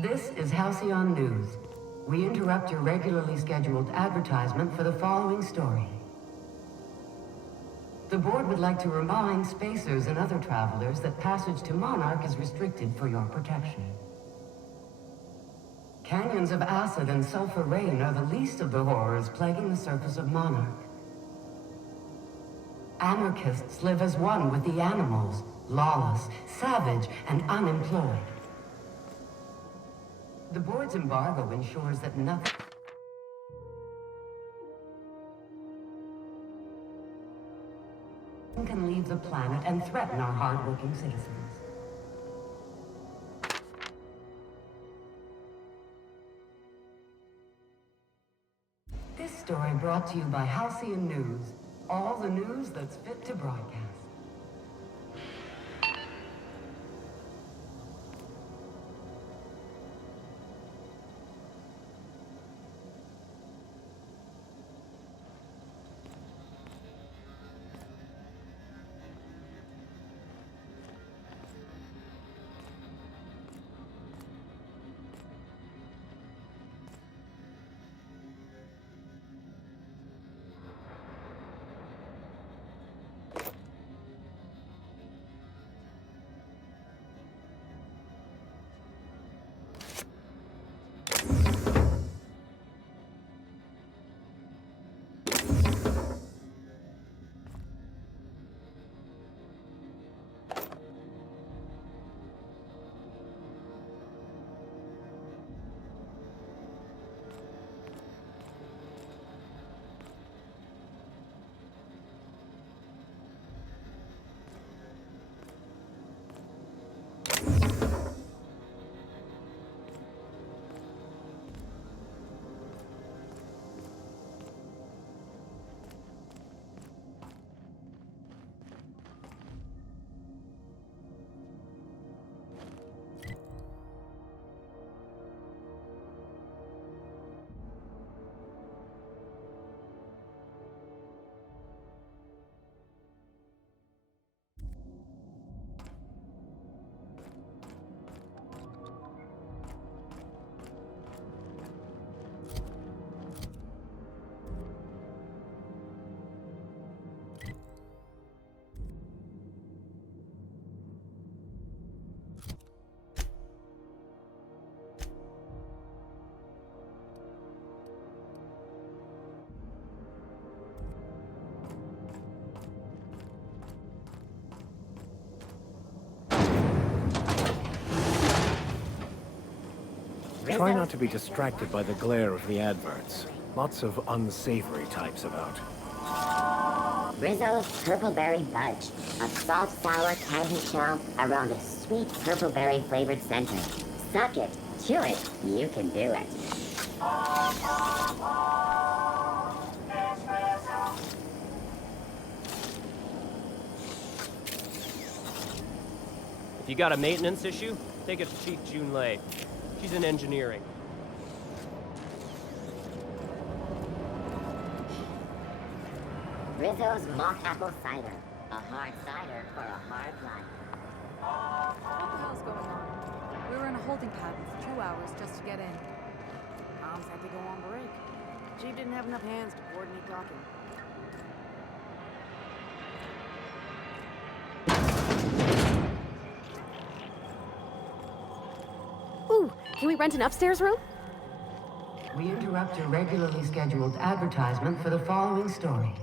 This is Halcyon News. We interrupt your regularly scheduled advertisement for the following story. The board would like to remind spacers and other travelers that passage to Monarch is restricted for your protection. Canyons of acid and sulfur rain are the least of the horrors plaguing the surface of Monarch. Anarchists live as one with the animals, lawless, savage, and unemployed. The board's embargo ensures that nothing can leave the planet and threaten our hardworking citizens. This story brought to you by Halcyon News. All the news that's fit to broadcast. Try not to be distracted by the glare of the adverts. Lots of unsavory types about. Rizzo's Purpleberry Fudge, a salt sour candy shell around a sweet purpleberry flavored center. Suck it, chew it, you can do it. If you got a maintenance issue, take it to Chief June Lei. She's in engineering. Rizzo's Mock Apple Cider, a hard cider for a hard life. What the hell's going on? We were in a holding pattern for 2 hours just to get in. Moms had to go on break. Chief didn't have enough hands to coordinate docking. Ooh, can we rent an upstairs room? We interrupt your regularly scheduled advertisement for the following story.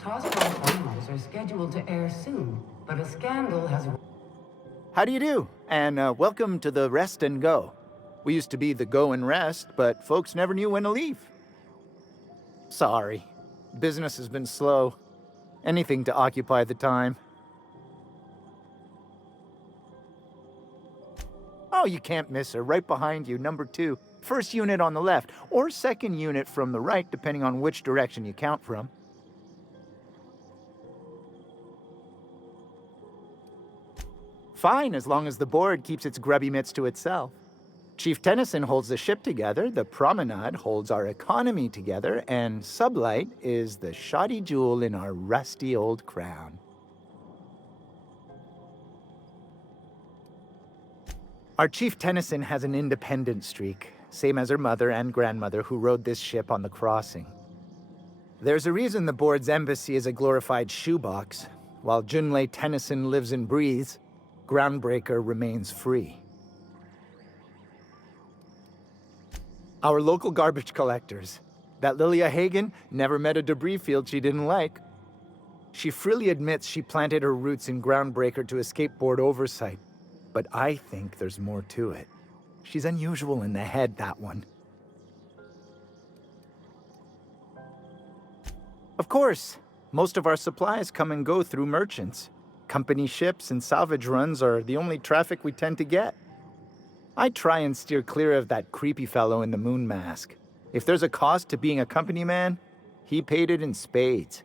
Tossport finals are scheduled to air soon, but a scandal has... How do you do? And welcome to the Rest and Go. We used to be the Go and Rest, but folks never knew when to leave. Sorry. Business has been slow. Anything to occupy the time. Oh, you can't miss her. Right behind you, number 2. First unit on the left, or second unit from the right, depending on which direction you count from. Fine, as long as the board keeps its grubby mitts to itself. Chief Tennyson holds the ship together, the Promenade holds our economy together, and Sublight is the shoddy jewel in our rusty old crown. Our Chief Tennyson has an independent streak, same as her mother and grandmother who rode this ship on the crossing. There's a reason the board's embassy is a glorified shoebox. While Junlei Tennyson lives and breathes, Groundbreaker remains free. Our local garbage collectors. That Lilia Hagen never met a debris field she didn't like. She freely admits she planted her roots in Groundbreaker to escape board oversight. But I think there's more to it. She's unusual in the head, that one. Of course, most of our supplies come and go through merchants. Company ships and salvage runs are the only traffic we tend to get. I try and steer clear of that creepy fellow in the moon mask. If there's a cost to being a company man, he paid it in spades.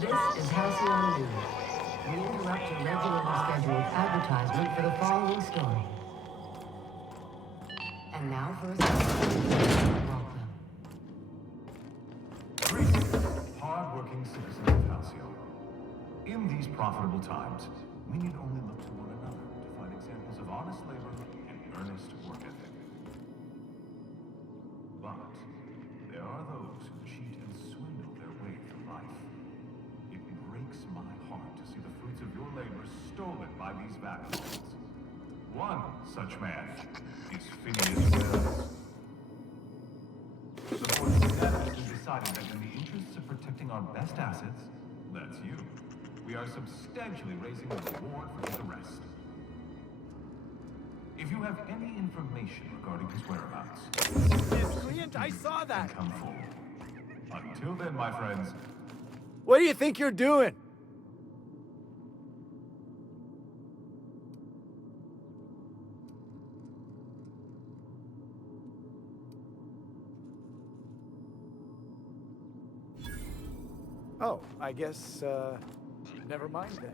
This is Halcyon News. We interrupt your regularly scheduled advertisement for the following story. And now for a welcome. Greetings, hard-working citizens of Halcyon. In these profitable times, we need only look to one another to find examples of honest labor and earnest work ethic. But there are those who cheat and swindle their way through life. It breaks my heart to see the fruits of your labor stolen by these vagabonds. One such man is Phineas Wells. The board of unanimously decided that in the interests of protecting our best assets, that's you, we are substantially raising the reward for his arrest. If you have any information regarding his whereabouts, Miscreant, I saw that! come forward. Until then, my friends, What do you think you're doing? Oh, I guess, never mind then.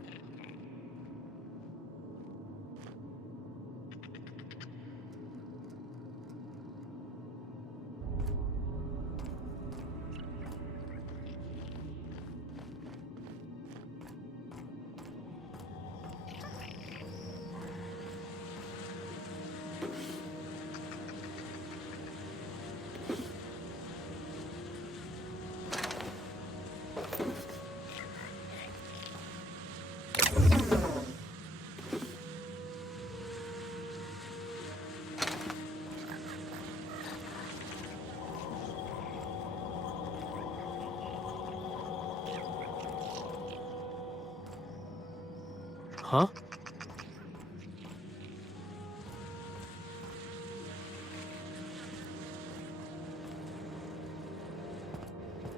Huh?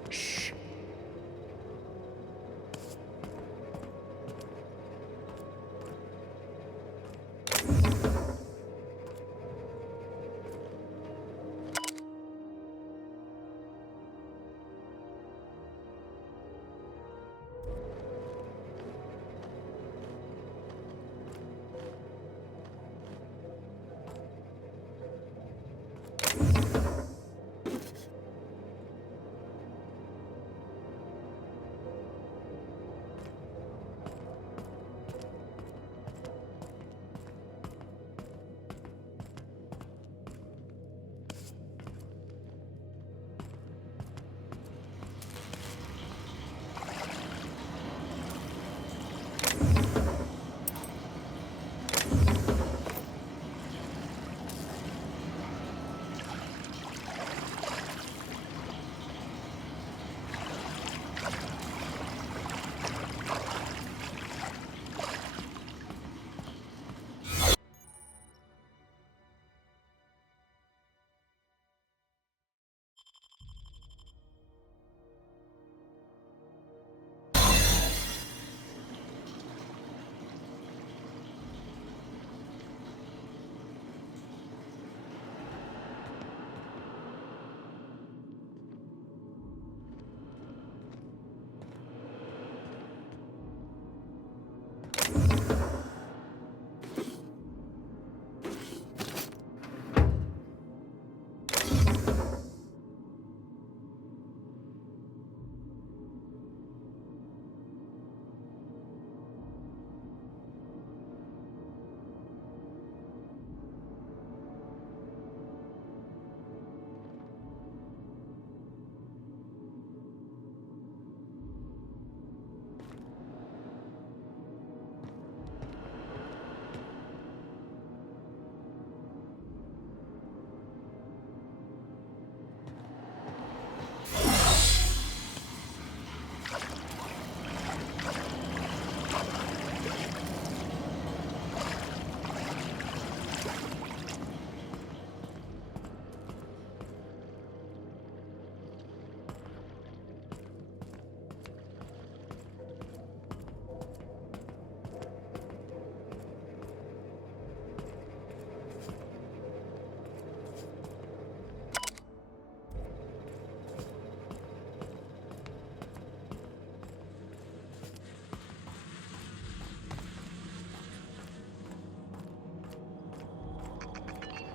Shh.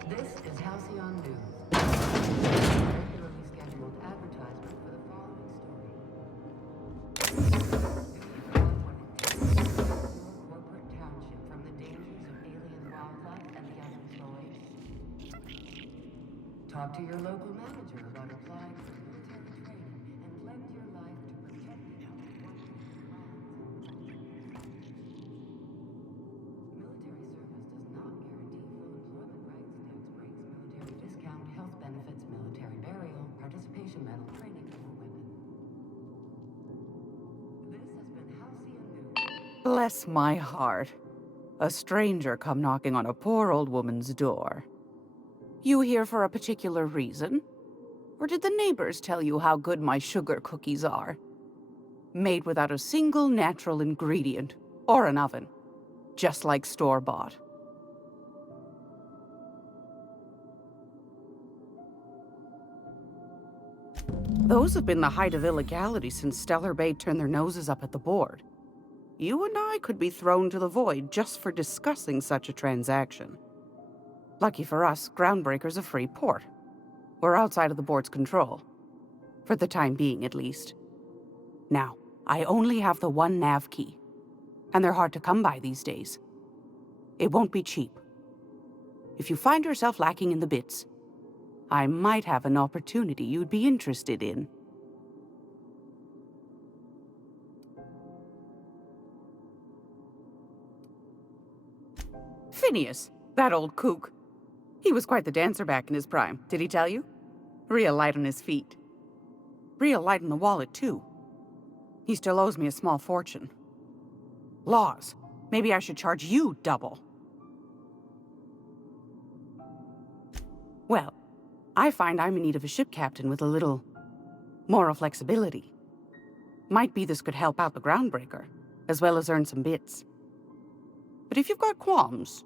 This is Halcyon News. Regularly scheduled advertisement for the following story. Corporate township from the dangers of alien wildlife and the unemployed. Talk to your local manager about applying for military training and lend your life to protecting our wonderful lands. Military service does not guarantee full employment rights, tax breaks, military discount, health benefits, military burial, participation medal, training for women. This has been Halcyon News. Bless my heart. A stranger come knocking on a poor old woman's door. You here for a particular reason? Or did the neighbors tell you how good my sugar cookies are? Made without a single natural ingredient, or an oven. Just like store-bought. Those have been the height of illegality since Stellar Bay turned their noses up at the board. You and I could be thrown to the void just for discussing such a transaction. Lucky for us, Groundbreaker's a free port. We're outside of the board's control. For the time being, at least. Now, I only have the one nav key. And they're hard to come by these days. It won't be cheap. If you find yourself lacking in the bits, I might have an opportunity you'd be interested in. Phineas, that old kook. He was quite the dancer back in his prime, did he tell you? Real light on his feet. Real light in the wallet, too. He still owes me a small fortune. Laws. Maybe I should charge you double. Well, I find I'm in need of a ship captain with a little moral flexibility. Might be this could help out the Groundbreaker, as well as earn some bits. But if you've got qualms...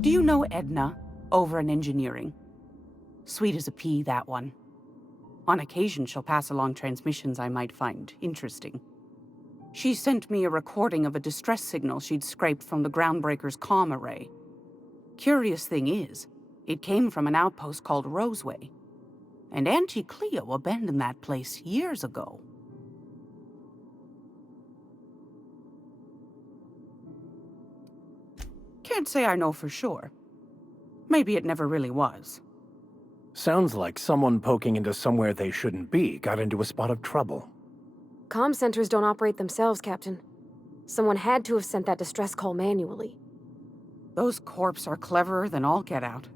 Do you know Edna, over in engineering? Sweet as a pea, that one. On occasion, she'll pass along transmissions I might find interesting. She sent me a recording of a distress signal she'd scraped from the Groundbreaker's comm array. Curious thing is, it came from an outpost called Roseway. And Auntie Cleo abandoned that place years ago. Can't say I know for sure. Maybe it never really was. Sounds like someone poking into somewhere they shouldn't be got into a spot of trouble. Comm centers don't operate themselves, Captain. Someone had to have sent that distress call manually. Those corps are cleverer than all get out.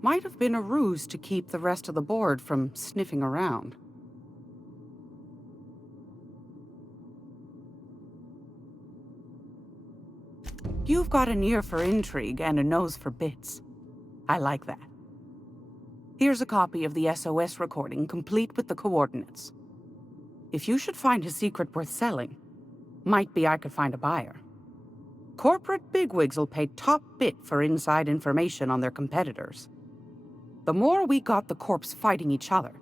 Might have been a ruse to keep the rest of the board from sniffing around. You've got an ear for intrigue and a nose for bits. I like that. Here's a copy of the SOS recording, complete with the coordinates. If you should find a secret worth selling, might be I could find a buyer. Corporate bigwigs will pay top bit for inside information on their competitors. The more we got the corps fighting each other,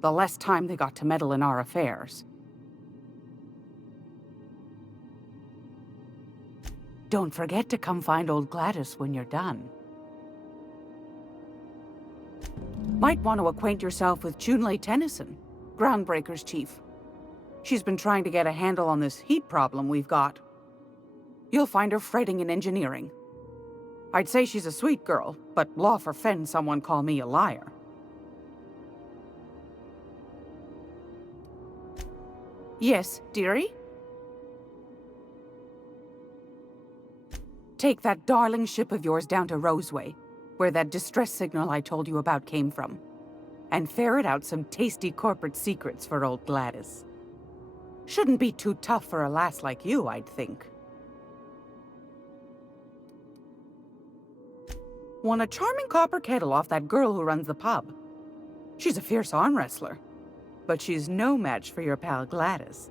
the less time they got to meddle in our affairs. Don't forget to come find old Gladys when you're done. Might want to acquaint yourself with Junlei Tennyson, Groundbreaker's chief. She's been trying to get a handle on this heat problem we've got. You'll find her fretting in engineering. I'd say she's a sweet girl, but law forfend someone call me a liar. Yes, dearie? Take that darling ship of yours down to Roseway, where that distress signal I told you about came from, and ferret out some tasty corporate secrets for old Gladys. Shouldn't be too tough for a lass like you, I'd think. Won a charming copper kettle off that girl who runs the pub. She's a fierce arm wrestler, but she's no match for your pal Gladys.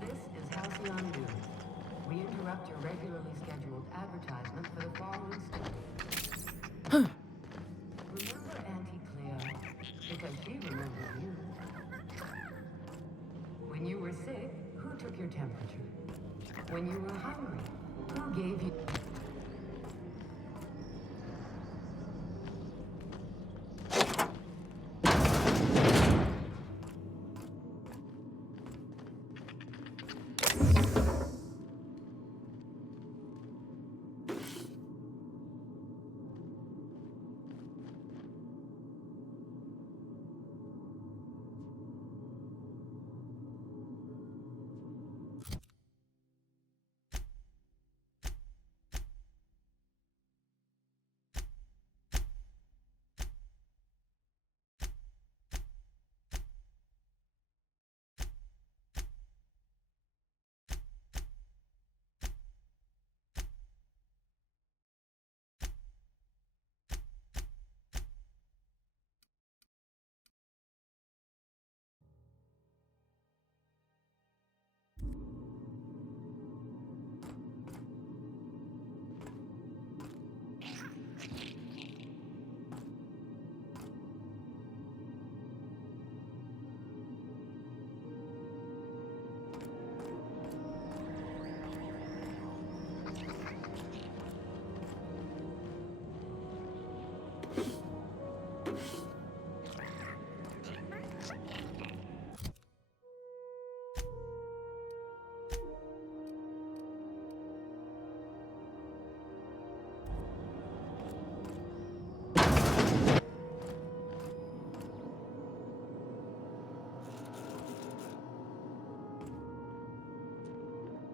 This is Halcyon News. We interrupt your regularly scheduled advertisement for the following story. Remember Auntie Cleo? Because she remembers you. When you were sick, who took your temperature? When you were hungry, who gave you...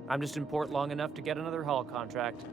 I'm just in port long enough to get another haul contract.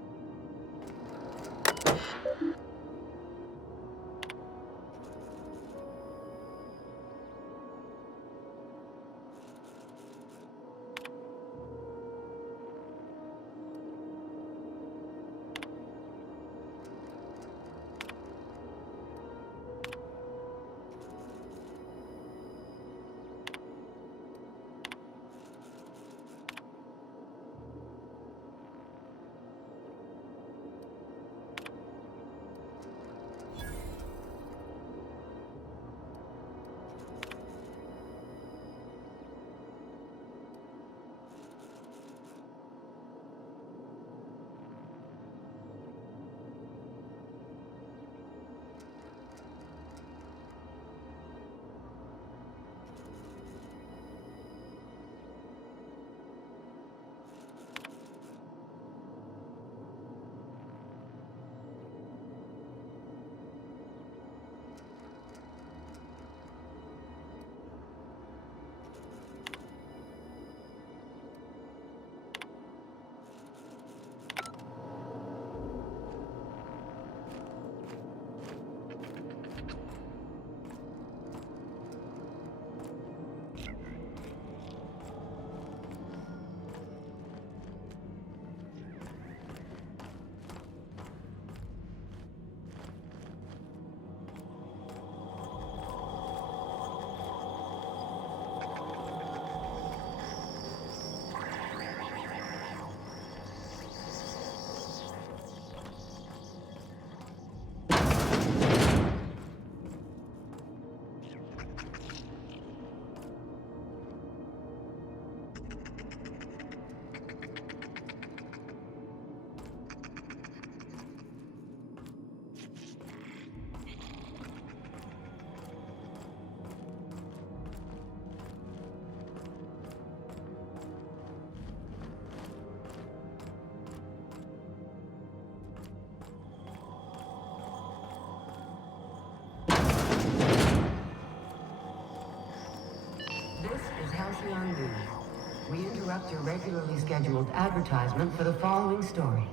your regularly scheduled advertisement for the following story.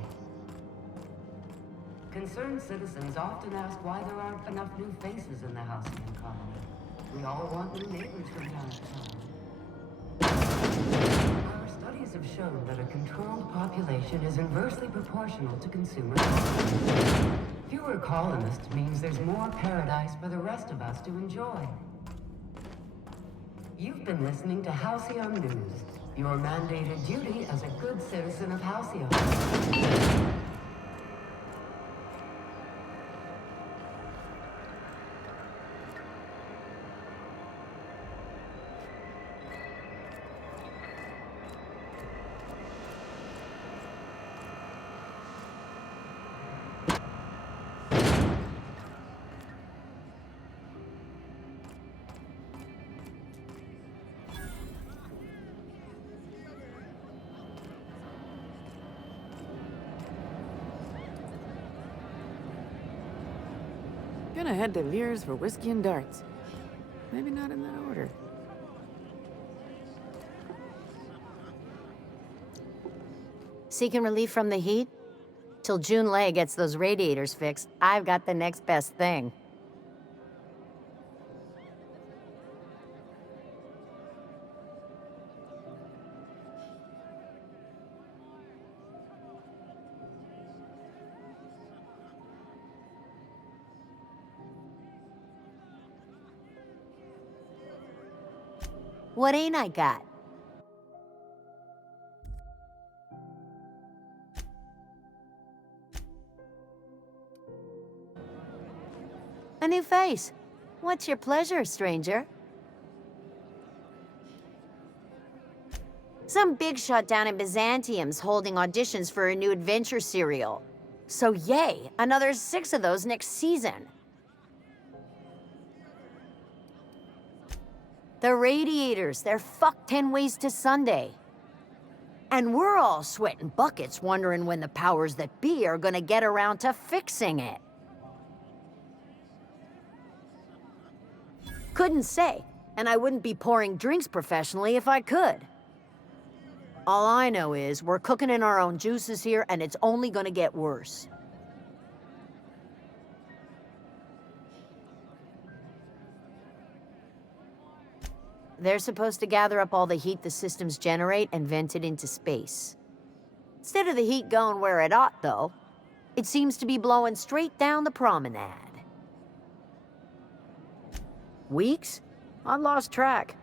Concerned citizens often ask why there aren't enough new faces in the Halcyon colony. We all want new neighbors from time to time. Our studies have shown that a controlled population is inversely proportional to consumer confidence. Fewer colonists means there's more paradise for the rest of us to enjoy. You've been listening to Halcyon News, your mandated duty as a good citizen of Halcyon. Gonna head to Veer's for whiskey and darts. Maybe not in that order. Seeking relief from the heat? Till June Lay gets those radiators fixed, I've got the next best thing. What ain't I got? A new face. What's your pleasure, stranger? Some big shot down in Byzantium's holding auditions for a new adventure serial. So yay, another 6 of those next season. The Radiators, they're fucked 10 ways to Sunday. And we're all sweating buckets wondering when the powers that be are gonna get around to fixing it. Couldn't say, and I wouldn't be pouring drinks professionally if I could. All I know is we're cooking in our own juices here, and it's only gonna get worse. They're supposed to gather up all the heat the systems generate and vent it into space. Instead of the heat going where it ought, though, it seems to be blowing straight down the promenade. Weeks? I lost track.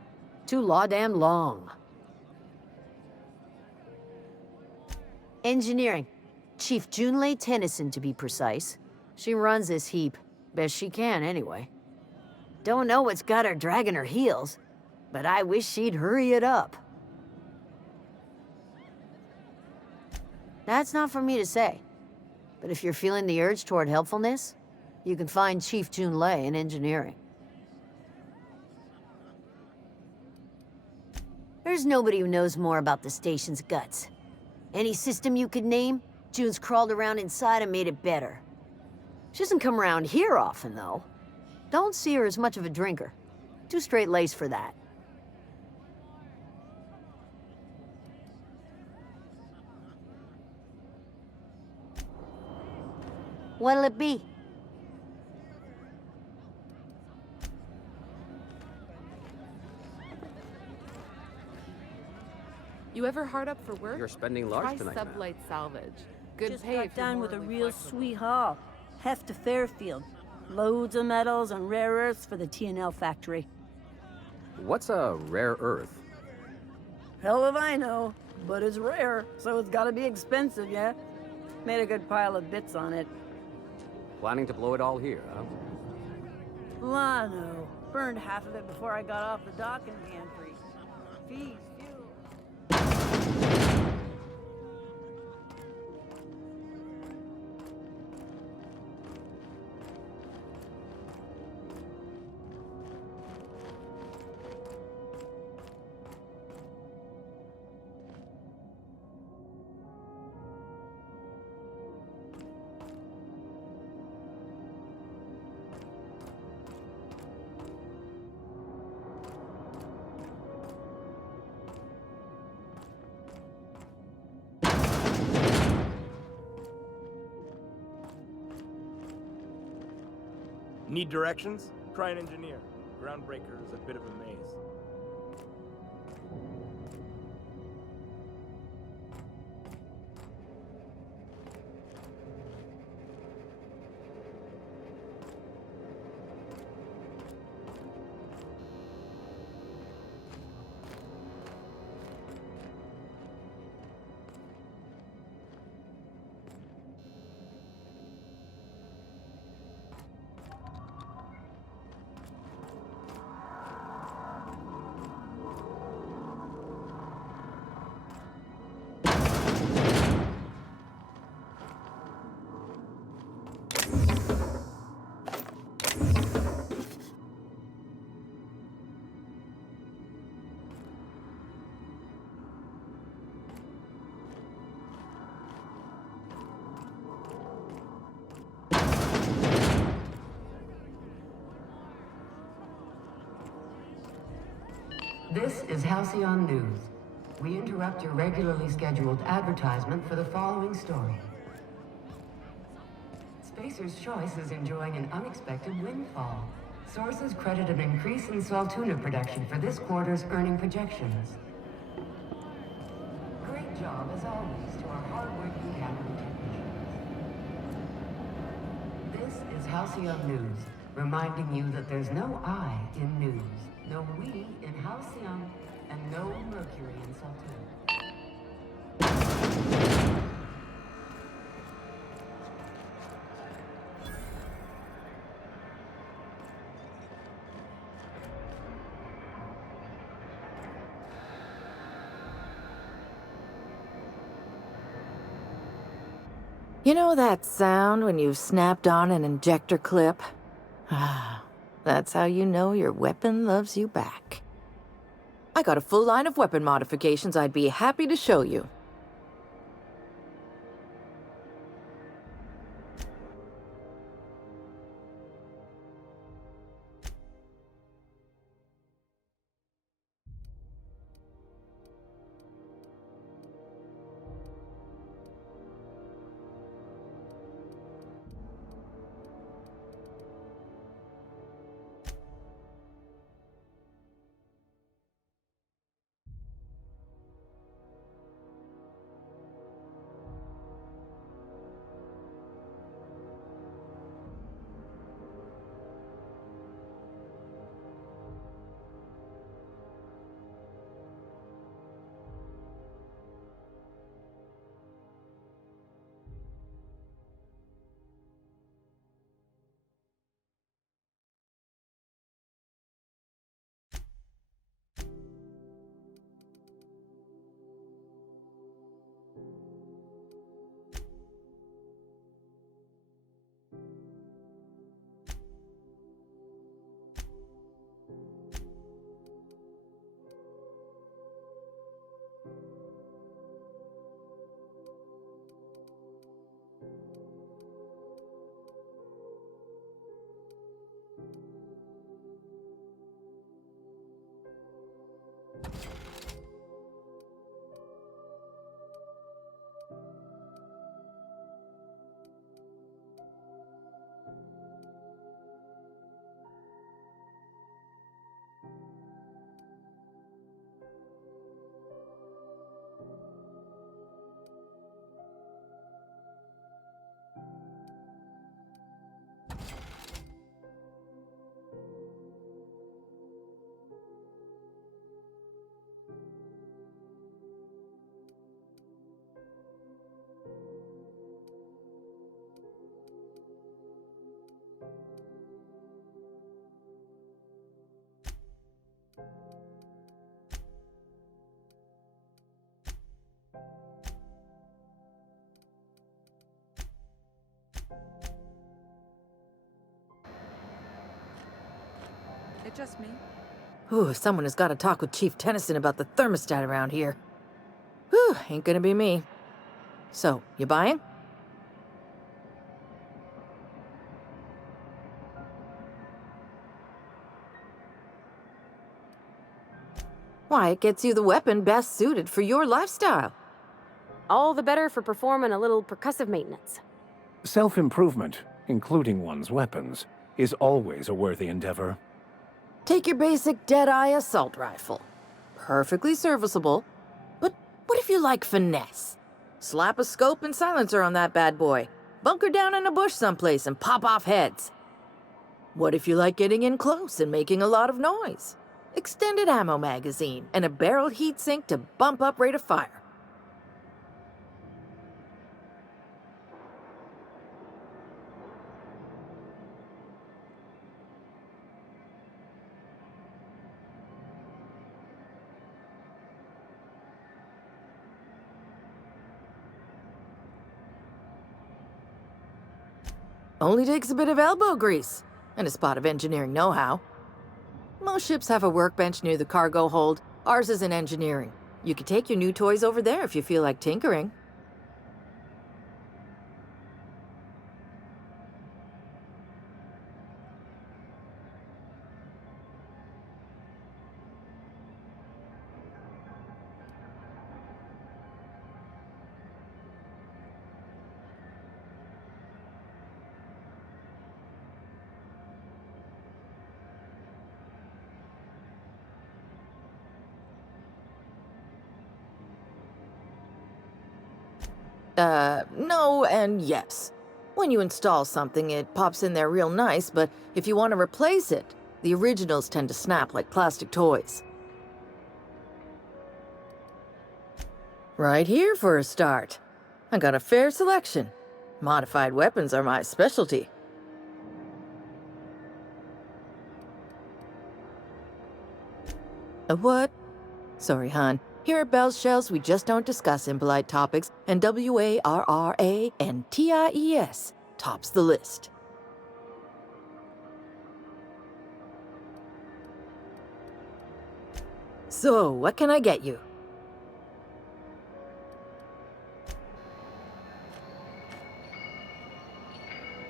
Too law-damn long. Engineering. Chief Junlei Tennyson, to be precise. She runs this heap. Best she can, anyway. Don't know what's got her dragging her heels, but I wish she'd hurry it up. That's not for me to say, but if you're feeling the urge toward helpfulness, you can find Chief Junlei in engineering. There's nobody who knows more about the station's guts. Any system you could name, June's crawled around inside and made it better. She doesn't come around here often, though. Don't see her as much of a drinker. Too straight-laced for that. What'll it be? You ever hard up for work? You're spending large Try tonight, ma'am. Sublight Salvage. Good Just pay got if you're done with a morally real flexible. sweet haul. Heft to Fairfield. Loads of metals and rare earths for the T&L factory. What's a rare earth? Hell if I know, but it's rare, so it's gotta be expensive, yeah? Made a good pile of bits on it. Planning to blow it all here, huh? Lano. Burned half of it before I got off the dock in the entry. Fees, fuel. Need directions? Try an engineer. Groundbreaker is a bit of a maze. This is Halcyon News. We interrupt your regularly scheduled advertisement for the following story. Spacer's Choice is enjoying an unexpected windfall. Sources credit an increase in Saltuna production for this quarter's earning projections. Great job, as always, to our hard-working camera technicians. This is Halcyon News, reminding you that there's no I in news. No we in Halcyon, and no Mercury in Saltuna. You know that sound when you've snapped on an injector clip? Ah, that's how you know your weapon loves you back. I got a full line of weapon modifications I'd be happy to show you. It just me? Ooh, someone has got to talk with Chief Tennyson about the thermostat around here. Whew, ain't gonna be me. So, you buying? Why, it gets you the weapon best suited for your lifestyle. All the better for performing a little percussive maintenance. Self-improvement, including one's weapons. is always a worthy endeavor. Take your basic Deadeye assault rifle. Perfectly serviceable. But what if you like finesse? Slap a scope and silencer on that bad boy. Bunker down in a bush someplace and pop off heads. What if you like getting in close and making a lot of noise? Extended ammo magazine and a barrel heatsink to bump up rate of fire. Only takes a bit of elbow grease and a spot of engineering know-how. Most ships have a workbench near the cargo hold. Ours is in engineering. You could take your new toys over there if you feel like tinkering. No and yes. When you install something, it pops in there real nice, but if you want to replace it, the originals tend to snap like plastic toys. Right here for a start. I got a fair selection. Modified weapons are my specialty. A what? Sorry, hon. Here at Bell's Shells, we just don't discuss impolite topics, and WARRANTIES tops the list. So, what can I get you?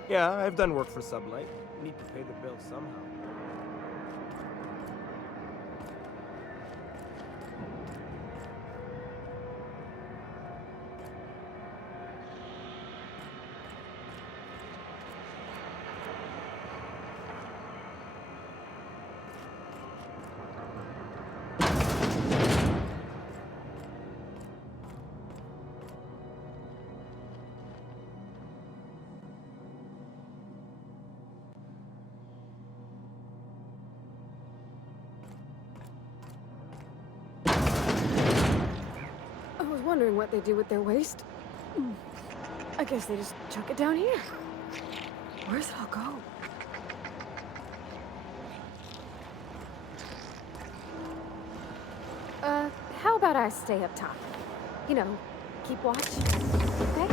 Yeah, I've done work for Sublight. Need to pay the bill somehow. I was wondering what they do with their waste. I guess they just chuck it down here. Where's it all go? How about I stay up top? You know, keep watch, okay?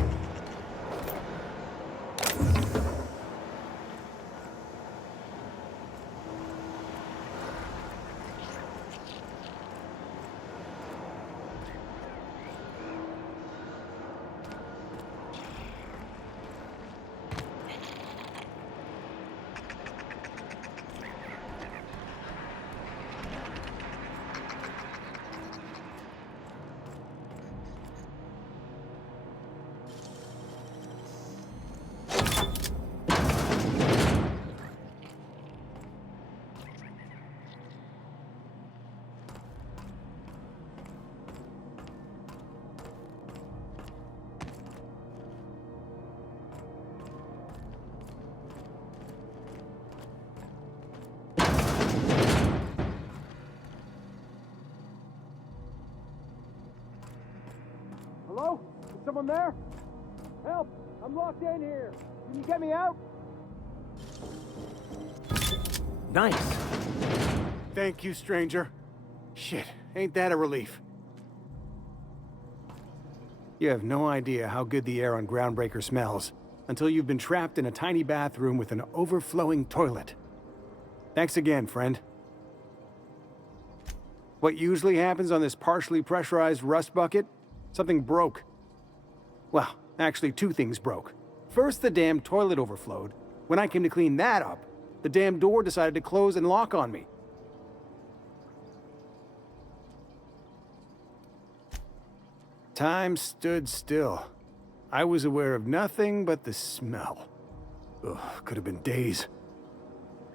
Hello? Is someone there? Help! I'm locked in here. Can you get me out? Nice. Thank you, stranger. Shit, ain't that a relief? You have no idea how good the air on Groundbreaker smells until you've been trapped in a tiny bathroom with an overflowing toilet. Thanks again, friend. What usually happens on this partially pressurized rust bucket? Something broke. Well, actually, two things broke. First, the damn toilet overflowed. When I came to clean that up, the damn door decided to close and lock on me. Time stood still. I was aware of nothing but the smell. Ugh, could have been days.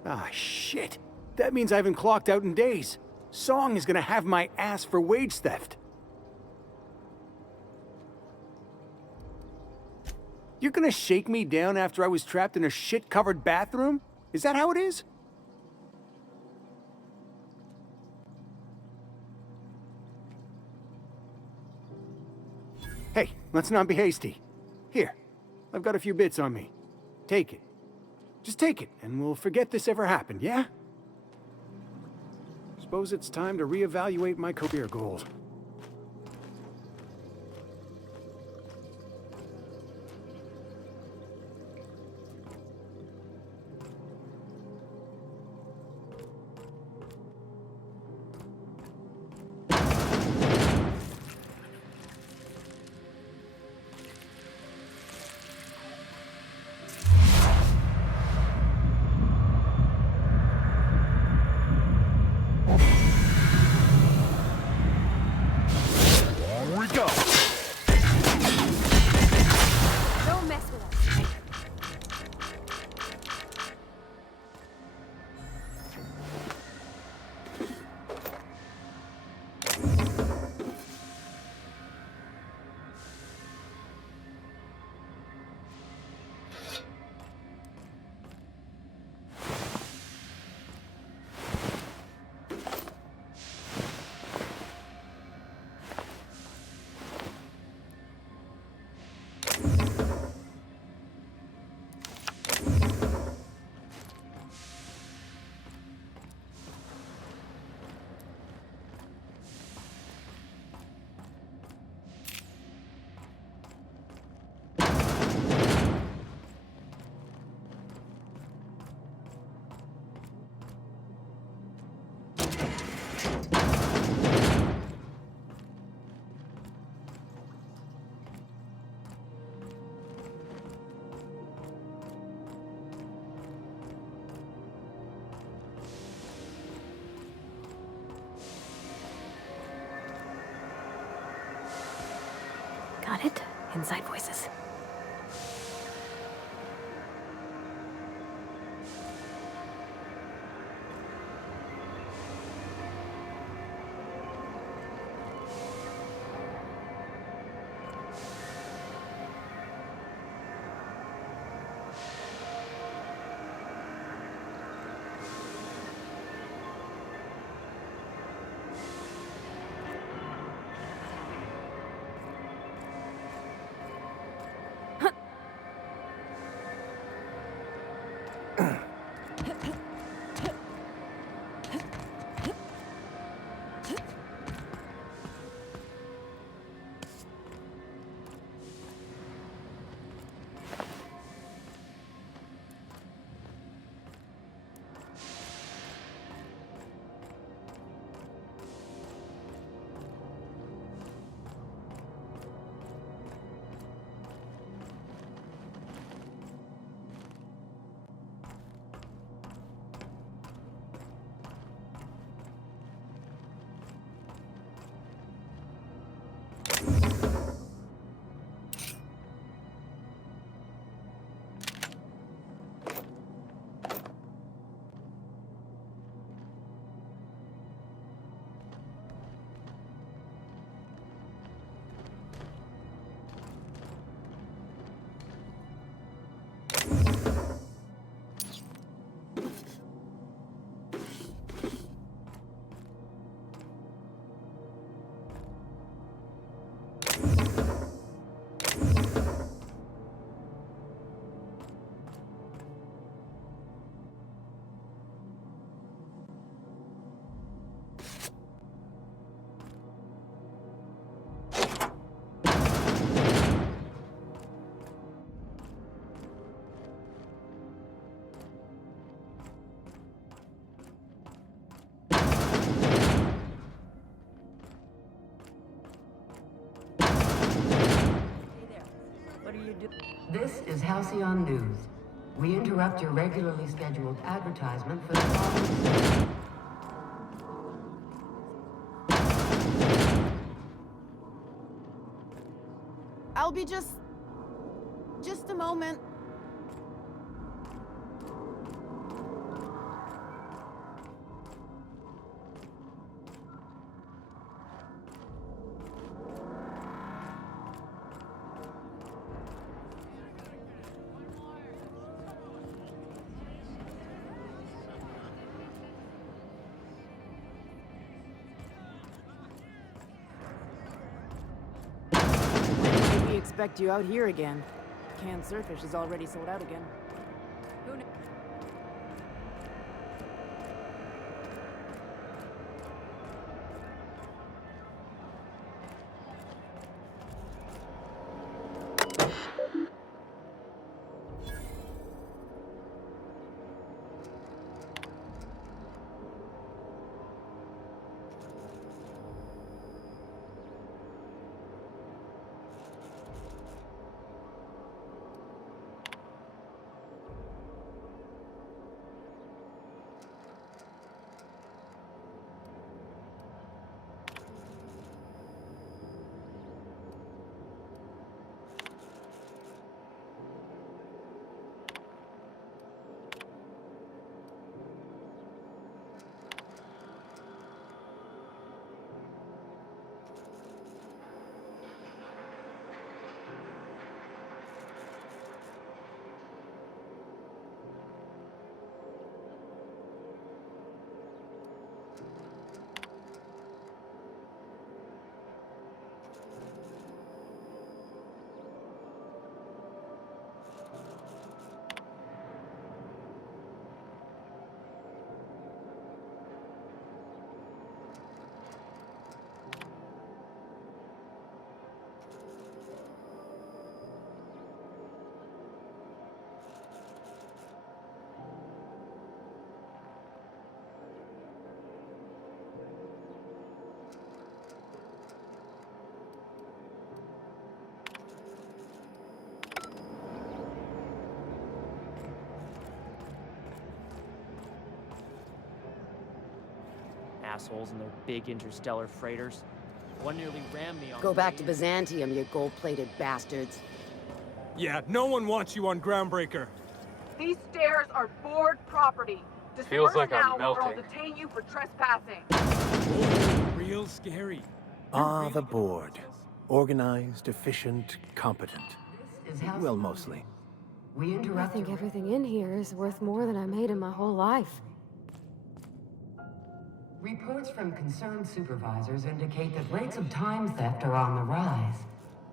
Ah, shit. That means I haven't clocked out in days. Song is gonna have my ass for wage theft. You're gonna shake me down after I was trapped in a shit-covered bathroom? Is that how it is? Hey, let's not be hasty. Here, I've got a few bits on me. Take it. Just take it, and we'll forget this ever happened, yeah? Suppose it's time to reevaluate my career goals. Don't mess with us. Got it? Inside voices. This is Halcyon News. We interrupt your regularly scheduled advertisement for the following. I'll be just a moment. expect you out here again. Canned surfish is already sold out again. Who knew? Assholes and their big interstellar freighters. One nearly rammed me on Go the back way to in. Byzantium, you gold-plated bastards. Yeah, no one wants you on Groundbreaker. These stairs are board property. Feels Disperse like I'm now or I'll melting. detain you for trespassing. Real scary. Ah, the board. Organized, efficient, competent. Is how Well, mostly. we I interrupt think your everything in here is worth more than I made in my whole life. Reports from concerned supervisors indicate that rates of time theft are on the rise.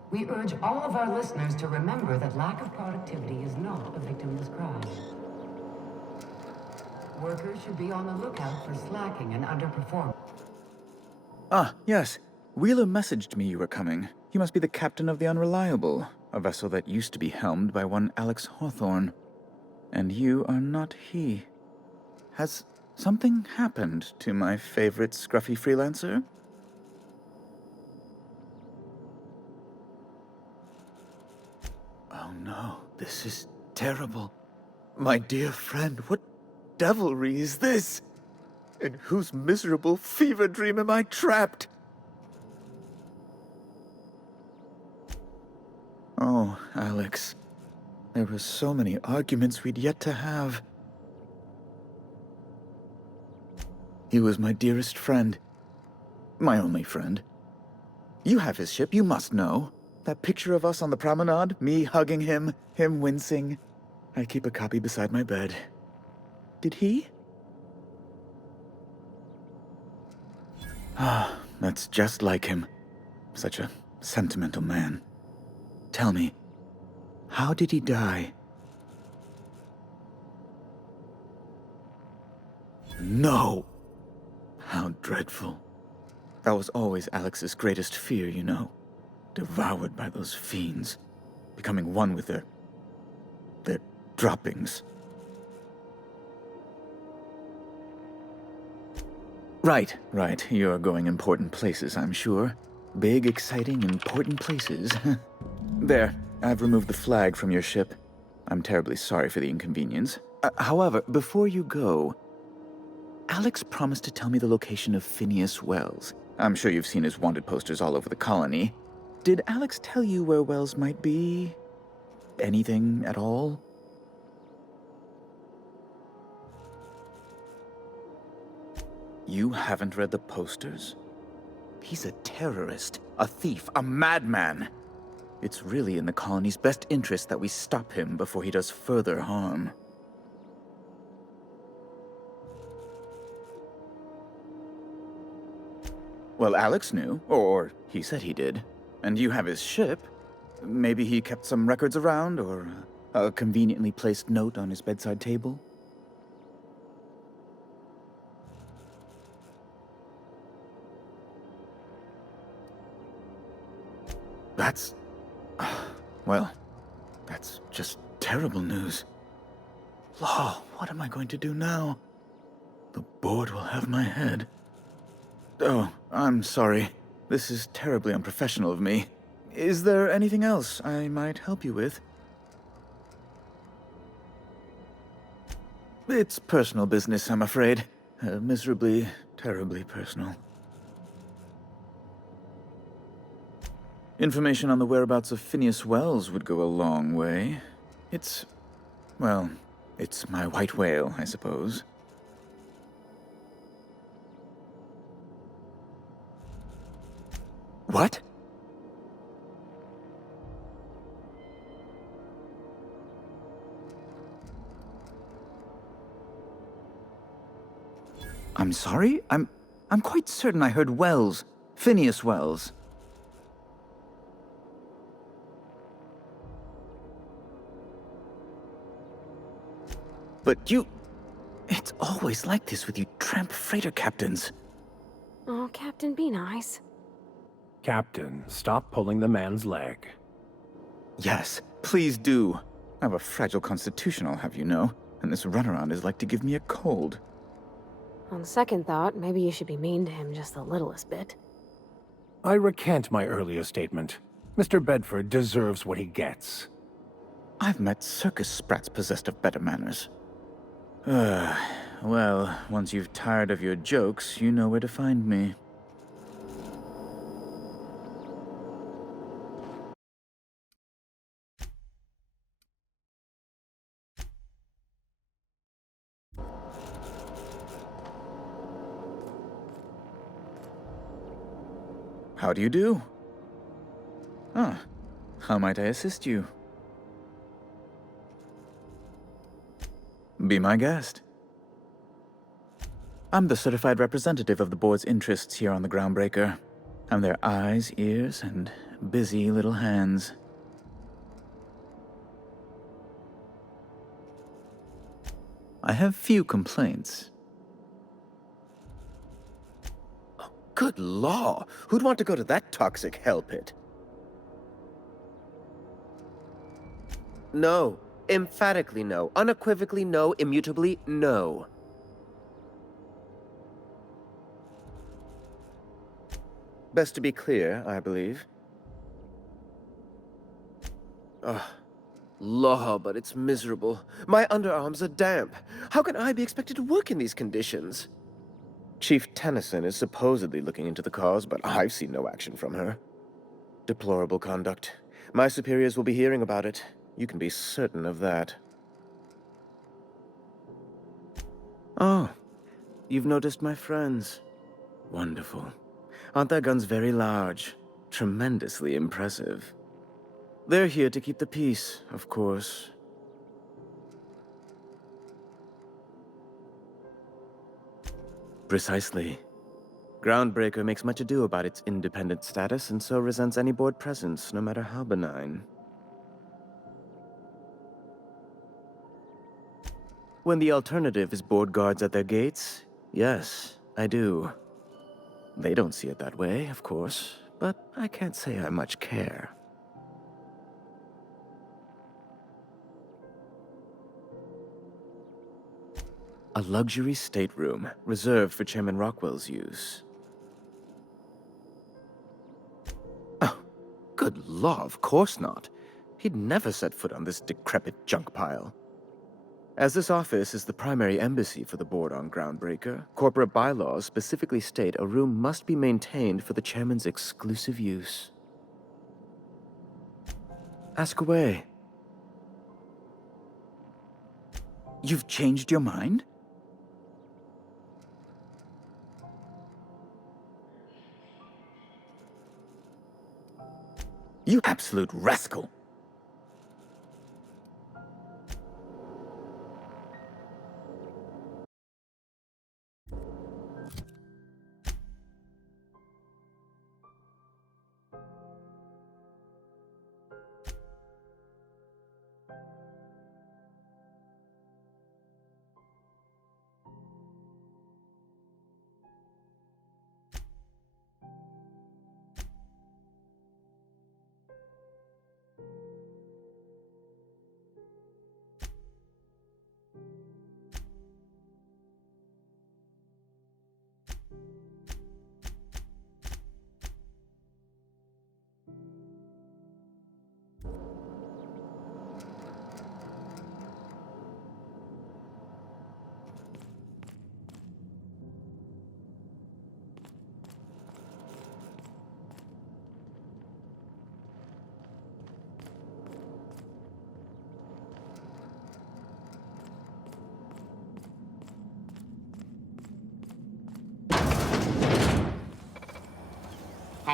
We urge all of our listeners to remember that lack of productivity is not a victimless crime. Workers should be on the lookout for slacking and underperforming. Ah, yes. Wheeler messaged me you were coming. You must be the captain of the Unreliable, a vessel that used to be helmed by one Alex Hawthorne. And you are not he. Has something happened to my favorite scruffy freelancer? Oh no, this is terrible. My dear friend, what devilry is this? In whose miserable fever dream am I trapped? Oh, Alex. There were so many arguments we'd yet to have. He was my dearest friend. My only friend. You have his ship, you must know. That picture of us on the promenade, me hugging him, him wincing. I keep a copy beside my bed. Did he? Ah, that's just like him. Such a sentimental man. Tell me, how did he die? No! How dreadful. That was always Alex's greatest fear, you know. Devoured by those fiends. Becoming one with their droppings. Right. You're going important places, I'm sure. Big, exciting, important places. There, I've removed the flag from your ship. I'm terribly sorry for the inconvenience. However, before you go, Alex promised to tell me the location of Phineas Wells. I'm sure you've seen his wanted posters all over the colony. Did Alex tell you where Wells might be? Anything at all? You haven't read the posters? He's a terrorist, a thief, a madman. It's really in the colony's best interest that we stop him before he does further harm. Well, Alex knew, or he said he did. And you have his ship. Maybe he kept some records around, or a conveniently placed note on his bedside table? That's... well, that's just terrible news. Law, what am I going to do now? The board will have my head. Oh, I'm sorry. This is terribly unprofessional of me. Is there anything else I might help you with? It's personal business, I'm afraid. Miserably, terribly personal. Information on the whereabouts of Phineas Wells would go a long way. It's... well, it's my white whale, I suppose. What? I'm sorry? I'm quite certain I heard Wells. Phineas Wells. But you... it's always like this with you tramp freighter captains. Oh, Captain, be nice. Captain, stop pulling the man's leg. Yes, please do. I have a fragile constitution, I'll have you know, and this runaround is like to give me a cold. On second thought, maybe you should be mean to him just the littlest bit. I recant my earlier statement. Mr. Bedford deserves what he gets. I've met circus sprats possessed of better manners. Well, once you've tired of your jokes, you know where to find me. How do you do? Ah, how might I assist you? Be my guest. I'm the certified representative of the board's interests here on the Groundbreaker. I'm their eyes, ears, and busy little hands. I have few complaints. Good law! Who'd want to go to that toxic hell pit? No. Emphatically no. Unequivocally no. Immutably no. Best to be clear, I believe. Ugh. Law, but it's miserable. My underarms are damp. How can I be expected to work in these conditions? Chief Tennyson is supposedly looking into the cause, but I've seen no action from her. Deplorable conduct. My superiors will be hearing about it. You can be certain of that. Oh, you've noticed my friends. Wonderful. Aren't their guns very large? Tremendously impressive. They're here to keep the peace, of course. Precisely. Groundbreaker makes much ado about its independent status, and so resents any board presence, no matter how benign. When the alternative is board guards at their gates, yes, I do. They don't see it that way, of course, but I can't say I much care. A luxury stateroom, reserved for Chairman Rockwell's use. Oh, good law, of course not. He'd never set foot on this decrepit junk pile. As this office is the primary embassy for the board on Groundbreaker, corporate bylaws specifically state a room must be maintained for the chairman's exclusive use. Ask away. You've changed your mind? You absolute rascal!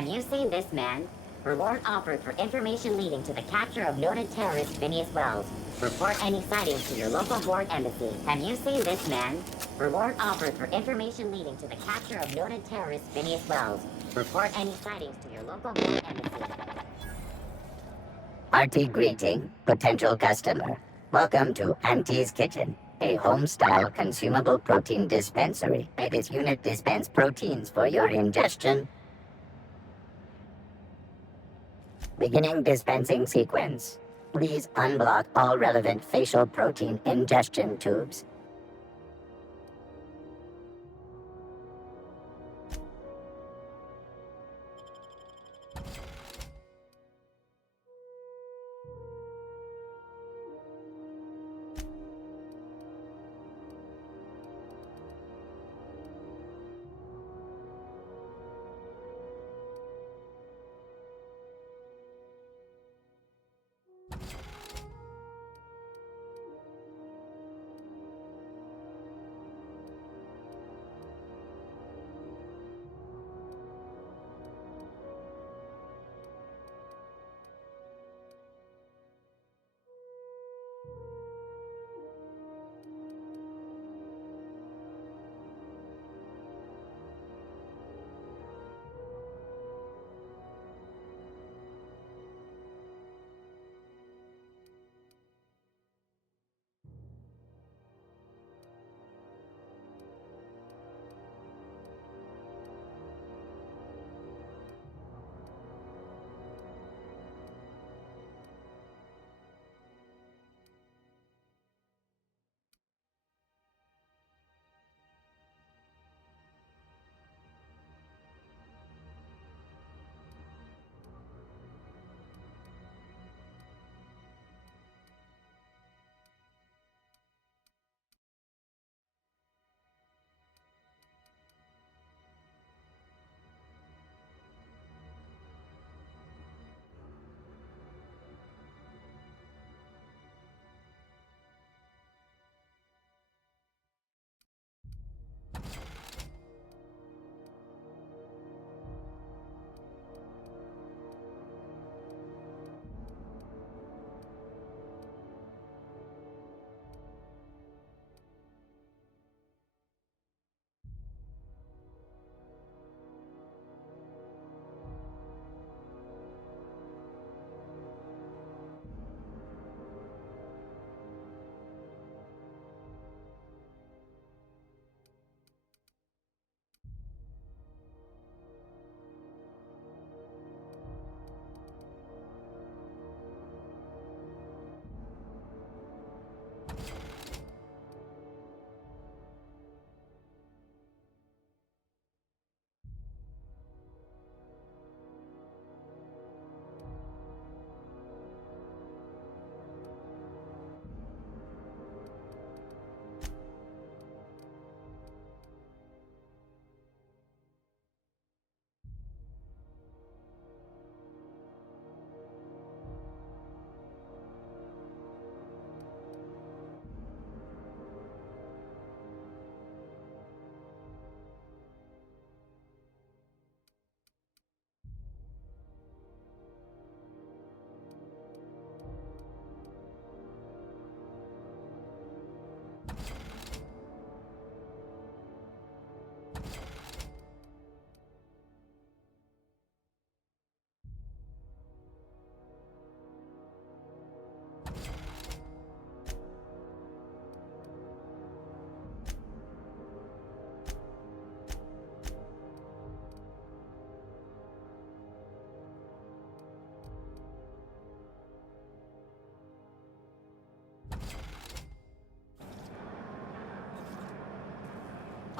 Have you seen this man? Reward offered for information leading to the capture of noted terrorist Phineas Wells. Report any sightings to your local Borg embassy. Have you seen this man? Reward offered for information leading to the capture of noted terrorist Phineas Wells. Report any sightings to your local Borg embassy. Hearty greeting, potential customer. Welcome to Auntie's Kitchen, a home-style consumable protein dispensary. May this unit dispense proteins for your ingestion. Beginning dispensing sequence. Please unblock all relevant facial protein ingestion tubes.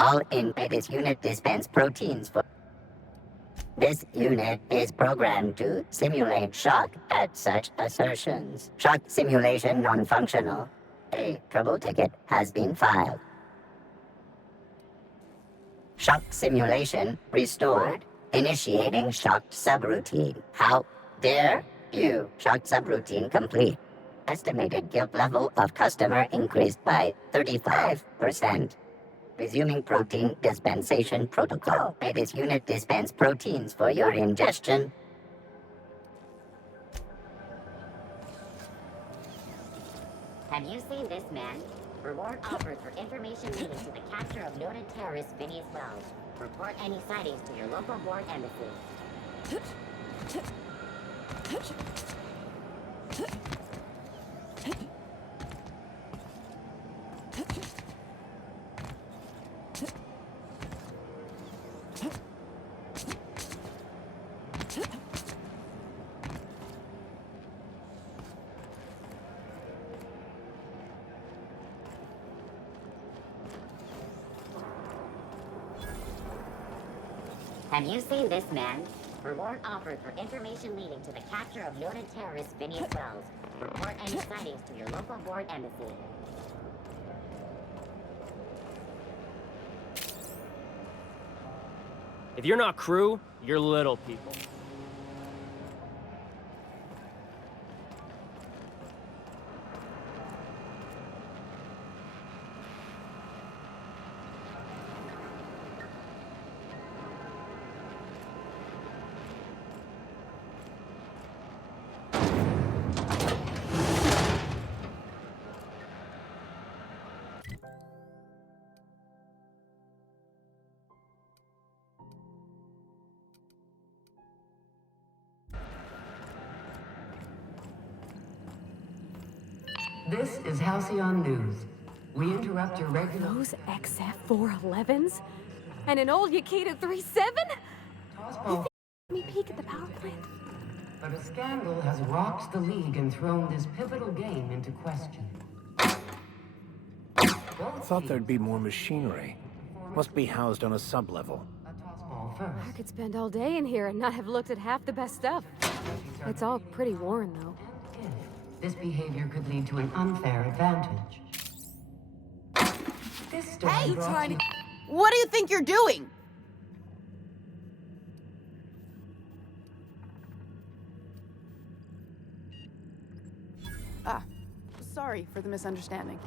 All in this unit dispense proteins for... This unit is programmed to simulate shock at such assertions. Shock simulation non-functional. A trouble ticket has been filed. Shock simulation restored. Initiating shocked subroutine. How dare you? Shocked subroutine complete. Estimated guilt level of customer increased by 35%. Resuming protein dispensation protocol. May this unit dispense proteins for your ingestion. Have you seen this man? Reward offered for information leading to the capture of noted terrorist Phineas Wells. Report any sightings to your local board embassy. Have you seen this man? Reward offered for information leading to the capture of noted terrorist Phineas Wells. Report any sightings to your local board embassy. If you're not crew, you're little people. This is Halcyon News. We interrupt your regular... Those XF-411s? And an old Yakita 37? Tospo, Let me peek at the power plant. but a scandal has rocked the League and thrown this pivotal game into question. I thought there'd be more machinery. Must be housed on a sub-level. I could spend all day in here and not have looked at half the best stuff. It's all pretty worn, though. This behavior could lead to an unfair advantage. This story Hey, brought Tiny! you- What do you think you're doing? Ah, sorry for the misunderstanding.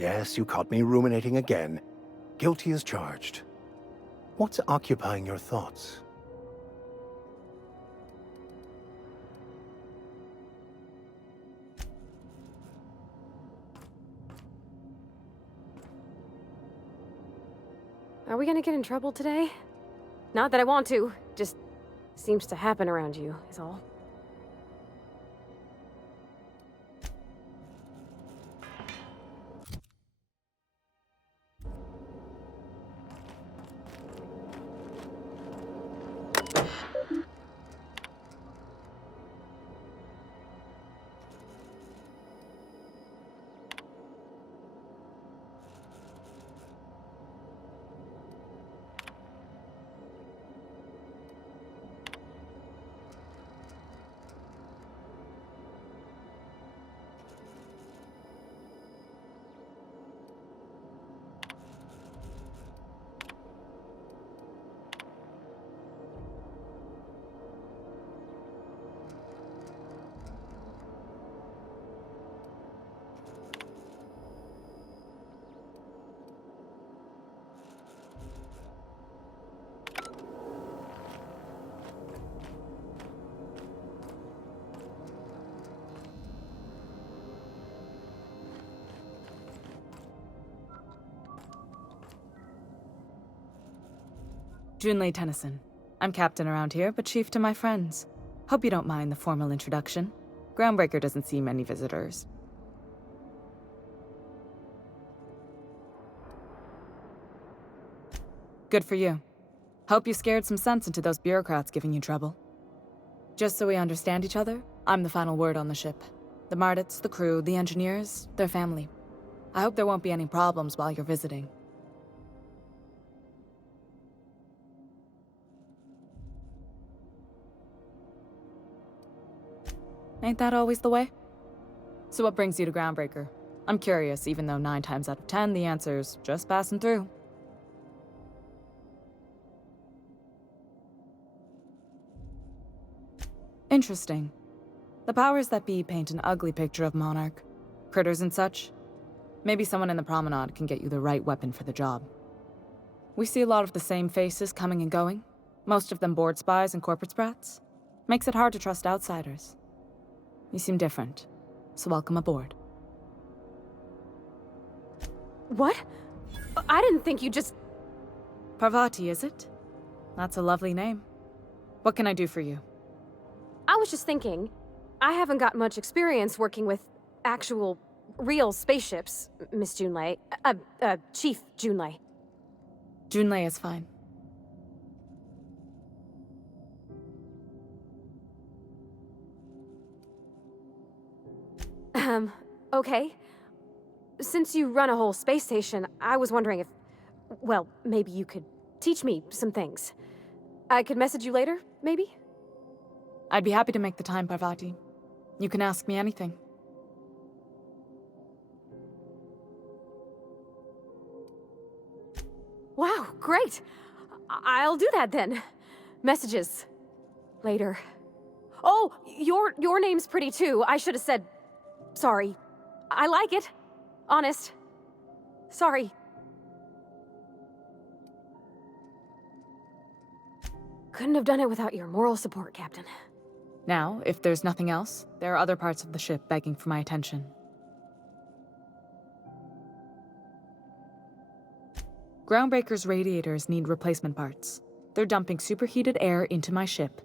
Yes, you caught me ruminating again. Guilty as charged. What's occupying your thoughts? Are we gonna get in trouble today? Not that I want to, just seems to happen around you, is all. Junlei Tennyson. I'm captain around here, but chief to my friends. Hope you don't mind the formal introduction. Groundbreaker doesn't see many visitors. Good for you. Hope you scared some sense into those bureaucrats giving you trouble. Just so we understand each other, I'm the final word on the ship. The Mardits, the crew, the engineers, their family. I hope there won't be any problems while you're visiting. Ain't that always the way? So what brings you to Groundbreaker? I'm curious, even though 9 times out of 10 the answer's just passing through. Interesting. The powers that be paint an ugly picture of Monarch. Critters and such. Maybe someone in the promenade can get you the right weapon for the job. We see a lot of the same faces coming and going. Most of them board spies and corporate sprats. Makes it hard to trust outsiders. You seem different, so welcome aboard. What? I didn't think you just... Parvati, is it? That's a lovely name. What can I do for you? I was just thinking, I haven't got much experience working with actual, real spaceships, Miss Junlei. Chief Junlei. Junlei is fine. Okay. Since you run a whole space station, I was wondering if... Well, maybe you could teach me some things. I could message you later, maybe? I'd be happy to make the time, Parvati. You can ask me anything. Wow, great! I'll do that then. Messages. Later. Oh, your name's pretty too. I should have said... Sorry. I like it. Honest. Sorry. Couldn't have done it without your moral support, Captain. Now, if there's nothing else, there are other parts of the ship begging for my attention. Groundbreaker's radiators need replacement parts. They're dumping superheated air into my ship.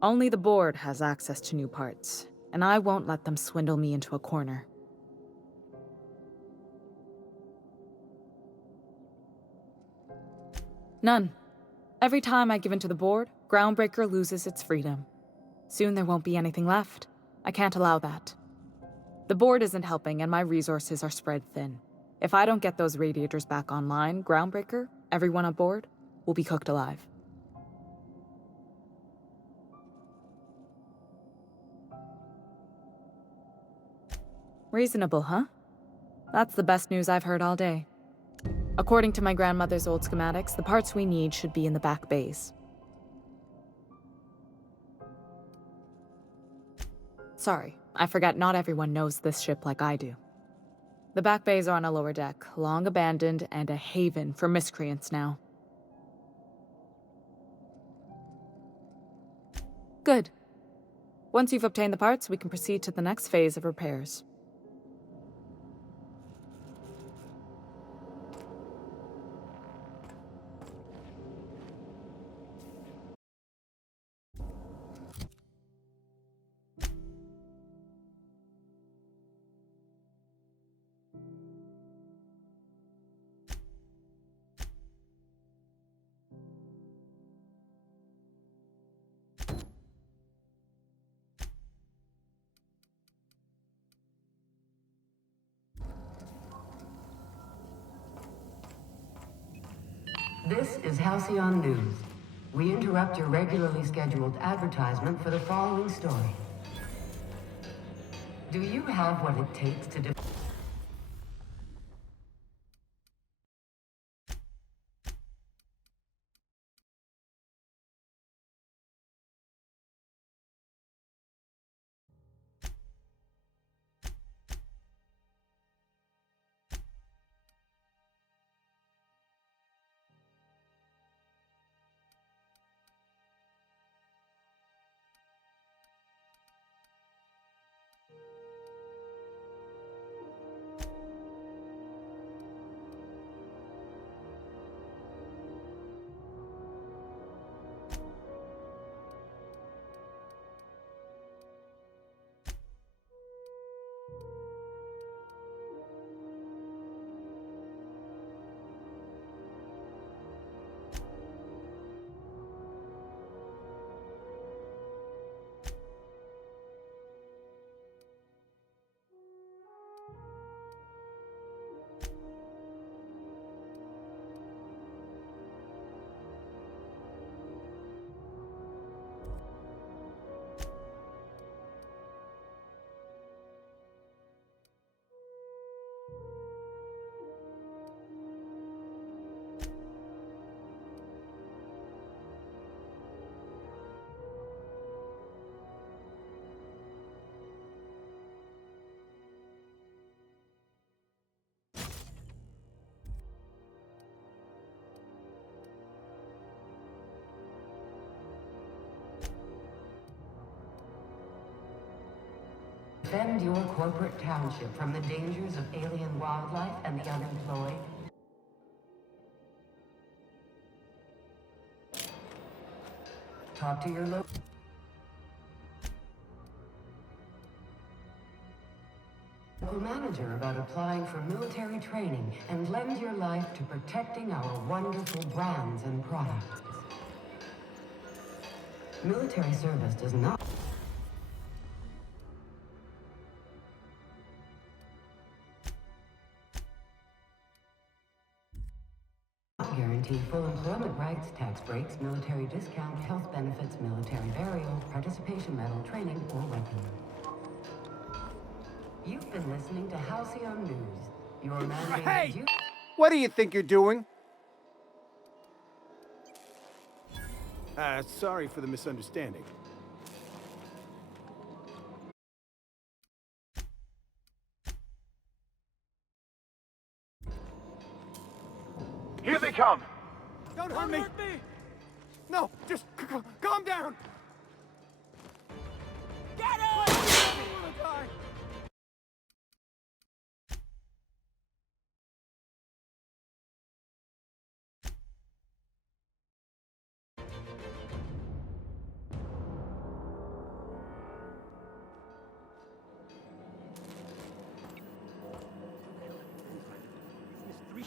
Only the board has access to new parts, and I won't let them swindle me into a corner. None. Every time I give in to the board, Groundbreaker loses its freedom. Soon there won't be anything left. I can't allow that. The board isn't helping, and my resources are spread thin. If I don't get those radiators back online, Groundbreaker, everyone aboard, will be cooked alive. Reasonable, huh? That's the best news I've heard all day. According to my grandmother's old schematics, the parts we need should be in the back bays. Sorry, I forgot not everyone knows this ship like I do. The back bays are on a lower deck, long abandoned and a haven for miscreants now. Good. Once you've obtained the parts, we can proceed to the next phase of repairs. This is Halcyon News. We interrupt your regularly scheduled advertisement for the following story. Do you have what it takes to Defend your corporate township from the dangers of alien wildlife and the unemployed. Talk to your local manager about applying for military training and lend your life to protecting our wonderful brands and products. Military service does not guarantee full employment rights, tax breaks, military discount, health benefits, military burial, participation medal, training, or weapon. You've been listening to Halcyon News. Your mandated Hey! What do you think you're doing? Sorry for the misunderstanding. Here they come! Don't hurt me! No, just calm down! Get him!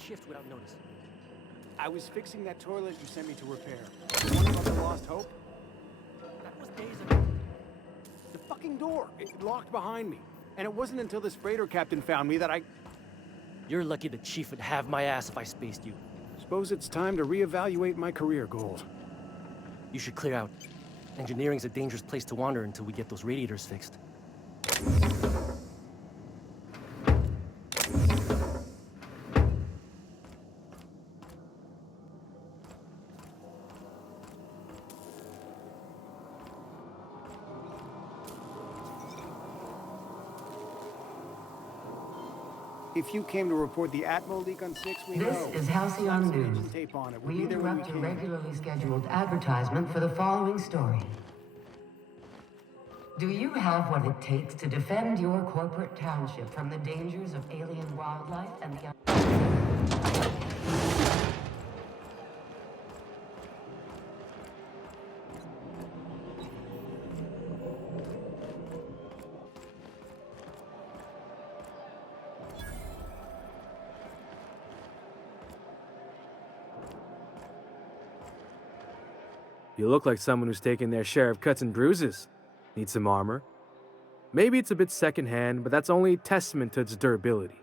Shift without notice. I was fixing that toilet you sent me to repair. The one about the Lost Hope? That was days ago. The fucking door. It locked behind me. And it wasn't until this freighter captain found me that I... You're lucky the chief would have my ass if I spaced you. Suppose it's time to reevaluate my career goals. You should clear out. Engineering's a dangerous place to wander until we get those radiators fixed. If you came to report the Atmo leak on 6, we know. This is Halcyon News. Tape on it. We We'll be there when we interrupt your can. regularly scheduled advertisement for the following story. Do you have what it takes to defend your corporate township from the dangers of alien wildlife and the... You look like someone who's taken their share of cuts and bruises. Need some armor? Maybe it's a bit secondhand, but that's only a testament to its durability.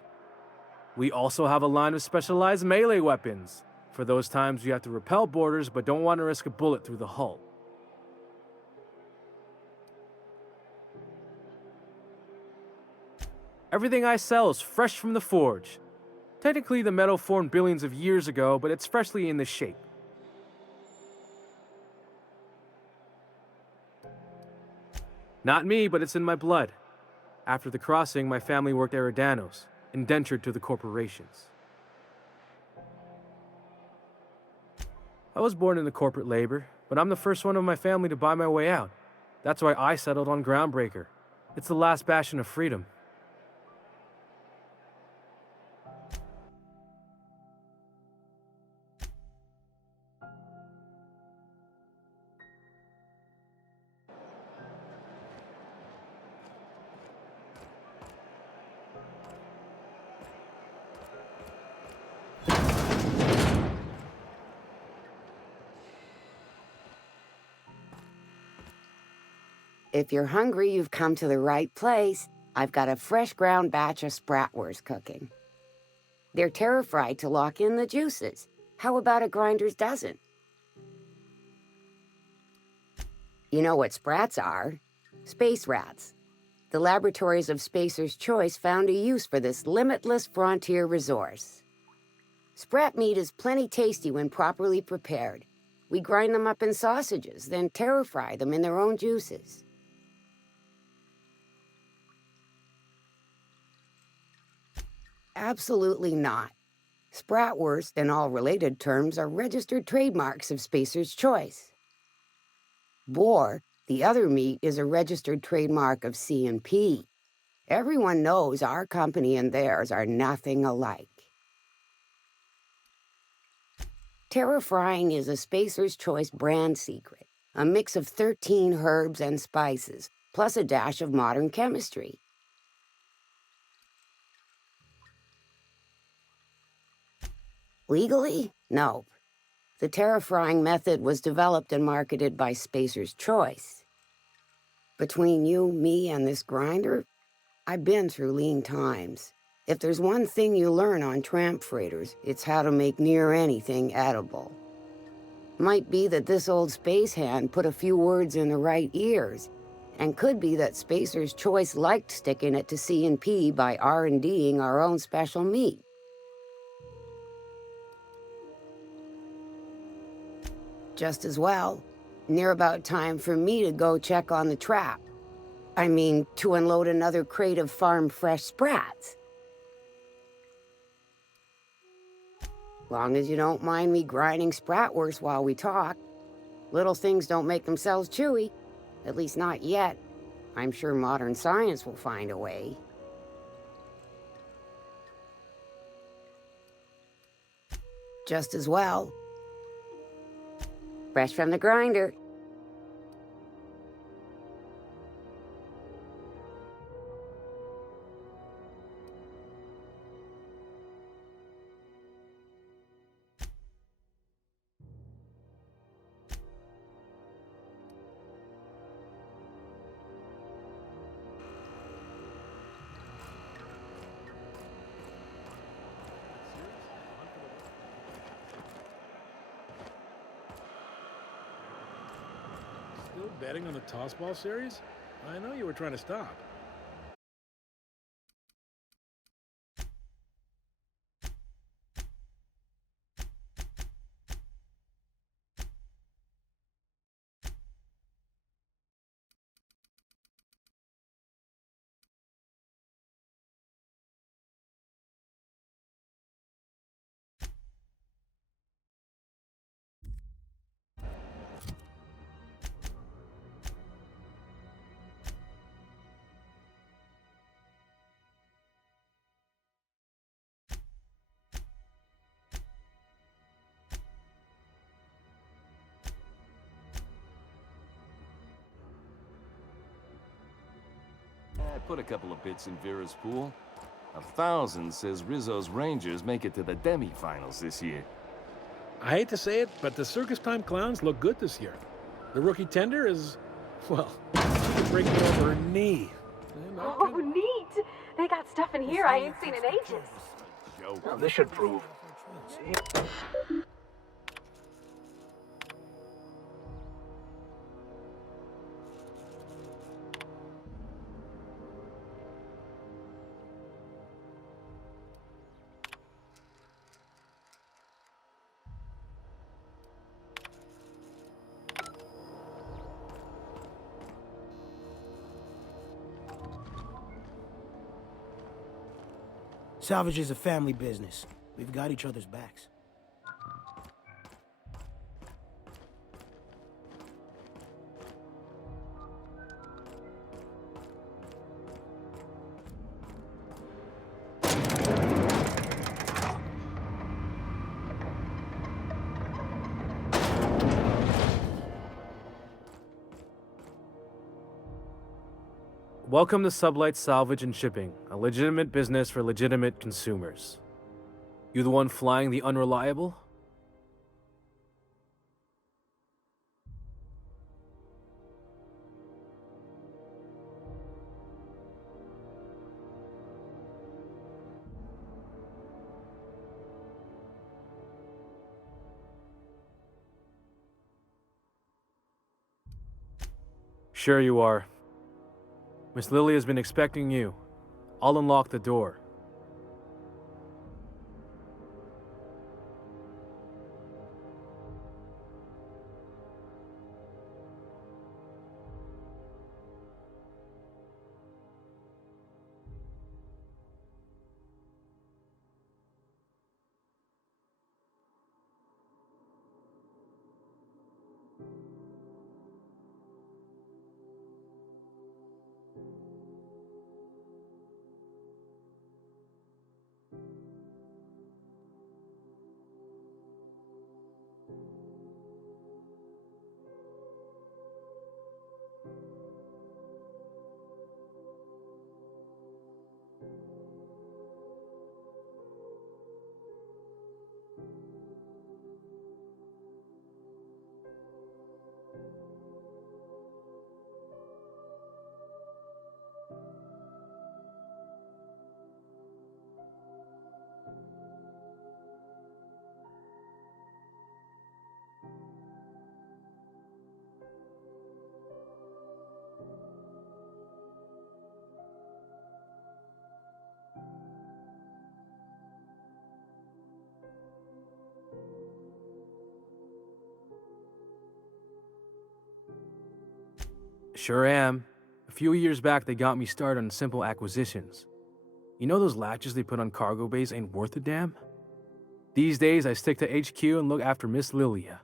We also have a line of specialized melee weapons, for those times you have to repel boarders but don't want to risk a bullet through the hull. Everything I sell is fresh from the forge. Technically, the metal formed billions of years ago, but it's freshly in this shape. Not me, but it's in my blood. After the crossing, my family worked Eridanos, indentured to the corporations. I was born into corporate labor, but I'm the first one of my family to buy my way out. That's why I settled on Groundbreaker. It's the last bastion of freedom. If you're hungry, you've come to the right place. I've got a fresh ground batch of Spratwurst cooking. They're terra-fried to lock in the juices. How about a grinder's dozen? You know what sprats are? Space rats. the laboratories of Spacer's Choice found a use for this limitless frontier resource. Sprat meat is plenty tasty when properly prepared. We grind them up in sausages, then terror fry them in their own juices. Absolutely not. Spratwurst and all related terms are registered trademarks of Spacer's Choice. Boar, the other meat, is a registered trademark of C&P. Everyone knows our company and theirs are nothing alike. Terror frying is a Spacer's Choice brand secret, a mix of 13 herbs and spices, plus a dash of modern chemistry. Legally? Nope. The terror frying method was developed and marketed by Spacer's Choice. Between you, me, and this grinder, I've been through lean times. If there's one thing you learn on tramp freighters, it's how to make near anything edible. Might be that this old space hand put a few words in the right ears, and could be that Spacer's Choice liked sticking it to C&P by R&Ding our own special meat. Just as well. Near about time for me to go check on the trap. I mean, to unload another crate of farm-fresh sprats. Long as you don't mind me grinding spratwurst while we talk. Little things don't make themselves chewy. At least not yet. I'm sure modern science will find a way. Just as well. Fresh from the grinder. Still betting on the tossball series? I know you were trying to stop. I put a couple of bits in Vera's pool. 1,000 says Rizzo's Rangers make it to the demi-finals this year. I hate to say it, but the Circus Time Clowns look good this year. The rookie tender is, well, breaking over her knee. Oh, neat! They got stuff in here I ain't seen in ages. Well, this should prove. Salvage is a family business. We've got each other's backs. Welcome to Sublight Salvage and Shipping, a legitimate business for legitimate consumers. You the one flying the unreliable? Sure you are. Miss Lily has been expecting you. I'll unlock the door. Sure am. A few years back, they got me started on simple acquisitions. You know those latches they put on cargo bays ain't worth a damn? These days, I stick to HQ and look after Miss Lilia.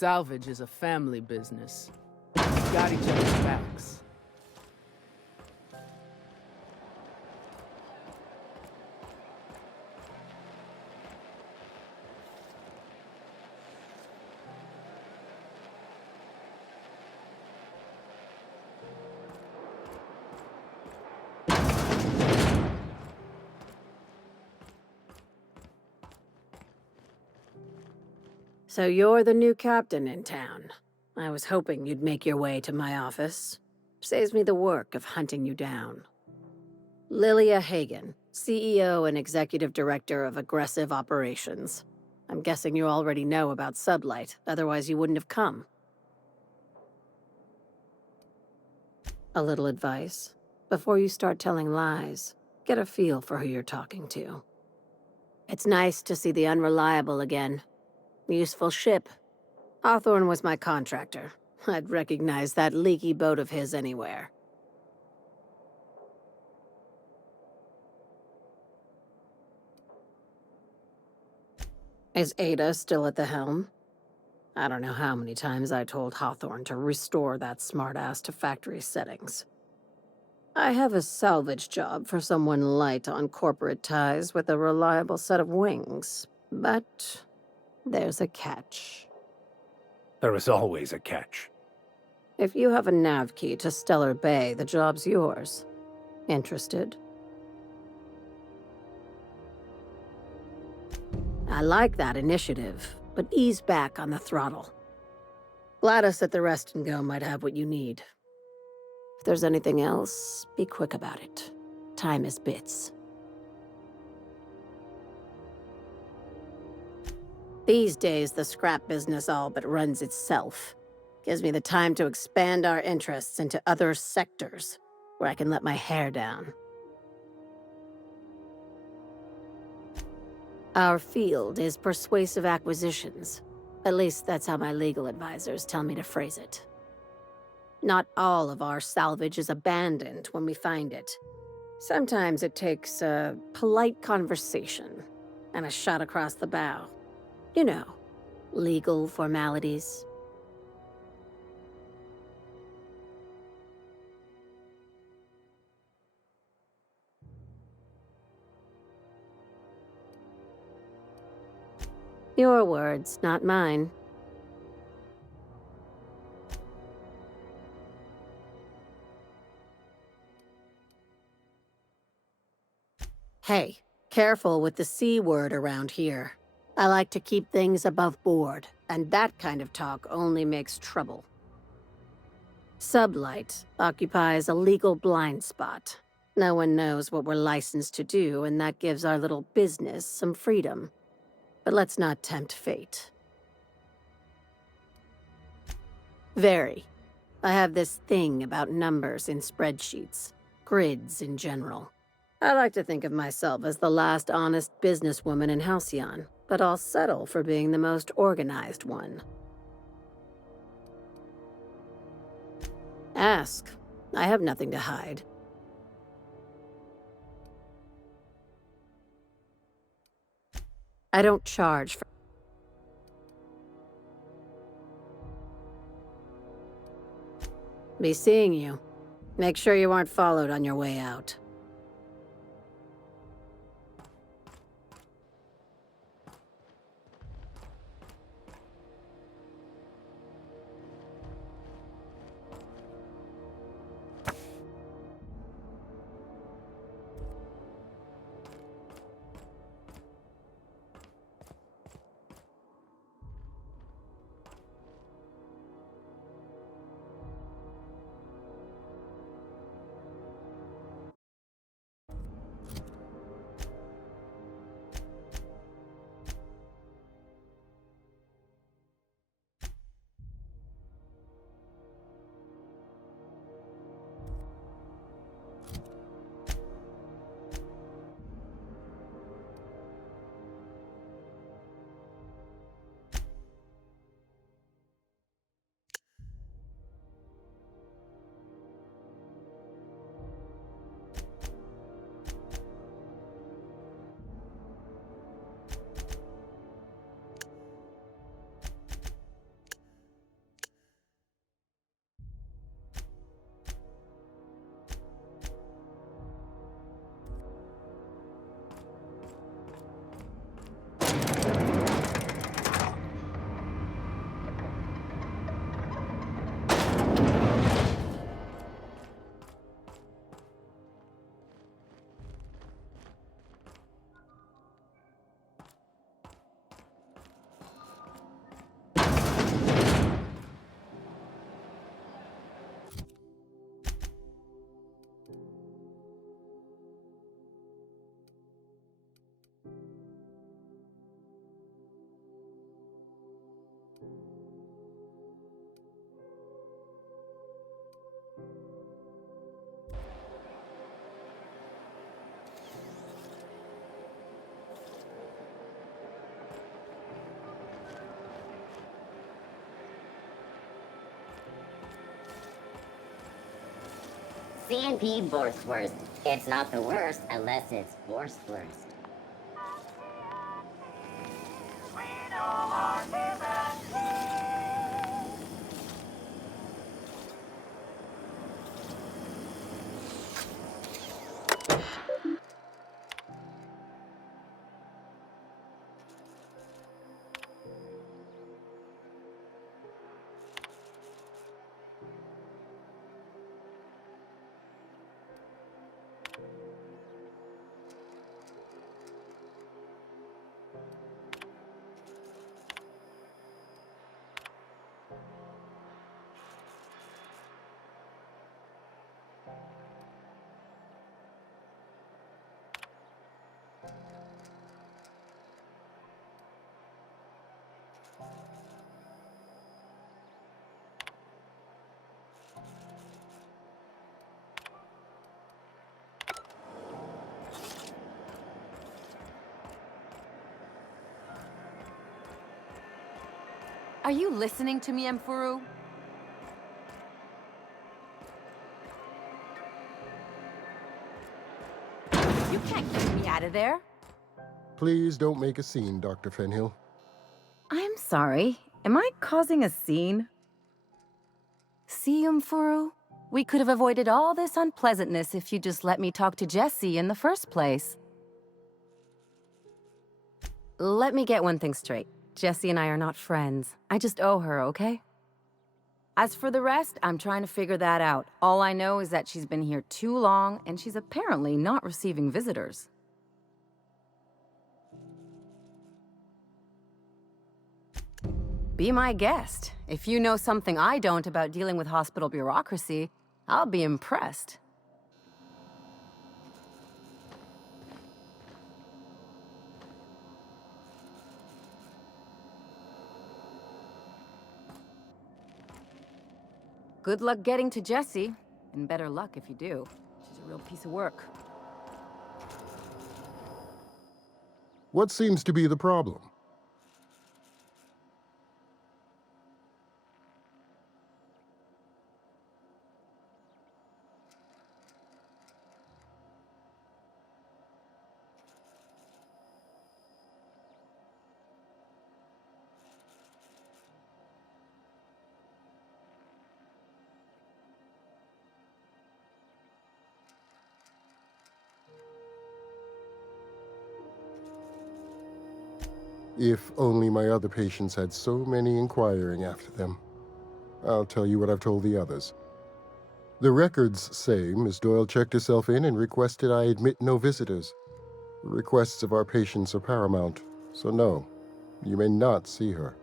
Salvage is a family business. We've got each other's backs. So you're the new captain in town. I was hoping you'd make your way to my office. Saves me the work of hunting you down. Lilia Hagen, CEO and Executive Director of Aggressive Operations. I'm guessing you already know about Sublight, otherwise you wouldn't have come. A little advice. Before you start telling lies, get a feel for who you're talking to. It's nice to see the Unreliable again. Useful ship. Hawthorne was my contractor. I'd recognize that leaky boat of his anywhere. Is Ada still at the helm? I don't know how many times I told Hawthorne to restore that smartass to factory settings. I have a salvage job for someone light on corporate ties with a reliable set of wings, but there's a catch. There is always a catch. If you have a nav key to Stellar Bay, the job's yours. Interested? I like that initiative, but ease back on the throttle. Gladys at the Rest and Go might have what you need. If there's anything else, be quick about it. Time is bits. These days, the scrap business all but runs itself. Gives me the time to expand our interests into other sectors, where I can let my hair down. Our field is persuasive acquisitions. At least that's how my legal advisors tell me to phrase it. Not all of our salvage is abandoned when we find it. Sometimes it takes a polite conversation and a shot across the bow. You know, legal formalities. Your words, not mine. Hey, careful with the C word around here. I like to keep things above board, and that kind of talk only makes trouble. Sublight occupies a legal blind spot. No one knows what we're licensed to do, and that gives our little business some freedom. But let's not tempt fate. Very. I have this thing about numbers in spreadsheets, grids in general. I like to think of myself as the last honest businesswoman in Halcyon, but I'll settle for being the most organized one. Ask. I have nothing to hide. I don't charge for... Be seeing you. Make sure you aren't followed on your way out. C&P Borstwurst. It's not the worst unless it's Borstwurst. Are you listening to me, Emfuru? You can't keep me out of there. Please don't make a scene, Dr. Fenhill. I'm sorry. Am I causing a scene? See, Emfuru? We could have avoided all this unpleasantness if you just let me talk to Jessie in the first place. Let me get one thing straight. Jessie and I are not friends. I just owe her, okay? As for the rest, I'm trying to figure that out. All I know is that she's been here too long, and she's apparently not receiving visitors. Be my guest. If you know something I don't about dealing with hospital bureaucracy, I'll be impressed. Good luck getting to Jessie, and better luck if you do. She's a real piece of work. What seems to be the problem? If only my other patients had so many inquiring after them. I'll tell you what I've told the others. The records say Miss Doyle checked herself in and requested I admit no visitors. The requests of our patients are paramount, so no, you may not see her.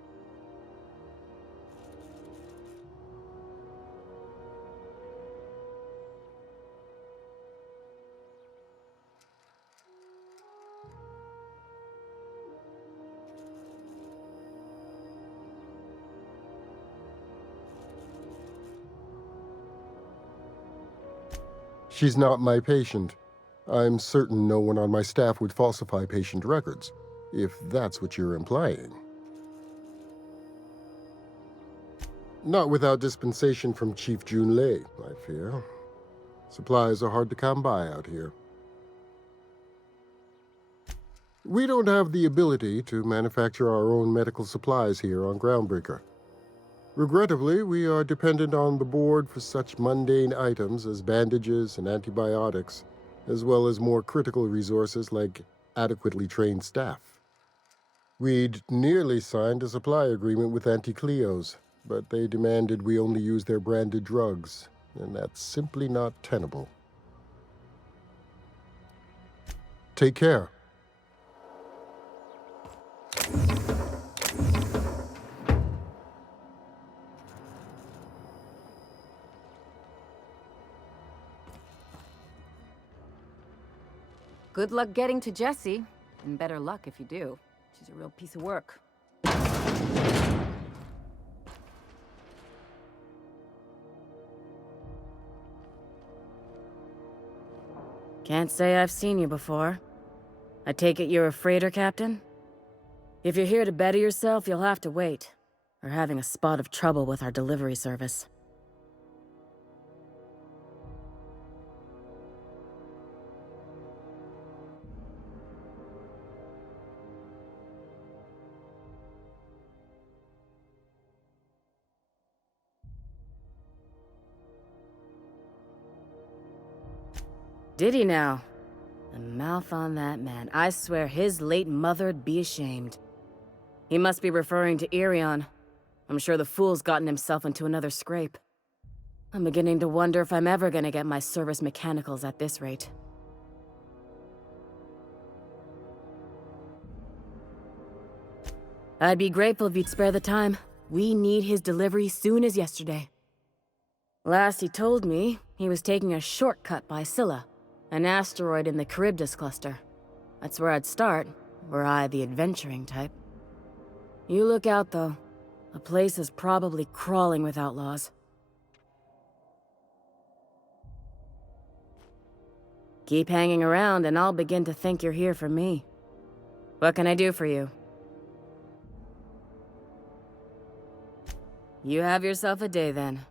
She's not my patient. I'm certain no one on my staff would falsify patient records, if that's what you're implying. Not without dispensation from Chief Junlei, I fear. Supplies are hard to come by out here. We don't have the ability to manufacture our own medical supplies here on Groundbreaker. Regrettably, we are dependent on the board for such mundane items as bandages and antibiotics, as well as more critical resources like adequately trained staff. We'd nearly signed a supply agreement with Anti-Cleos, but they demanded we only use their branded drugs, and that's simply not tenable. Take care. Good luck getting to Jessie, and better luck if you do. She's a real piece of work. Can't say I've seen you before. I take it you're a freighter captain? If you're here to better yourself, you'll have to wait. We're having a spot of trouble with our delivery service. Did he now? The mouth on that man. I swear his late mother'd be ashamed. He must be referring to Irion. I'm sure the fool's gotten himself into another scrape. I'm beginning to wonder if I'm ever gonna get my service mechanicals at this rate. I'd be grateful if you'd spare the time. We need his delivery soon as yesterday. Last he told me, he was taking a shortcut by Scylla, an asteroid in the Charybdis cluster. That's where I'd start, were I the adventuring type. You look out, though. The place is probably crawling with outlaws. Keep hanging around, and I'll begin to think you're here for me. What can I do for you? You have yourself a day, then.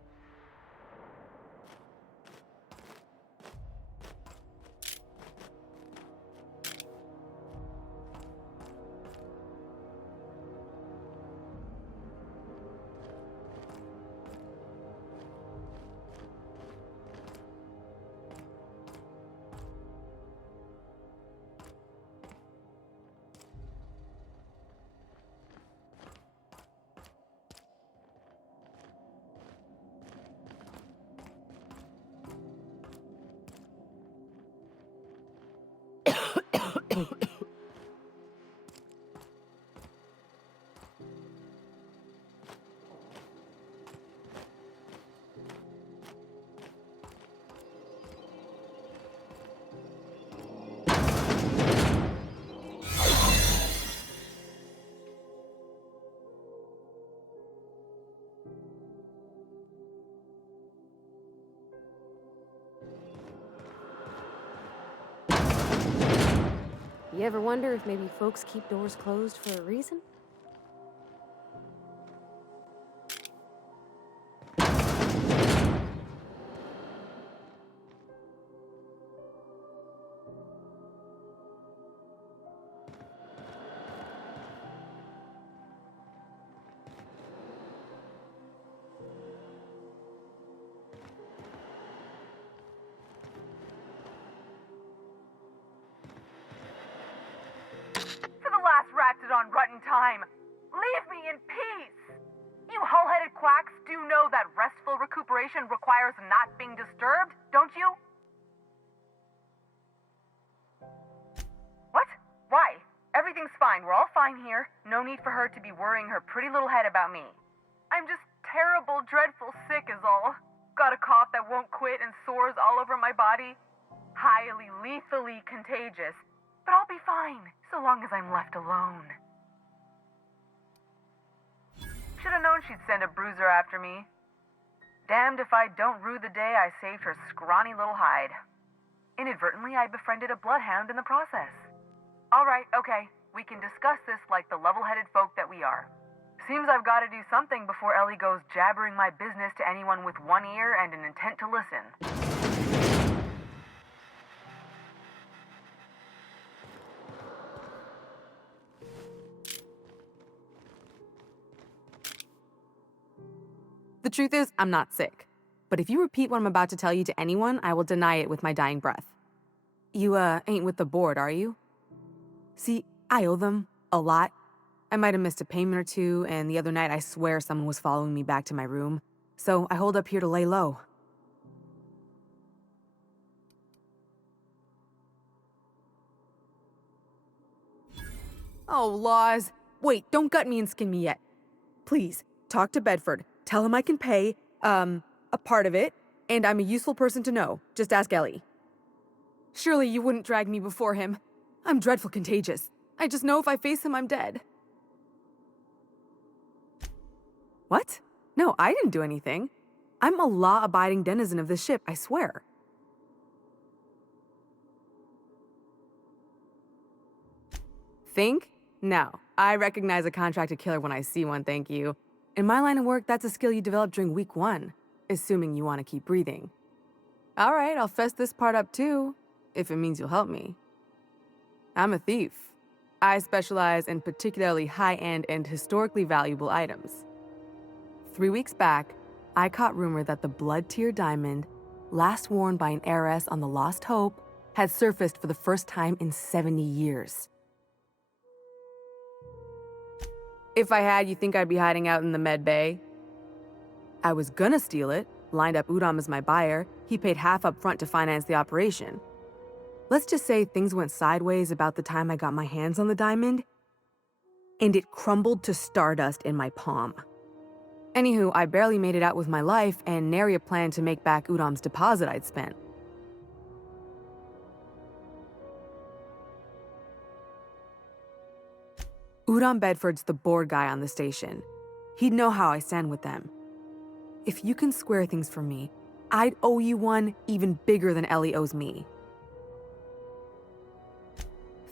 You ever wonder if maybe folks keep doors closed for a reason? For the last ratted on rotten time, leave me in peace! You hull-headed quacks do know that restful recuperation requires not being disturbed, don't you? What? Why? Everything's fine. We're all fine here. No need for her to be worrying her pretty little head about me. I'm just terrible, dreadful sick is all. Got a cough that won't quit and sores all over my body. Highly, lethally contagious. But I'll be fine, so long as I'm left alone. Should've known she'd send a bruiser after me. Damned if I don't rue the day I saved her scrawny little hide. Inadvertently, I befriended a bloodhound in the process. Alright, okay, we can discuss this like the level-headed folk that we are. Seems I've got to do something before Ellie goes jabbering my business to anyone with one ear and an intent to listen. The truth is, I'm not sick. But if you repeat what I'm about to tell you to anyone, I will deny it with my dying breath. You, ain't with the board, are you? See, I owe them a lot. I might have missed a payment or two, and the other night I swear someone was following me back to my room. So I hold up here to lay low. Oh, laws. Wait, don't gut me and skin me yet. Please, talk to Bedford. Tell him I can pay, a part of it, and I'm a useful person to know. Just ask Ellie. Surely you wouldn't drag me before him. I'm dreadful contagious. I just know if I face him, I'm dead. What? No, I didn't do anything. I'm a law-abiding denizen of this ship, I swear. Think? No. I recognize a contracted killer when I see one, thank you. In my line of work, that's a skill you develop during week 1, assuming you want to keep breathing. All right, I'll fess this part up too, if it means you'll help me. I'm a thief. I specialize in particularly high-end and historically valuable items. 3 weeks back, I caught rumor that the blood-tier diamond, last worn by an heiress on the Lost Hope, had surfaced for the first time in 70 years. If I had, you think I'd be hiding out in the med bay? I was gonna steal it, lined up Udom as my buyer. He paid half up front to finance the operation. Let's just say things went sideways about the time I got my hands on the diamond, and it crumbled to stardust in my palm. Anywho, I barely made it out with my life, and nary a plan to make back Udom's deposit I'd spent. Udom Bedford's the board guy on the station. He'd know how I stand with them. If you can square things for me, I'd owe you one even bigger than Ellie owes me.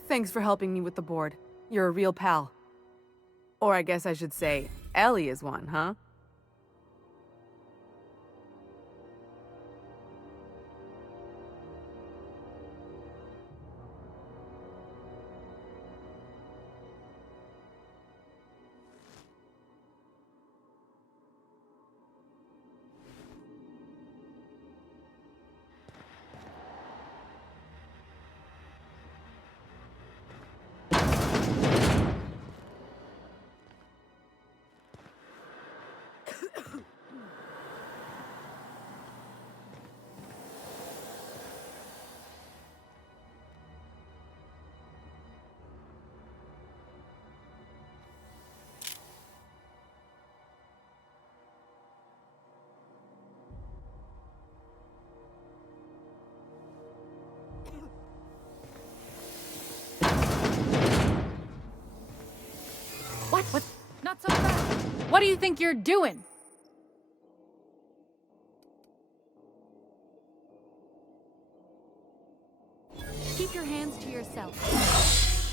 Thanks for helping me with the board. You're a real pal. Or I guess I should say, Ellie is one, huh? What? Not so fast. What do you think you're doing? Keep your hands to yourself.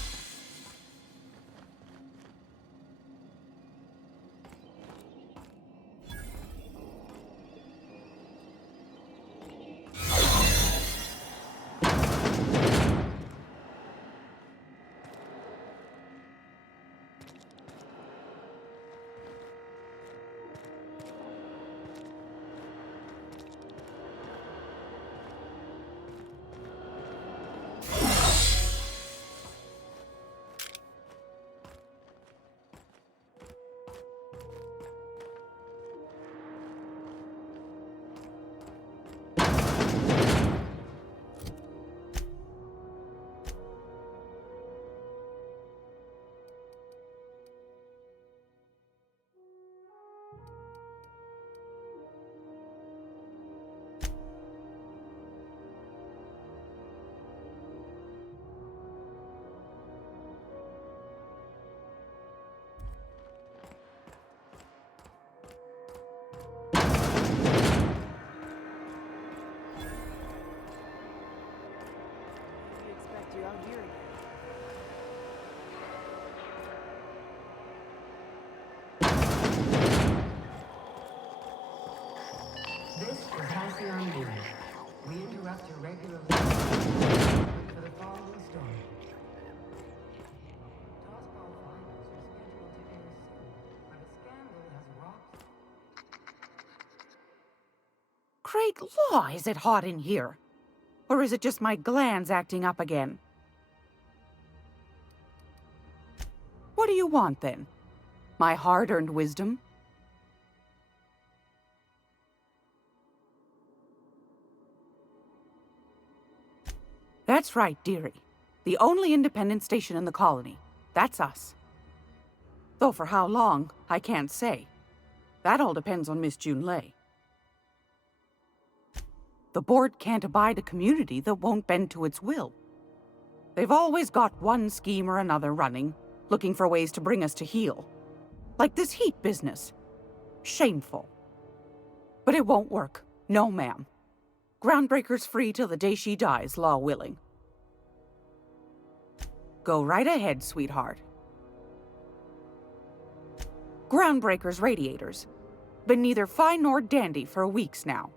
you out here again. This is Halcyon News. We interrupt your regular for the following story. Tossball finals are scheduled to air soon, but a scandal has rocked. Great law, is it hot in here? Or is it just my glands acting up again? What do you want, then? My hard-earned wisdom? That's right, dearie. The only independent station in the colony. That's us. Though for how long, I can't say. That all depends on Miss June Lay. The board can't abide a community that won't bend to its will. They've always got one scheme or another running, looking for ways to bring us to heel. Like this heat business. Shameful. But it won't work. No, ma'am. Groundbreaker's free till the day she dies, law willing. Go right ahead, sweetheart. Groundbreaker's radiators. Been neither fine nor dandy for weeks now.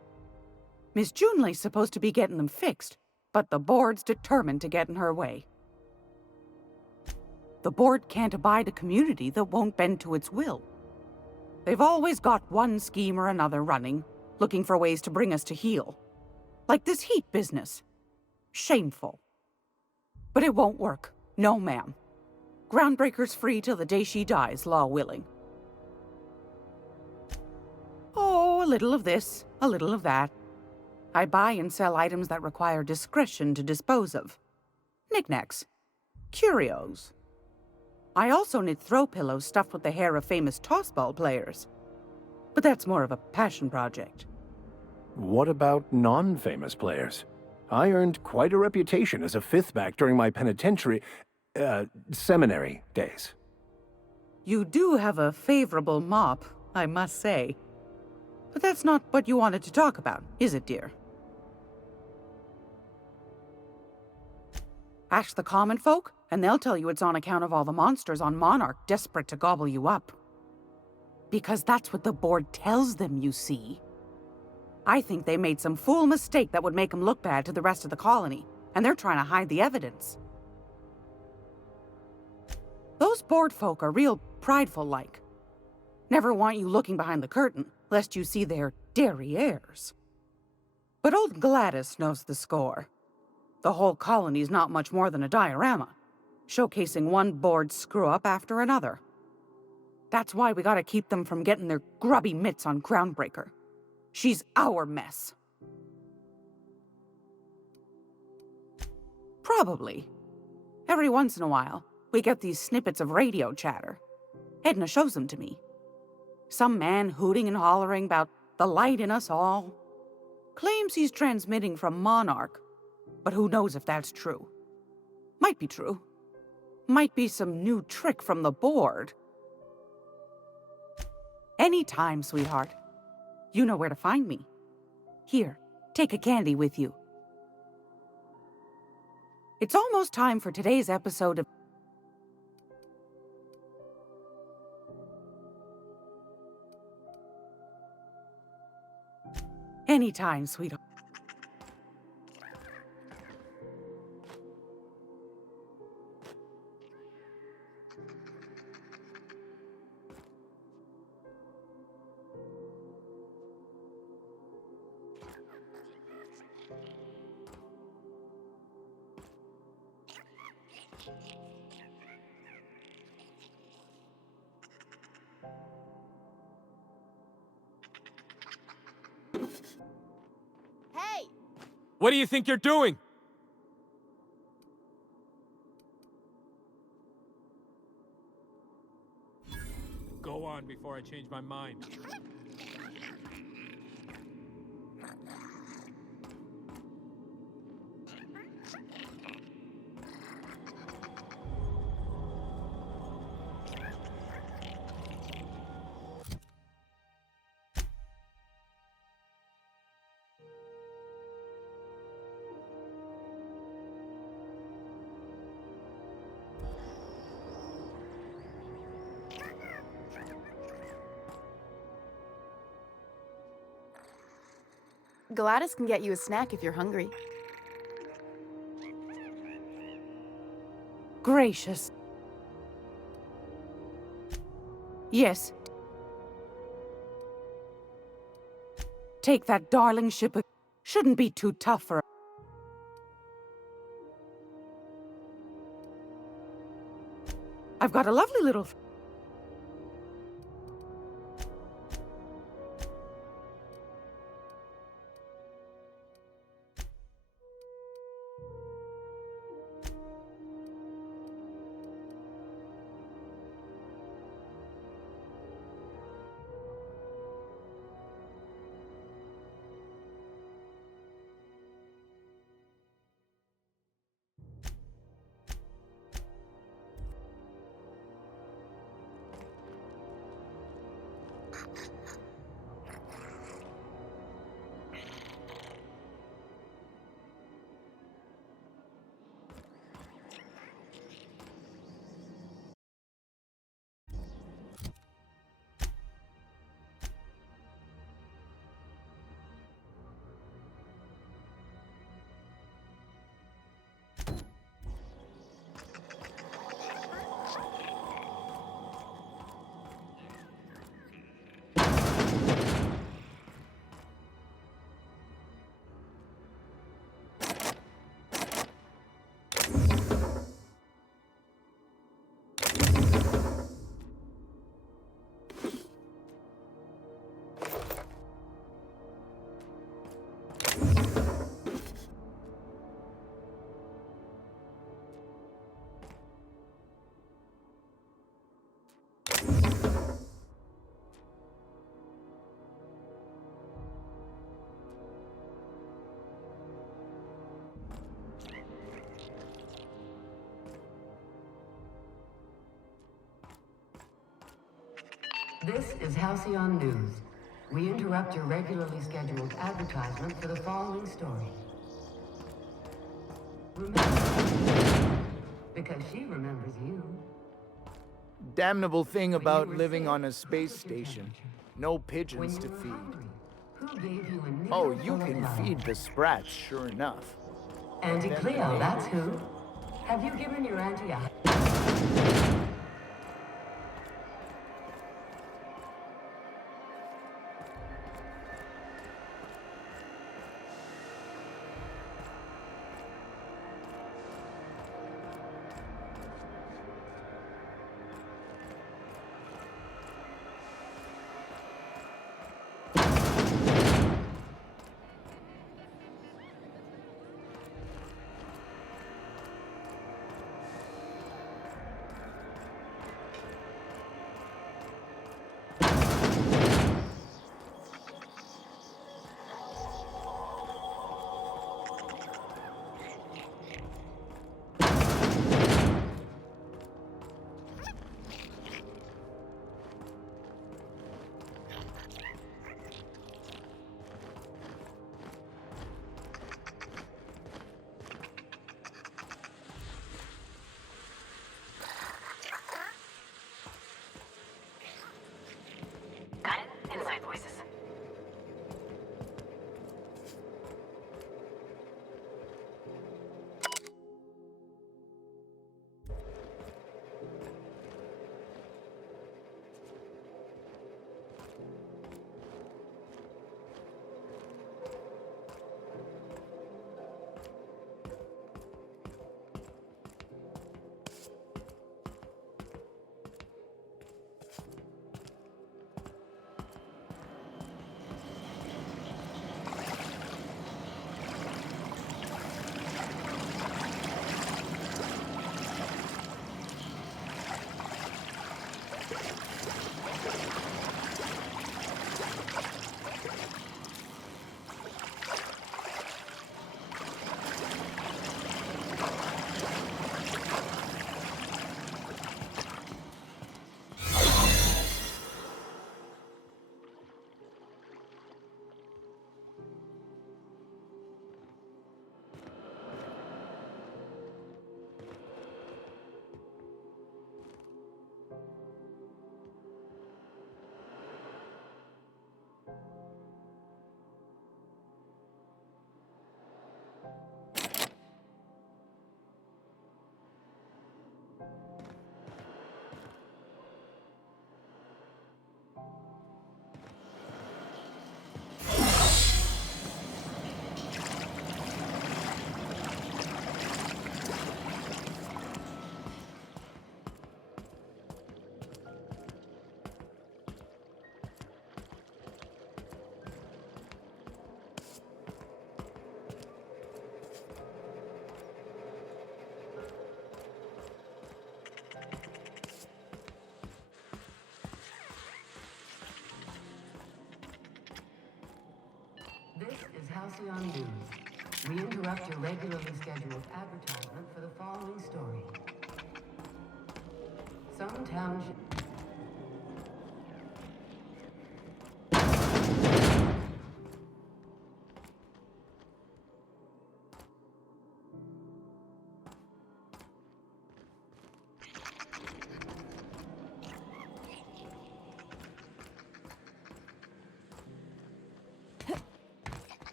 Miss Junley's supposed to be getting them fixed, but the board's determined to get in her way. The board can't abide a community that won't bend to its will. They've always got one scheme or another running, looking for ways to bring us to heel. Like this heat business. Shameful. But it won't work. No, ma'am. Groundbreaker's free till the day she dies, law willing. Oh, a little of this, a little of that. I buy and sell items that require discretion to dispose of. Knickknacks. Curios. I also knit throw pillows stuffed with the hair of famous tossball players. But that's more of a passion project. What about non-famous players? I earned quite a reputation as a fifth-back during my penitentiary, seminary days. You do have a favorable mop, I must say. But that's not what you wanted to talk about, is it, dear? Ask the common folk, and they'll tell you it's on account of all the monsters on Monarch desperate to gobble you up. Because that's what the board tells them, you see. I think they made some fool mistake that would make them look bad to the rest of the colony, and they're trying to hide the evidence. Those board folk are real prideful-like. Never want you looking behind the curtain, lest you see their derrieres. But old Gladys knows the score. The whole colony's not much more than a diorama, showcasing one board screw-up after another. That's why we gotta keep them from getting their grubby mitts on Groundbreaker. She's our mess. Probably. Every once in a while, we get these snippets of radio chatter. Edna shows them to me. Some man hooting and hollering about the light in us all. Claims he's transmitting from Monarch, but who knows if that's true. Might be true. Might be some new trick from the board. Anytime, sweetheart. You know where to find me. Here, take a candy with you. It's almost time for today's episode of... Anytime, sweetheart. Hey! What do you think you're doing? Go on before I change my mind. Gladys can get you a snack if you're hungry. Gracious. Yes. Take that darling ship. Shouldn't be too tough for. I've got a lovely little. This is Halcyon News. We interrupt your regularly scheduled advertisement for the following story. Remember, because she remembers you. Damnable thing about living on a space station. No pigeons to feed. Who gave you a nickel Oh, you full of can love? feed the sprats, sure enough. Auntie Cleo, that's who. Have you given your auntie a... This is Halcyon News. We interrupt your regularly scheduled advertisement for the following story. Some township...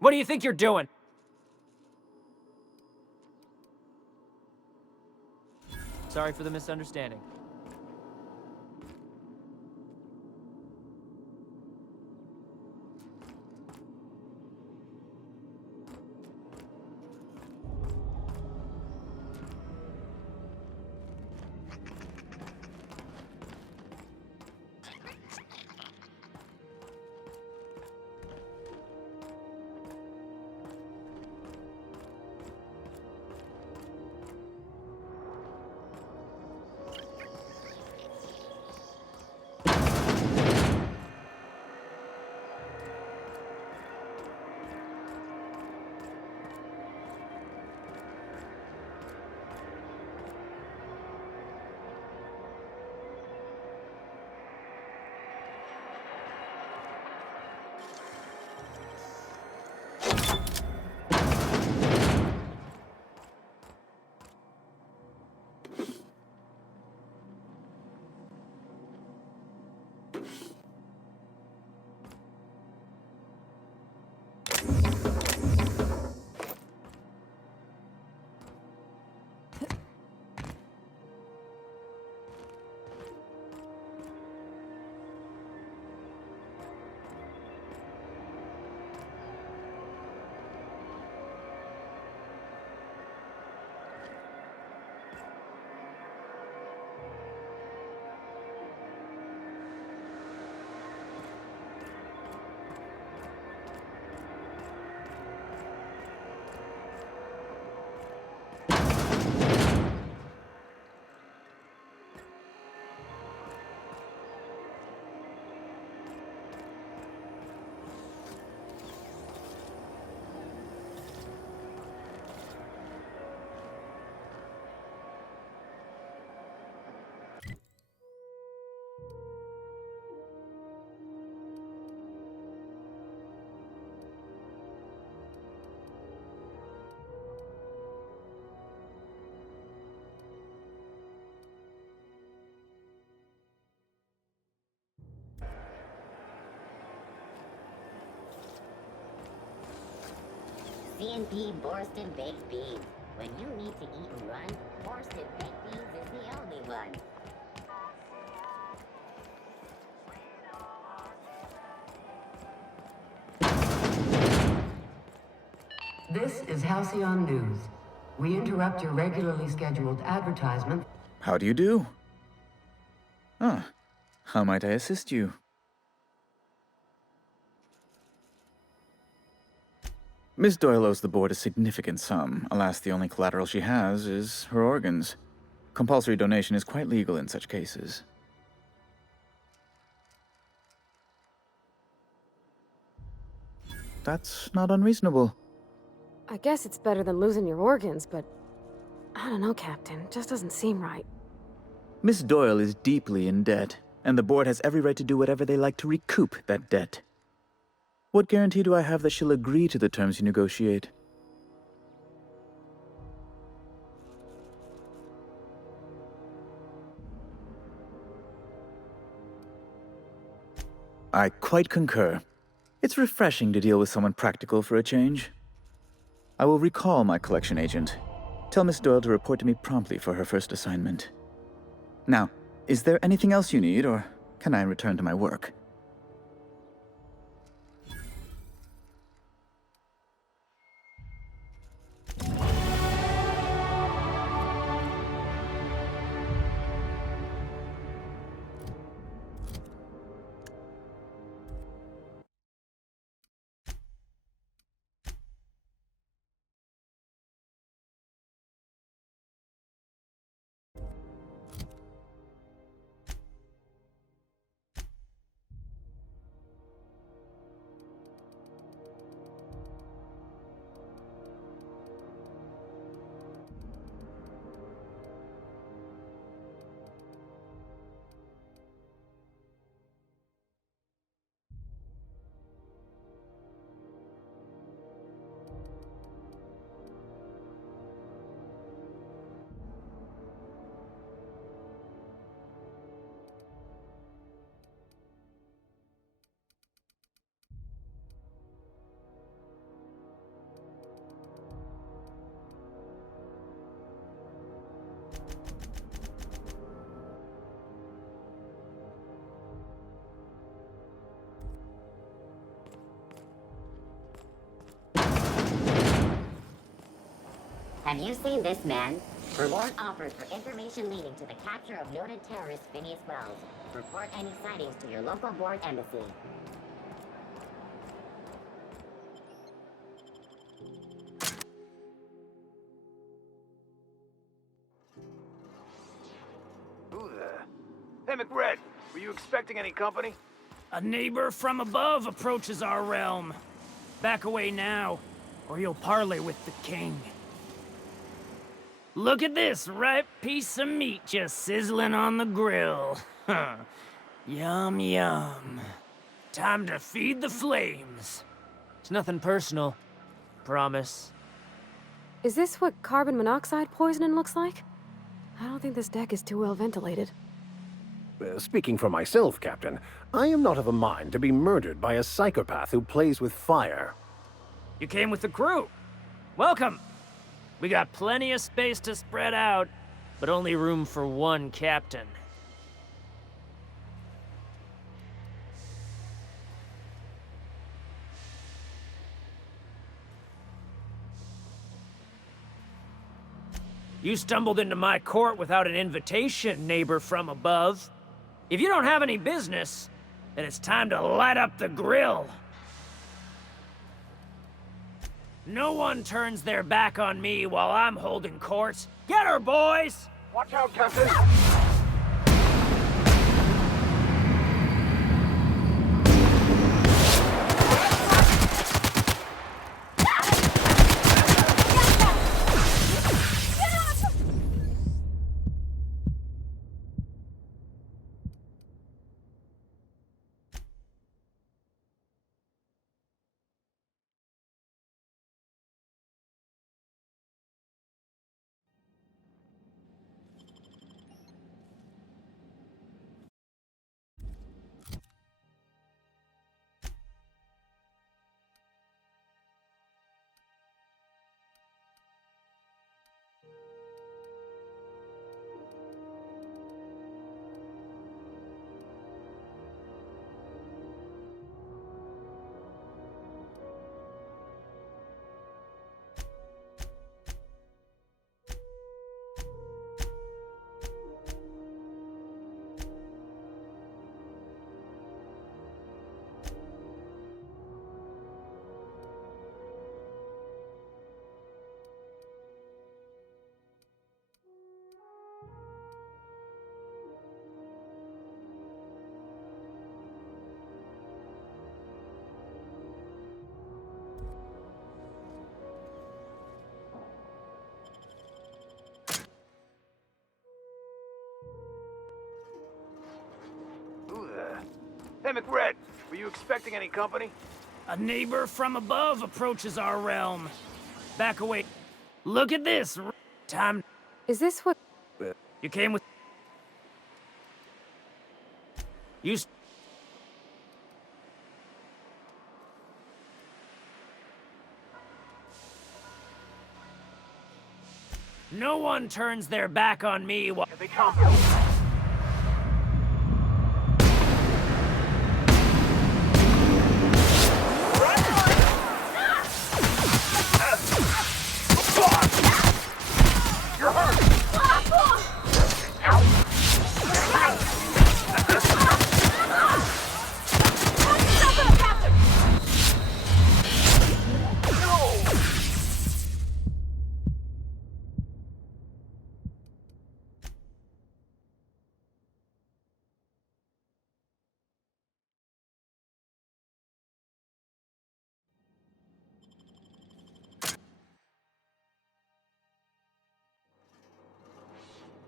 What do you think you're doing? Sorry for the misunderstanding. C&P Borsted Baked Beans. When you need to eat and run, Borsted Baked Beans is the only one. This is Halcyon News. We interrupt your regularly scheduled advertisement. How do you do? Ah, how might I assist you? Miss Doyle owes the board a significant sum. Alas, the only collateral she has is her organs. Compulsory donation is quite legal in such cases. That's not unreasonable. I guess it's better than losing your organs, but I don't know, Captain. It just doesn't seem right. Miss Doyle is deeply in debt, and the board has every right to do whatever they like to recoup that debt. What guarantee do I have that she'll agree to the terms you negotiate? I quite concur. It's refreshing to deal with someone practical for a change. I will recall my collection agent. Tell Miss Doyle to report to me promptly for her first assignment. Now, is there anything else you need, or can I return to my work? Have you seen this man? Reward offered for information leading to the capture of noted terrorist Phineas Wells. Report any sightings to your local board embassy. Who the... Hey, McRed, were you expecting any company? A neighbor from above approaches our realm. Back away now, or you'll parley with the king. Look at this ripe piece of meat just sizzling on the grill. Yum, yum. Time to feed the flames. It's nothing personal. Promise. Is this what carbon monoxide poisoning looks like? I don't think this deck is too well ventilated. Speaking for myself, Captain, I am not of a mind to be murdered by a psychopath who plays with fire. You came with the crew. Welcome. We got plenty of space to spread out, but only room for one captain. You stumbled into my court without an invitation, neighbor from above. If you don't have any business, then it's time to light up the grill. No one turns their back on me while I'm holding court. Get her, boys! Watch out, Captain! Hey, McRed, were you expecting any company? A neighbor from above approaches our realm. Back away. Look at this. Time. Is this what... You came with... You... No one turns their back on me while... Here they come. You're hurt!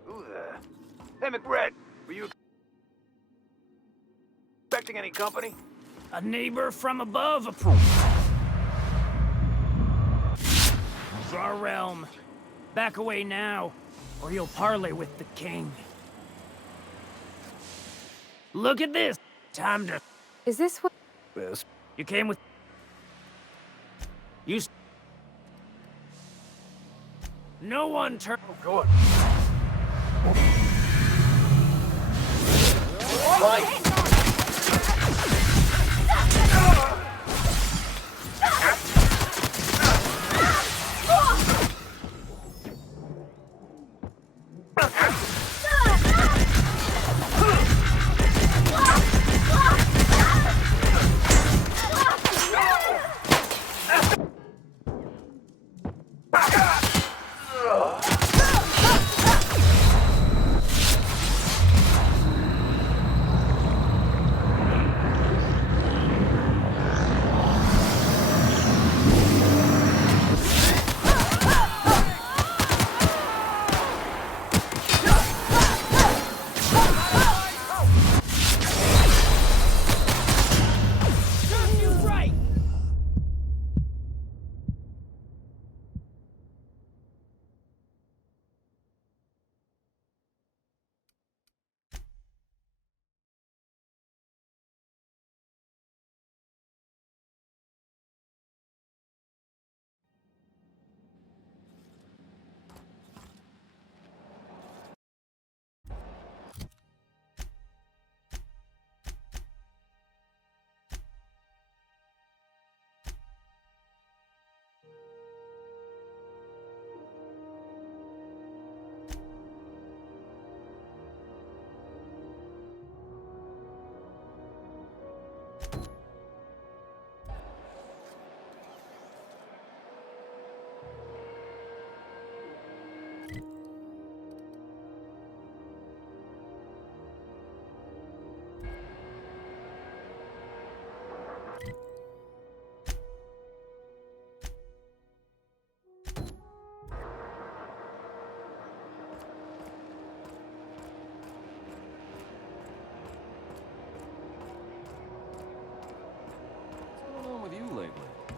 Who the... Hey, McBride, were you expecting any company? A neighbor from above approaches our realm. Back away now, or you'll parley with the king. Look at this. Time to... Is this what... Yes. You came with... You... No one turn... Oh, good. Right.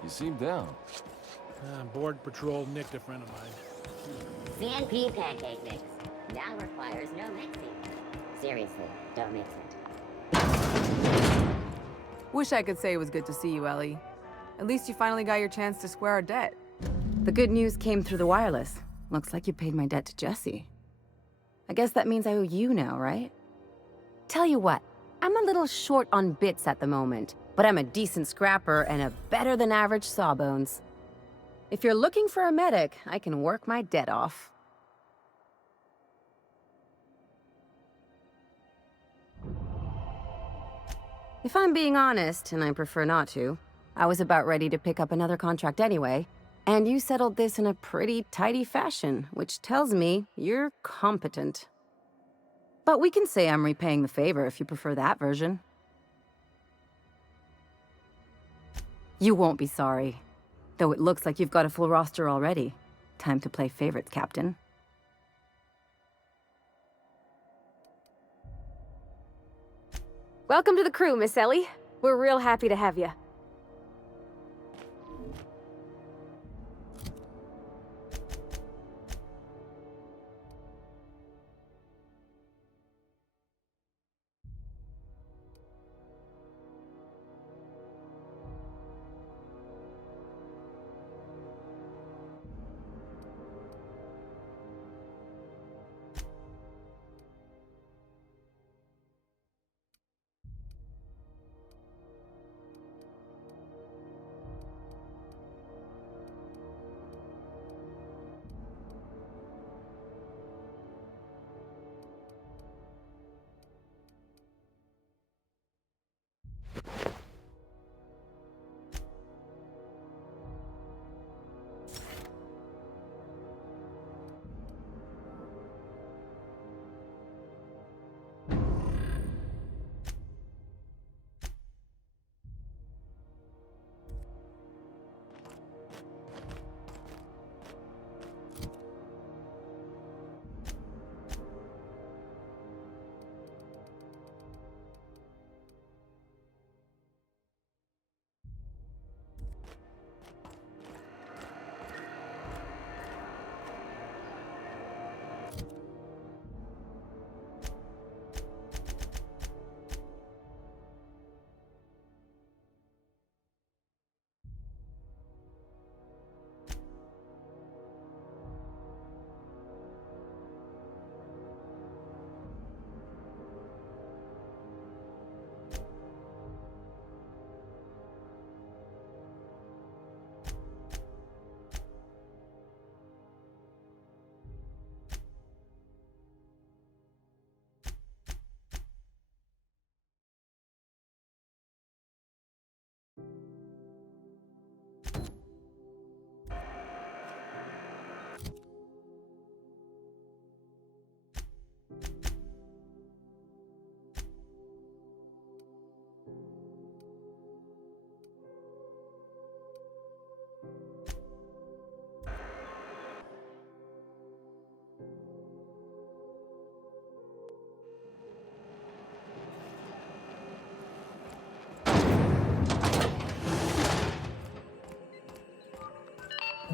You seem down. Board patrol nicked a friend of mine. CNP pancake mix. Now requires no mixing. Seriously, don't mix it. Wish I could say it was good to see you, Ellie. At least you finally got your chance to square our debt. The good news came through the wireless. Looks like you paid my debt to Jesse. I guess that means I owe you now, right? Tell you what, I'm a little short on bits at the moment, but I'm a decent scrapper and a better-than-average sawbones. If you're looking for a medic, I can work my debt off. If I'm being honest, and I prefer not to, I was about ready to pick up another contract anyway, and you settled this in a pretty tidy fashion, which tells me you're competent. But we can say I'm repaying the favor if you prefer that version. You won't be sorry. Though it looks like you've got a full roster already. Time to play favorites, Captain. Welcome to the crew, Miss Ellie. We're real happy to have you.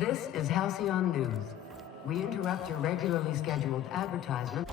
This is Halcyon News. We interrupt your regularly scheduled advertisement.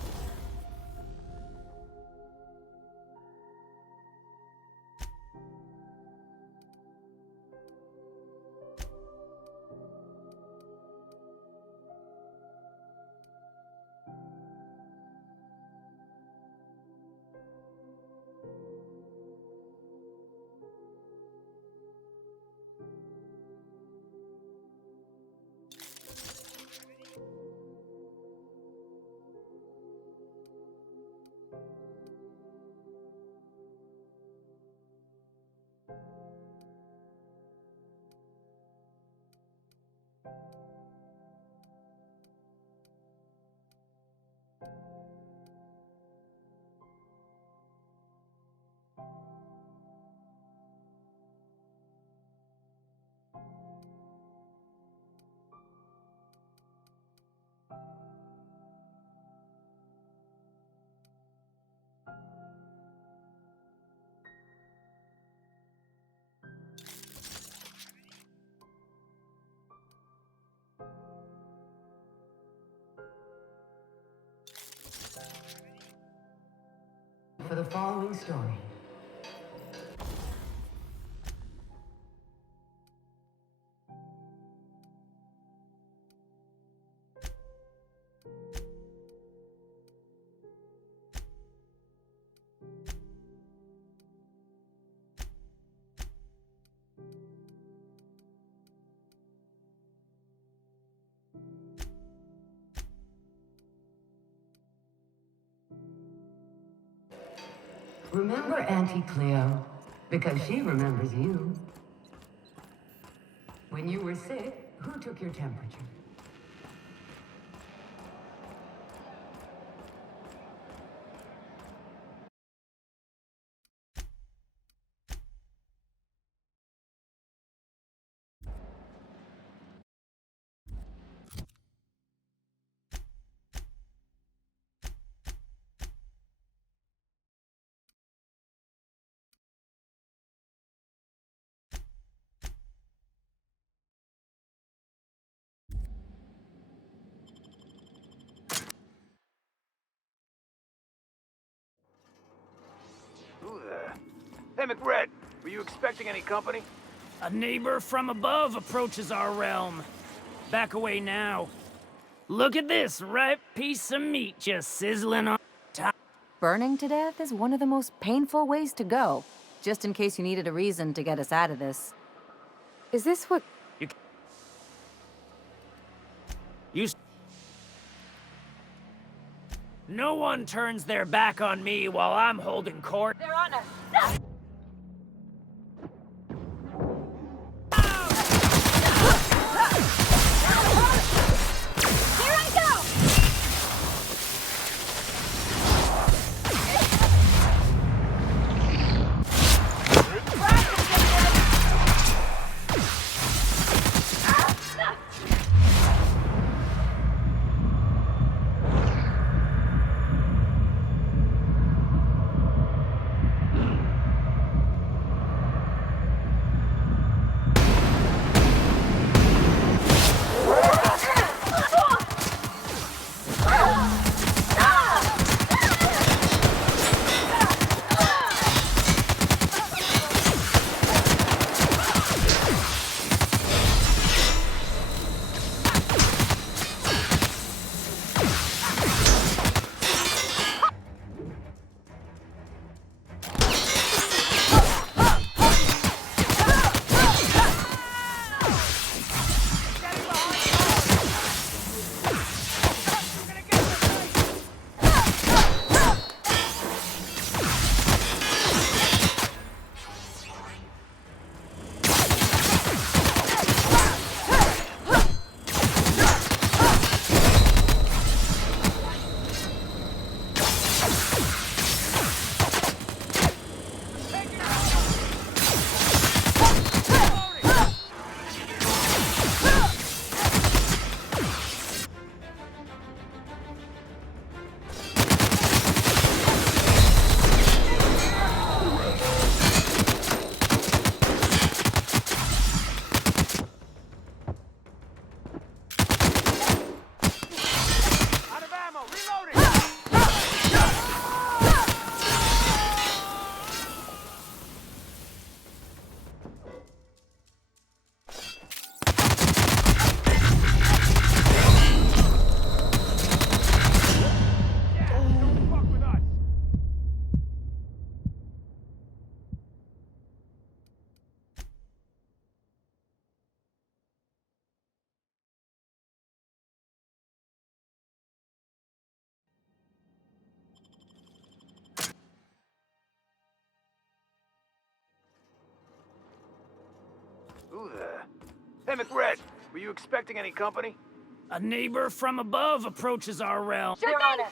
For the following story. Remember Auntie Cleo, because she remembers you. When you were sick, who took your temperature? Who the... Hey, McRed, were you expecting any company? A neighbor from above approaches our realm. Back away now. Look at this ripe piece of meat just sizzling on top. Burning to death is one of the most painful ways to go, just in case you needed a reason to get us out of this. Is this what... No one turns their back on me while I'm holding court. They're on us! Here I go! Who the... Hey, McRed, were you expecting any company? A neighbor from above approaches our realm. They're on us.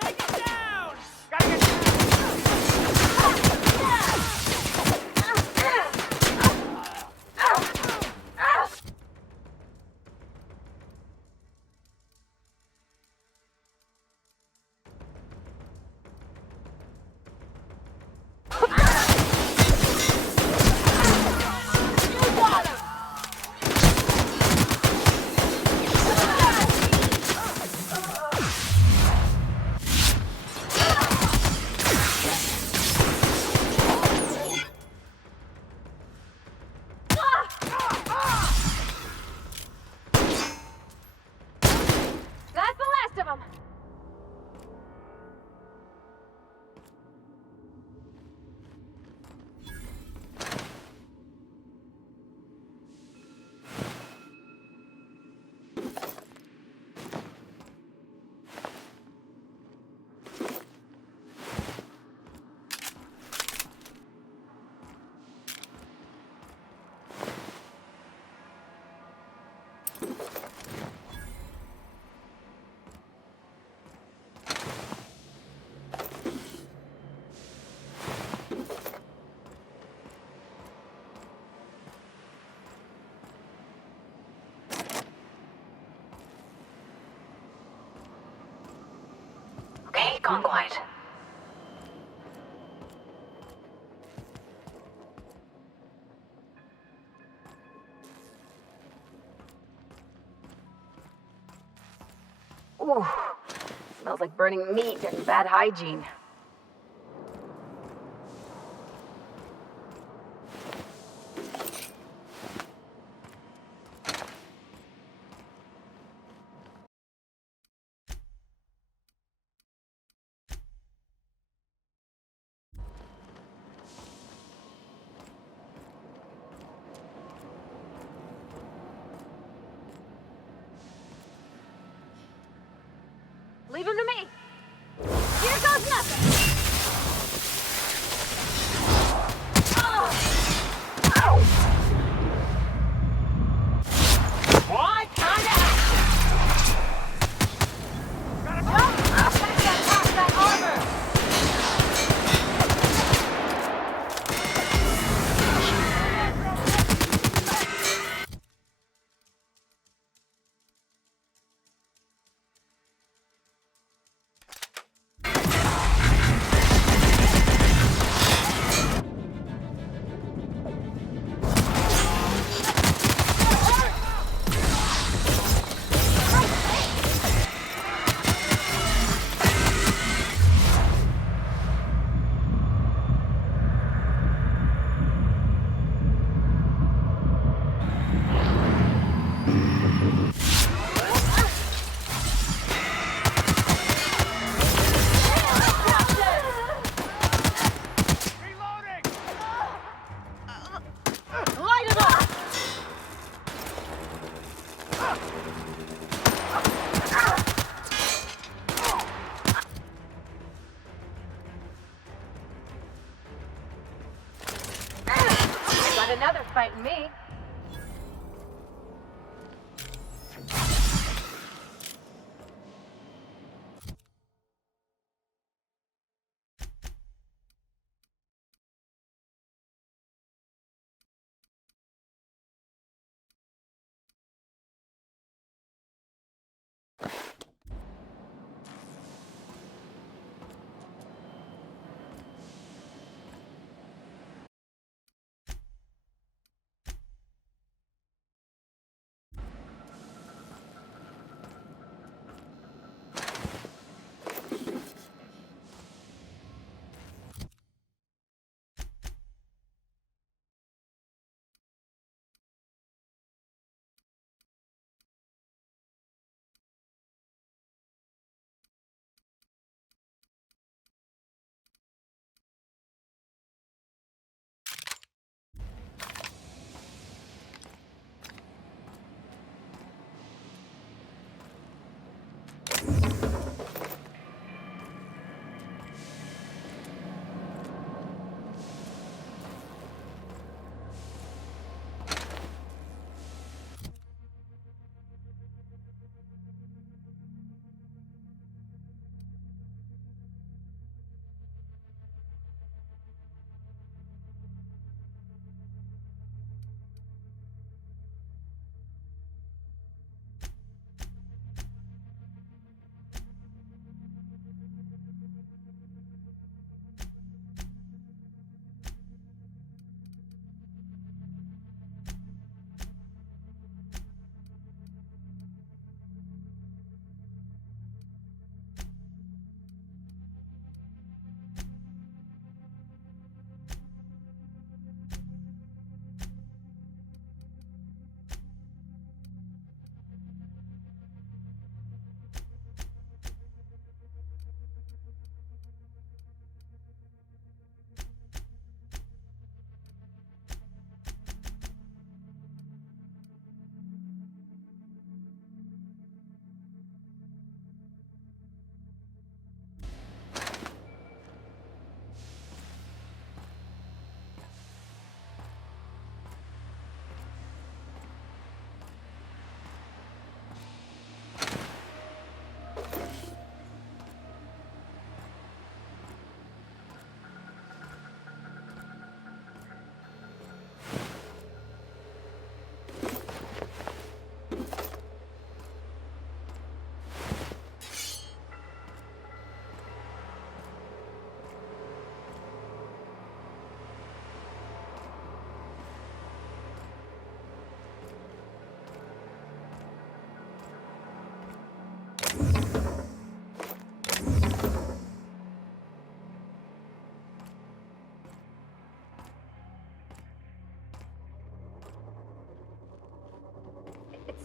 Take it down! Gotta get That's the last of them. Okay, gone quiet. Ooh, smells like burning meat and bad hygiene. Leave him to me. Here goes nothing. What kind of Got another fighting me.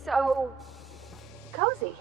so cozy.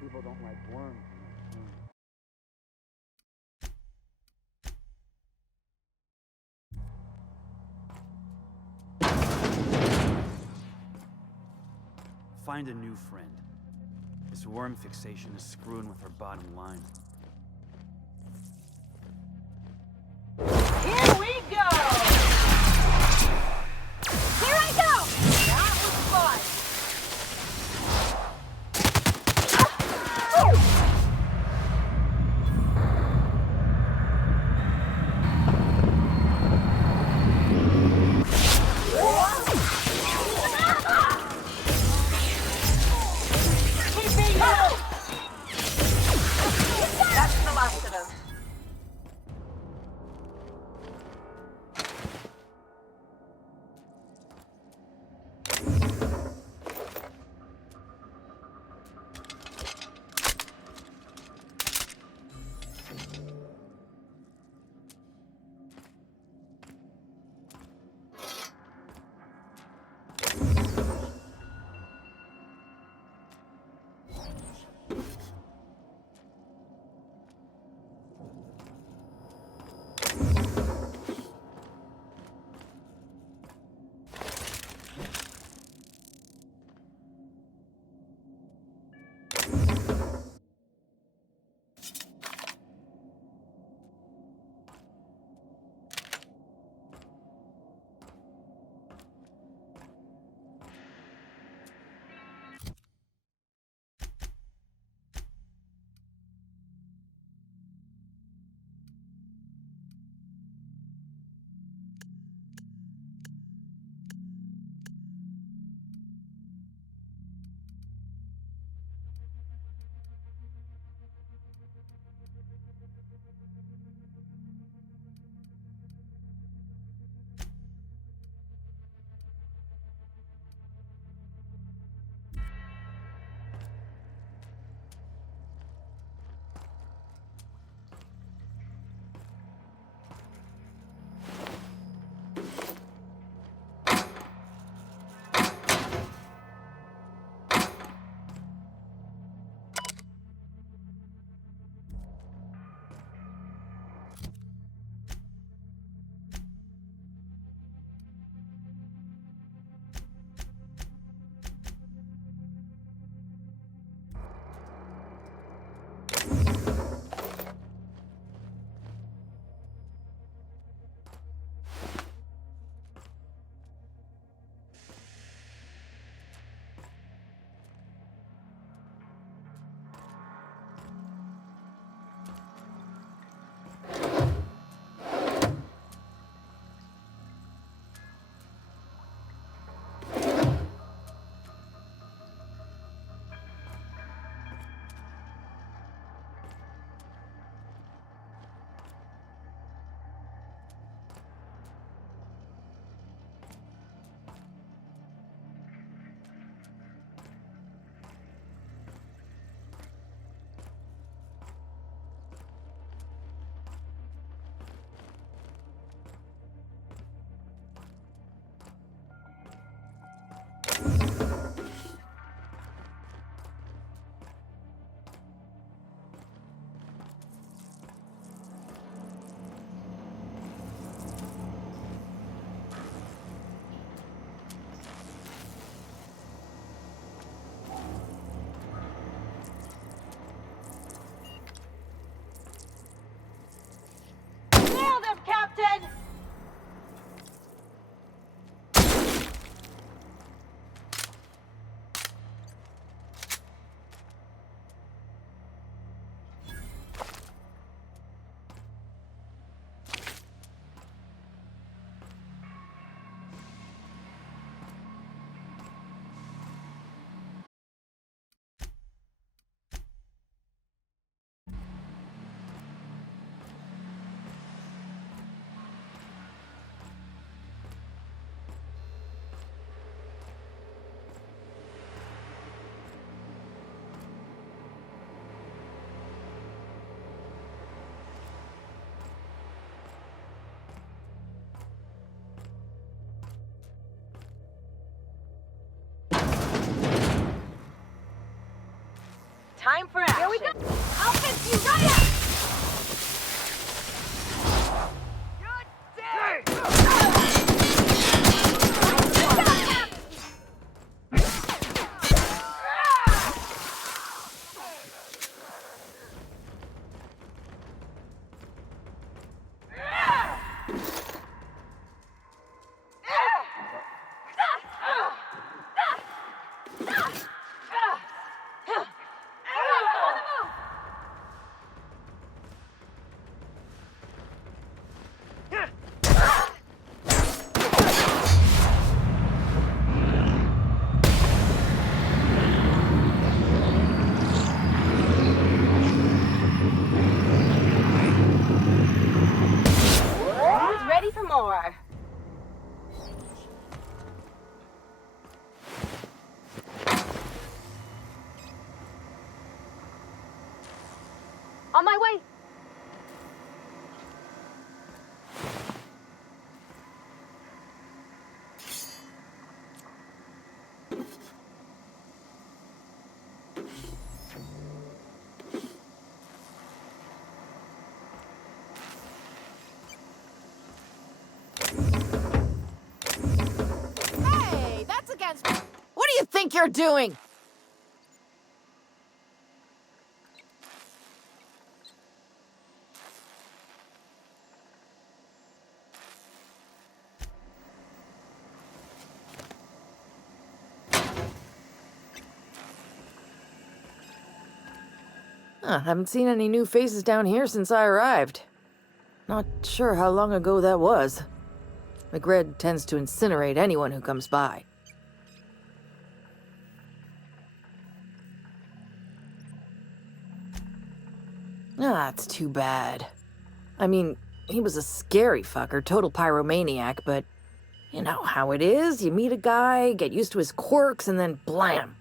People don't like worms. Find a new friend. This worm fixation is screwing with her bottom line. Here we go! Here I go! That was fun! Time for action. Here we go. I'll fix you right up. Ready for more. On my way. Hey, that's against... What do you think you're doing? Haven't seen any new faces down here since I arrived. Not sure how long ago that was. McRed tends to incinerate anyone who comes by. It's too bad. I mean, he was a scary fucker, total pyromaniac, but you know how it is. You meet a guy, get used to his quirks, and then blam!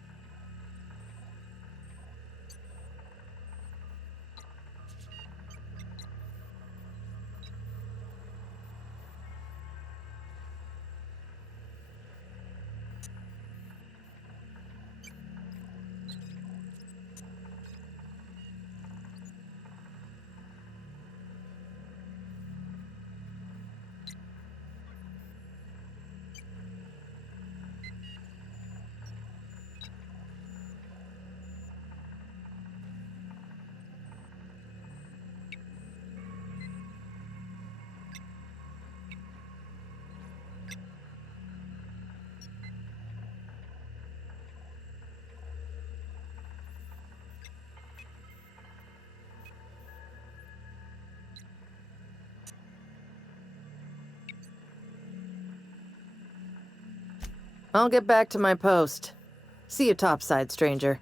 I'll get back to my post. See you topside, stranger.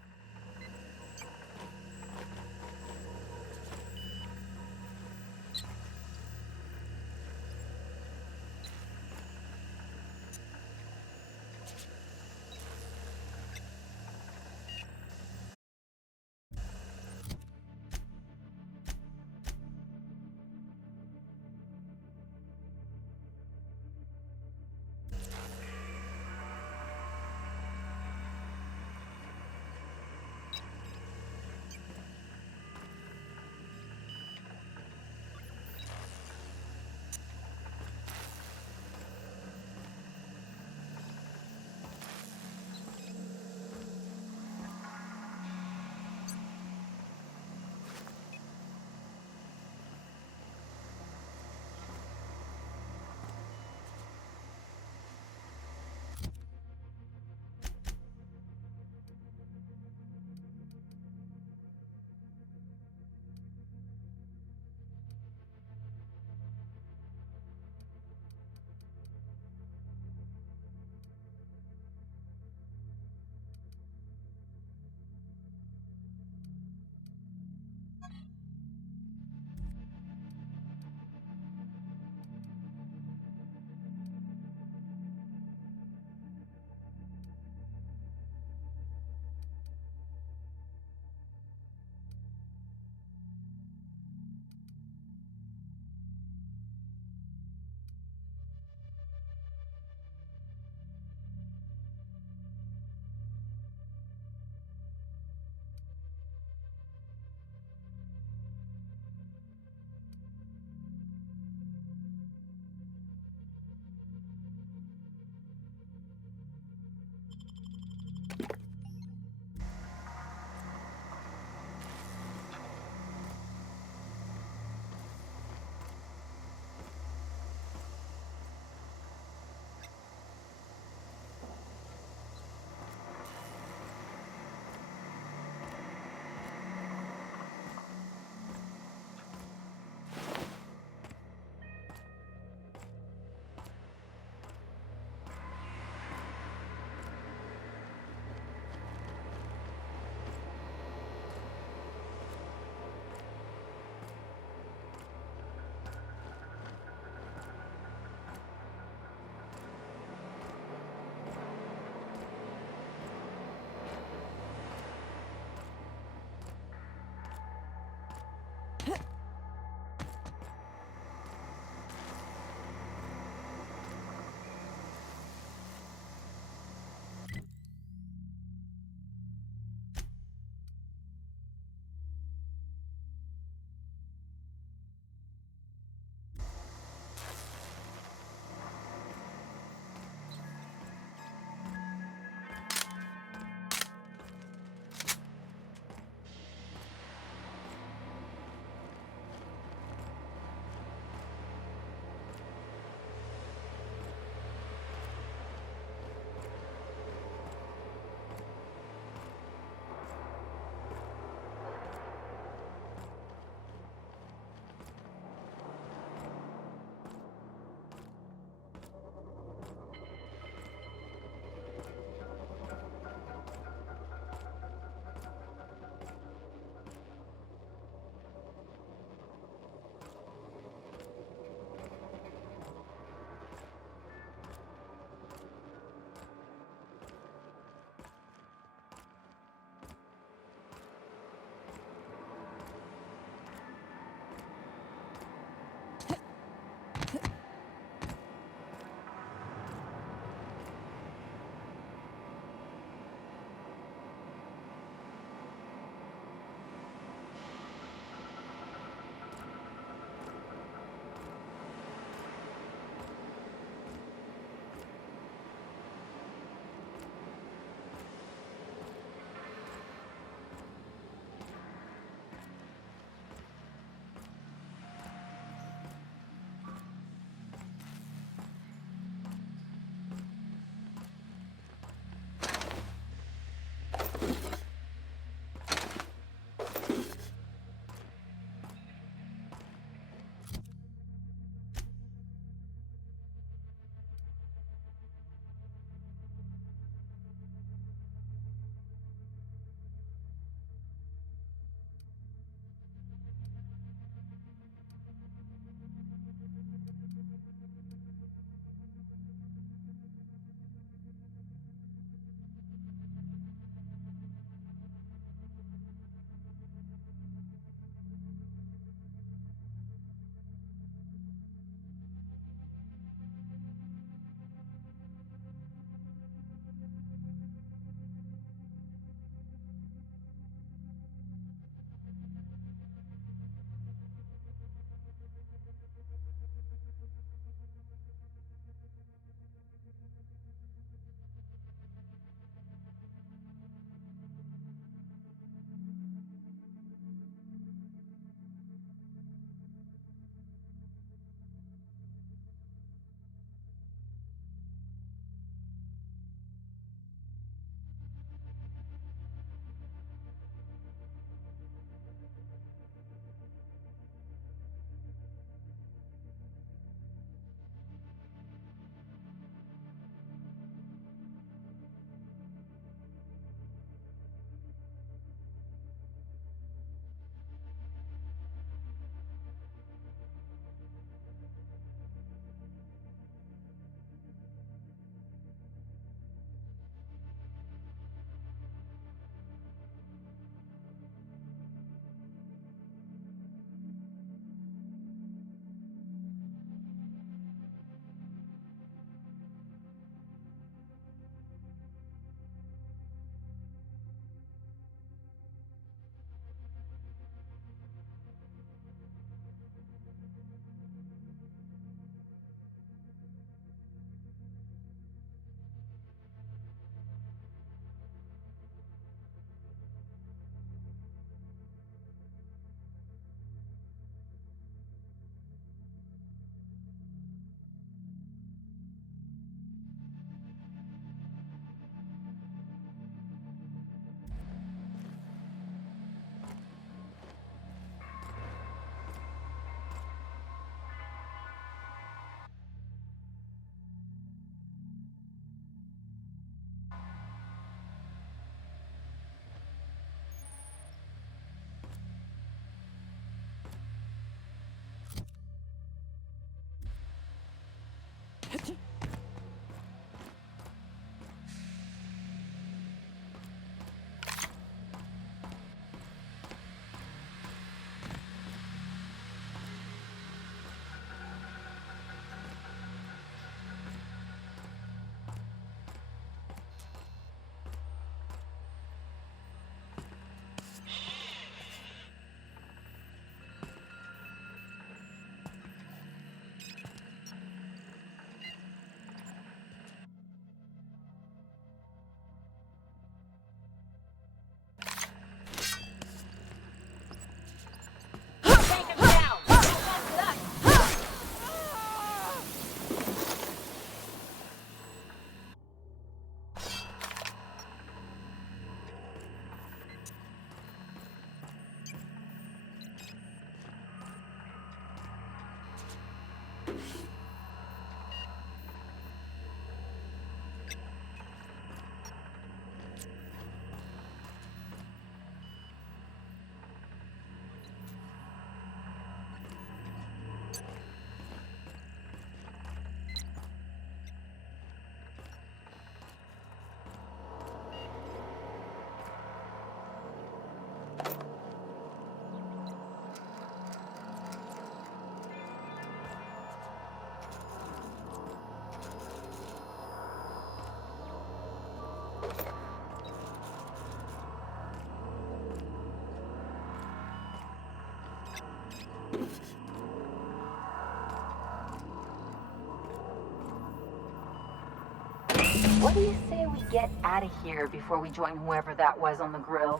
What do you say we get out of here before we join whoever that was on the grill?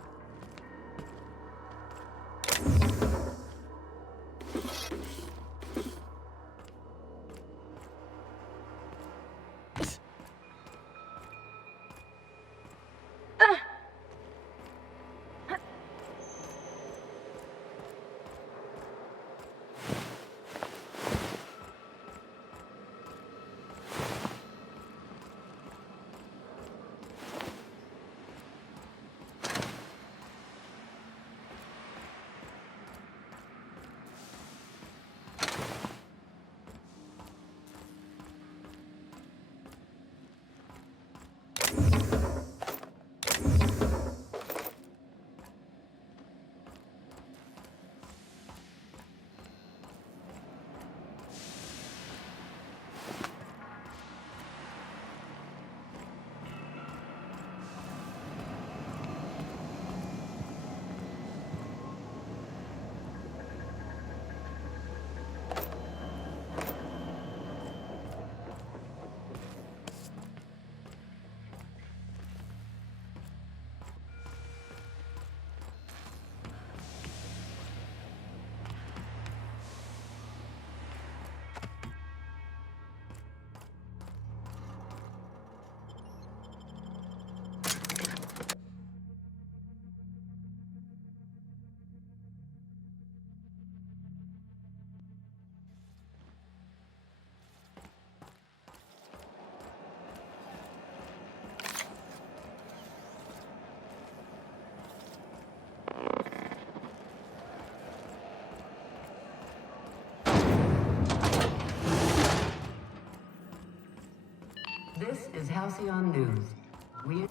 This is Halcyon News.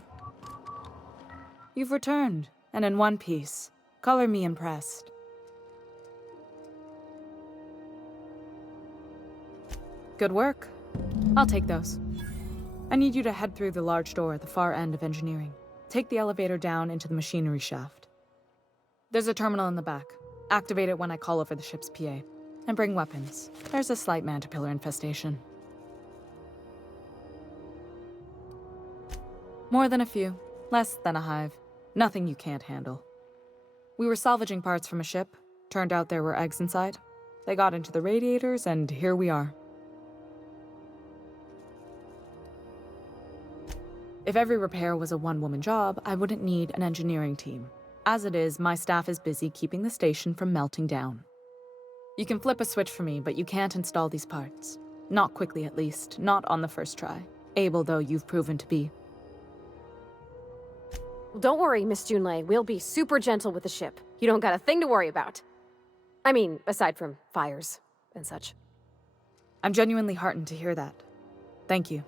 You've returned, and in one piece. Color me impressed. Good work. I'll take those. I need you to head through the large door at the far end of engineering. Take the elevator down into the machinery shaft. There's a terminal in the back. Activate it when I call over the ship's PA. And bring weapons. There's a slight Mantipillar infestation. More than a few. Less than a hive. Nothing you can't handle. We were salvaging parts from a ship. Turned out there were eggs inside. They got into the radiators, and here we are. If every repair was a one-woman job, I wouldn't need an engineering team. As it is, my staff is busy keeping the station from melting down. You can flip a switch for me, but you can't install these parts. Not quickly, at least. Not on the first try. Able though you've proven to be. Don't worry, Miss Junlei. We'll be super gentle with the ship. You don't got a thing to worry about. I mean, aside from fires and such. I'm genuinely heartened to hear that. Thank you.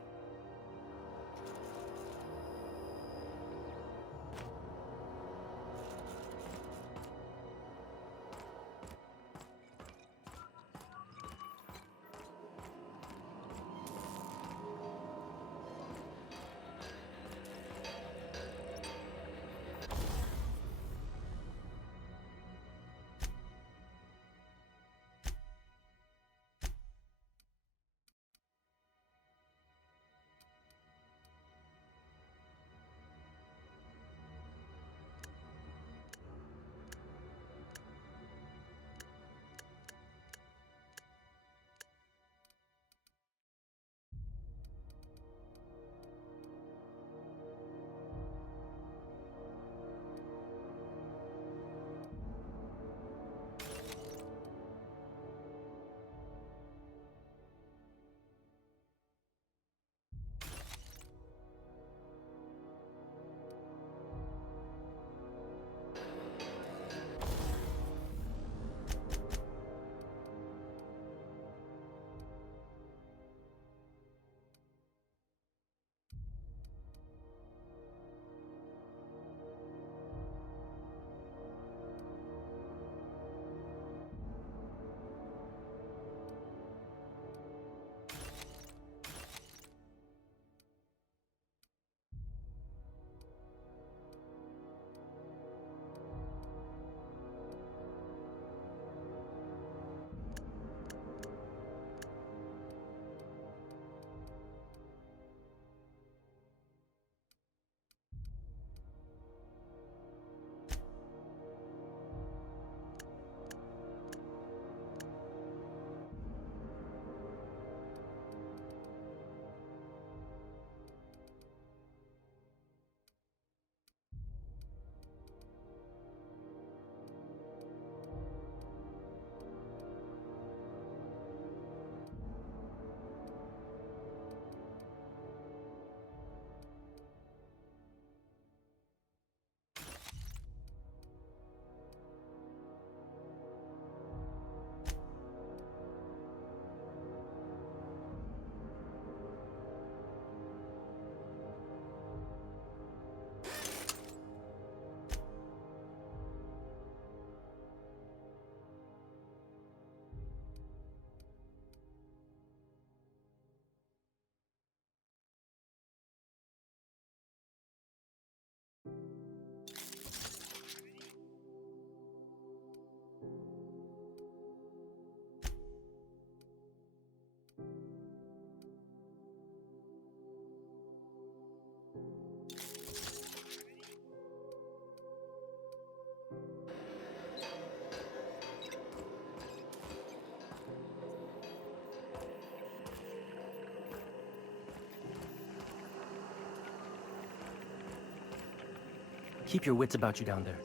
Keep your wits about you down there.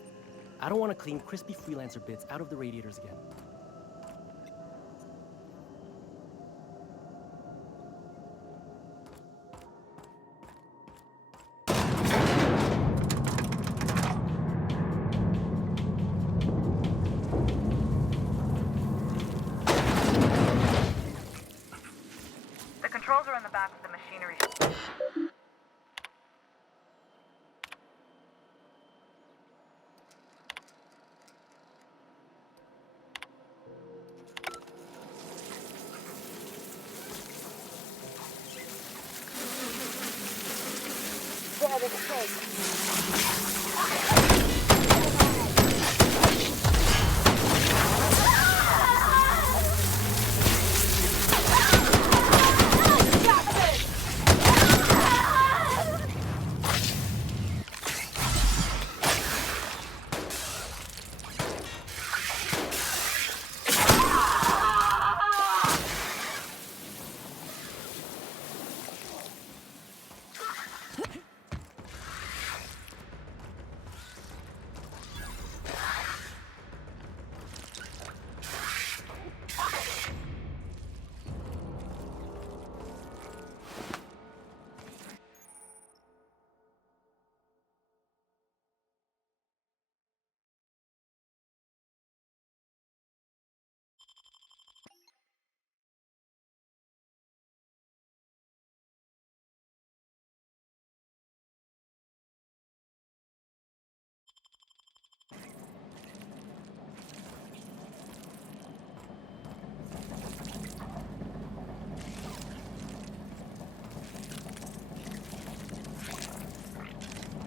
I don't want to clean crispy freelancer bits out of the radiators again. The controls are in the back of the machinery.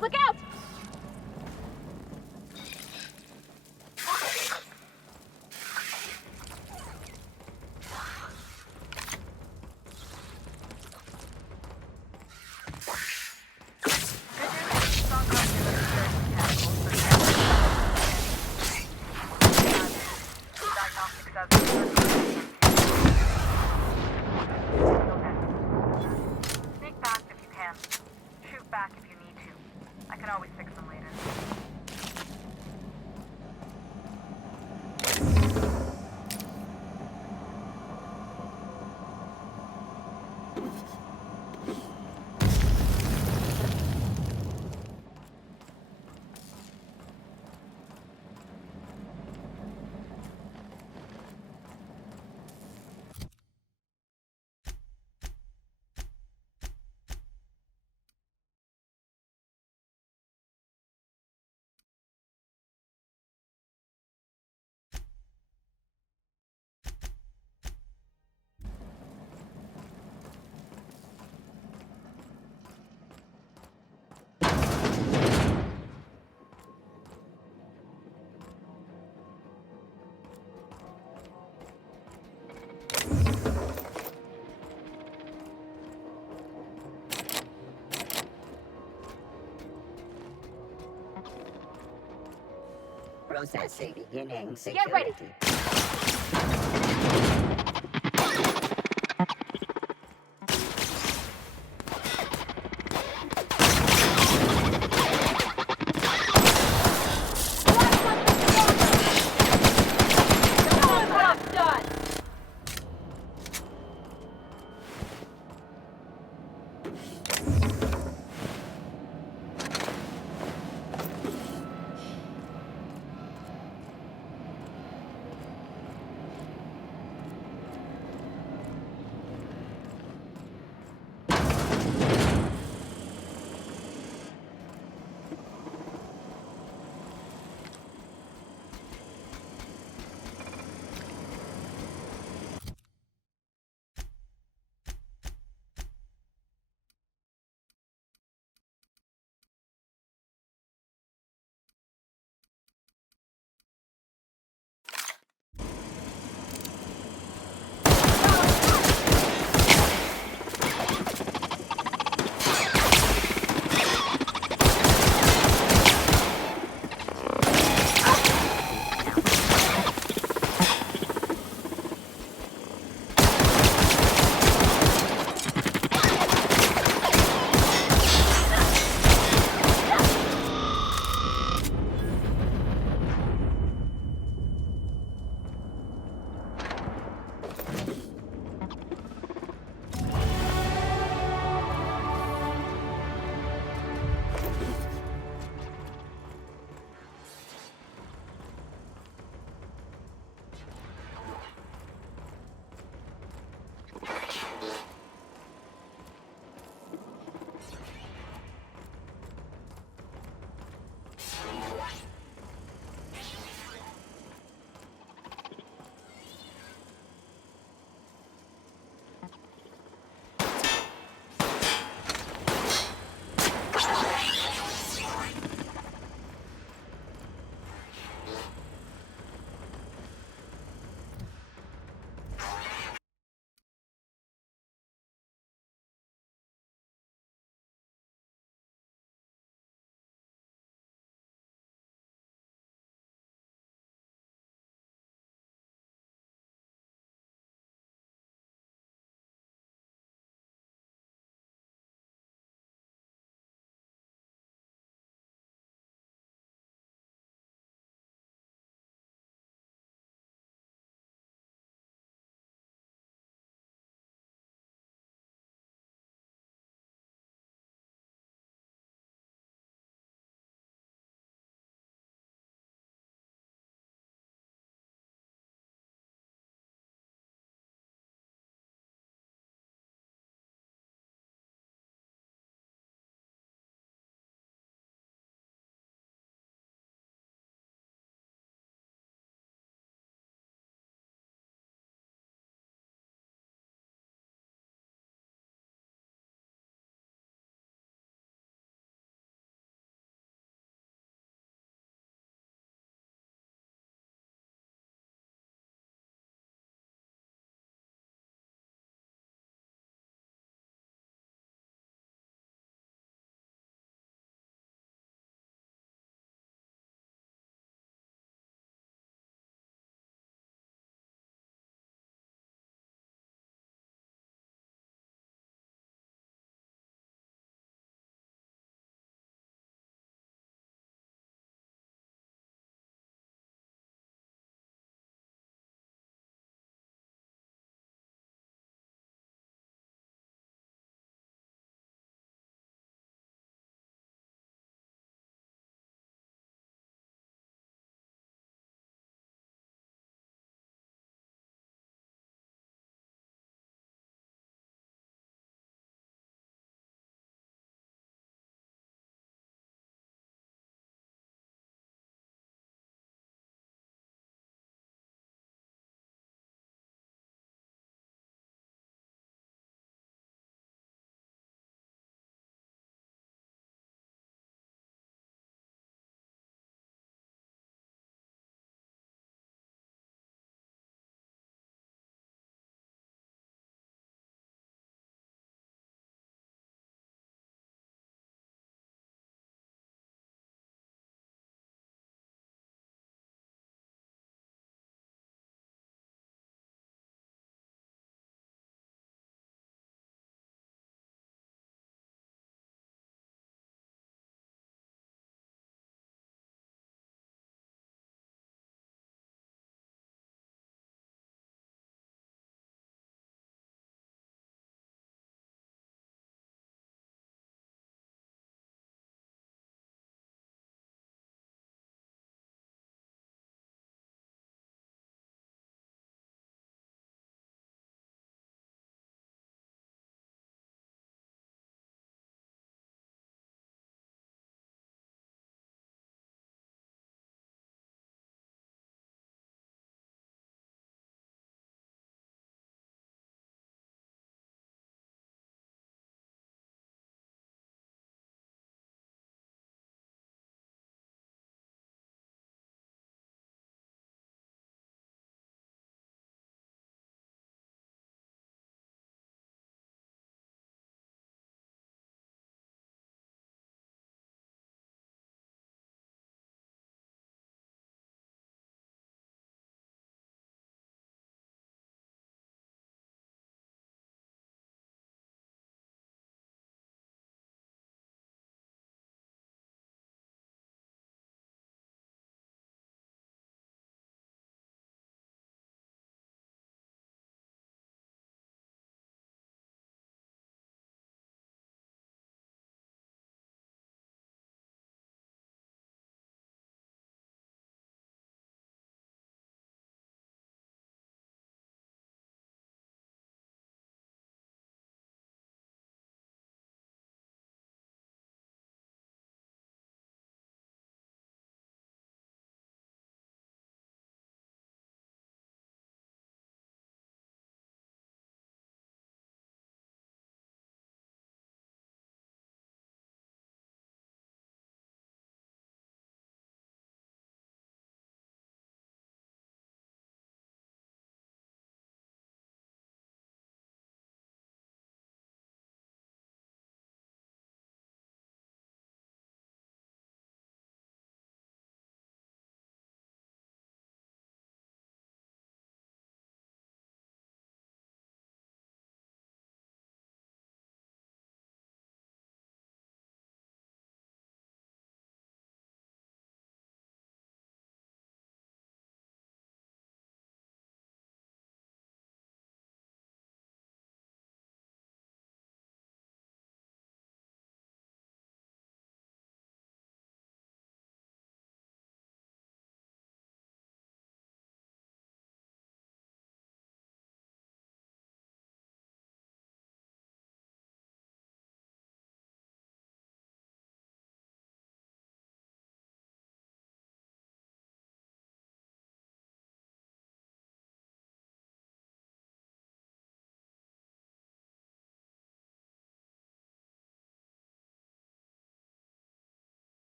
Look out! Sneak past if you can. Shoot back if you need to. I can always fix them later. Processing beginning security. Get ready.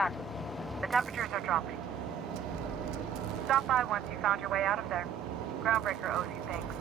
Done. The temperatures are dropping. Stop by once you found your way out of there. Groundbreaker owes you thanks.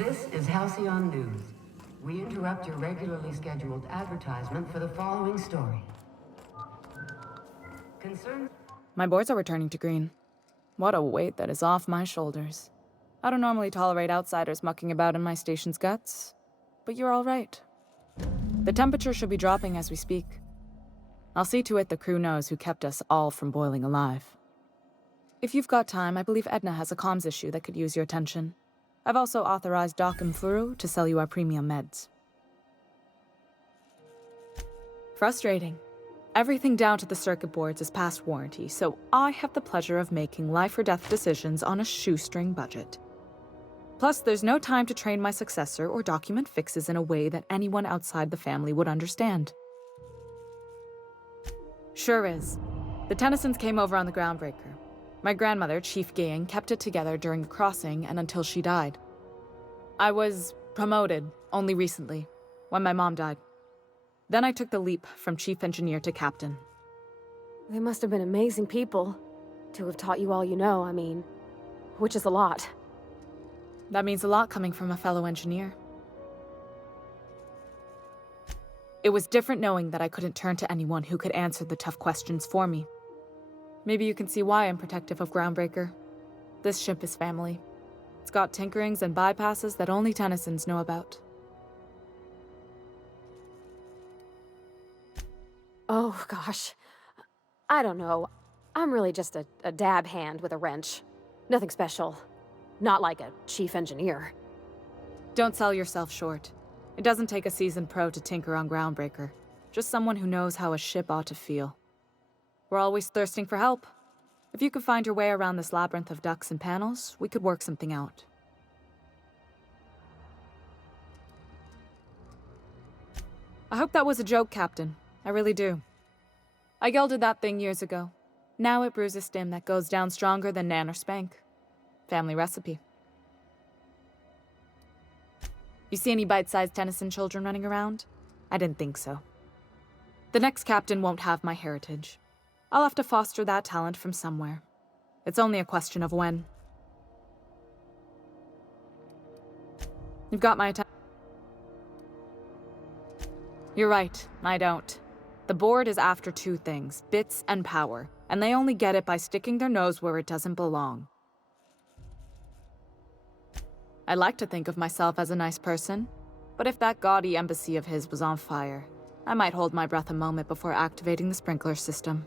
This is Halcyon News. We interrupt your regularly scheduled advertisement for the following story. Concern... My boards are returning to green. What a weight that is off my shoulders. I don't normally tolerate outsiders mucking about in my station's guts, but you're all right. The temperature should be dropping as we speak. I'll see to it the crew knows who kept us all from boiling alive. If you've got time, I believe Edna has a comms issue that could use your attention. I've also authorized Doc and Furu to sell you our premium meds. Frustrating. Everything down to the circuit boards is past warranty, so I have the pleasure of making life or death decisions on a shoestring budget. Plus, there's no time to train my successor or document fixes in a way that anyone outside the family would understand. Sure is. The Tennysons came over on the Groundbreaker. My grandmother, Chief Gayan, kept it together during the crossing and until she died. I was promoted only recently, when my mom died. Then I took the leap from chief engineer to captain. They must have been amazing people to have taught you all you know, I mean, which is a lot. That means a lot coming from a fellow engineer. It was different knowing that I couldn't turn to anyone who could answer the tough questions for me. Maybe you can see why I'm protective of Groundbreaker. This ship is family. It's got tinkerings and bypasses that only Tennysons know about. Oh, gosh. I don't know. I'm really just a dab hand with a wrench. Nothing special. Not like a chief engineer. Don't sell yourself short. It doesn't take a seasoned pro to tinker on Groundbreaker. Just someone who knows how a ship ought to feel. We're always thirsting for help. If you could find your way around this labyrinth of ducts and panels, we could work something out. I hope that was a joke, Captain. I really do. I gelded that thing years ago. Now it brews a stim that goes down stronger than Nan or Spank. Family recipe. You see any bite-sized Tennyson children running around? I didn't think so. The next captain won't have my heritage. I'll have to foster that talent from somewhere. It's only a question of when. You've got my attention. You're right, I don't. The board is after two things, bits and power, and they only get it by sticking their nose where it doesn't belong. I like to think of myself as a nice person, but if that gaudy embassy of his was on fire, I might hold my breath a moment before activating the sprinkler system.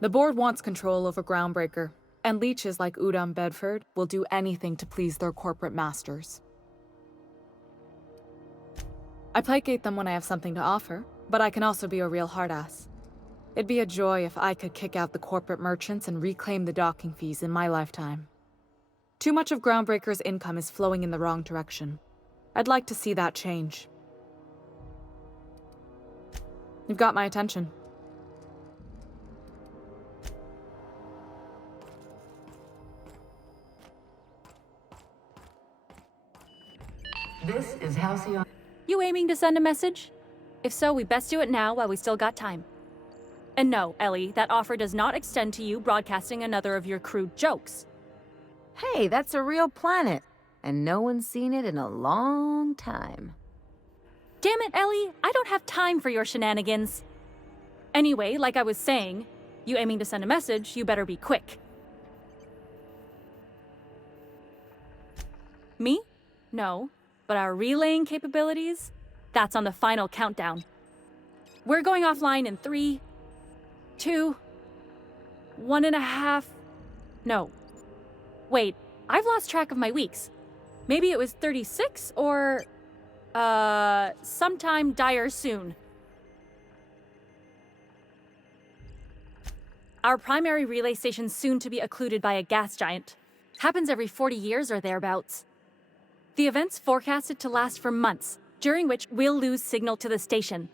The board wants control over Groundbreaker, and leeches like Udom Bedford will do anything to please their corporate masters. I placate them when I have something to offer, but I can also be a real hard-ass. It'd be a joy if I could kick out the corporate merchants and reclaim the docking fees in my lifetime. Too much of Groundbreaker's income is flowing in the wrong direction. I'd like to see that change. You've got my attention. This is Halcyon. You aiming to send a message? If so, we best do it now while we still got time. And no, Ellie, that offer does not extend to you broadcasting another of your crude jokes. Hey, that's a real planet, and no one's seen it in a long time. Damn it, Ellie, I don't have time for your shenanigans. Anyway, like I was saying, you aiming to send a message, you better be quick. Me? No. But our relaying capabilities? That's on the final countdown. We're going offline in 3, 2, 1.5... No. Wait, I've lost track of my weeks. Maybe it was 36 or... sometime dire soon. Our primary relay station's soon to be occluded by a gas giant. Happens every 40 years or thereabouts. The event's forecasted to last for months, during which we'll lose signal to the station.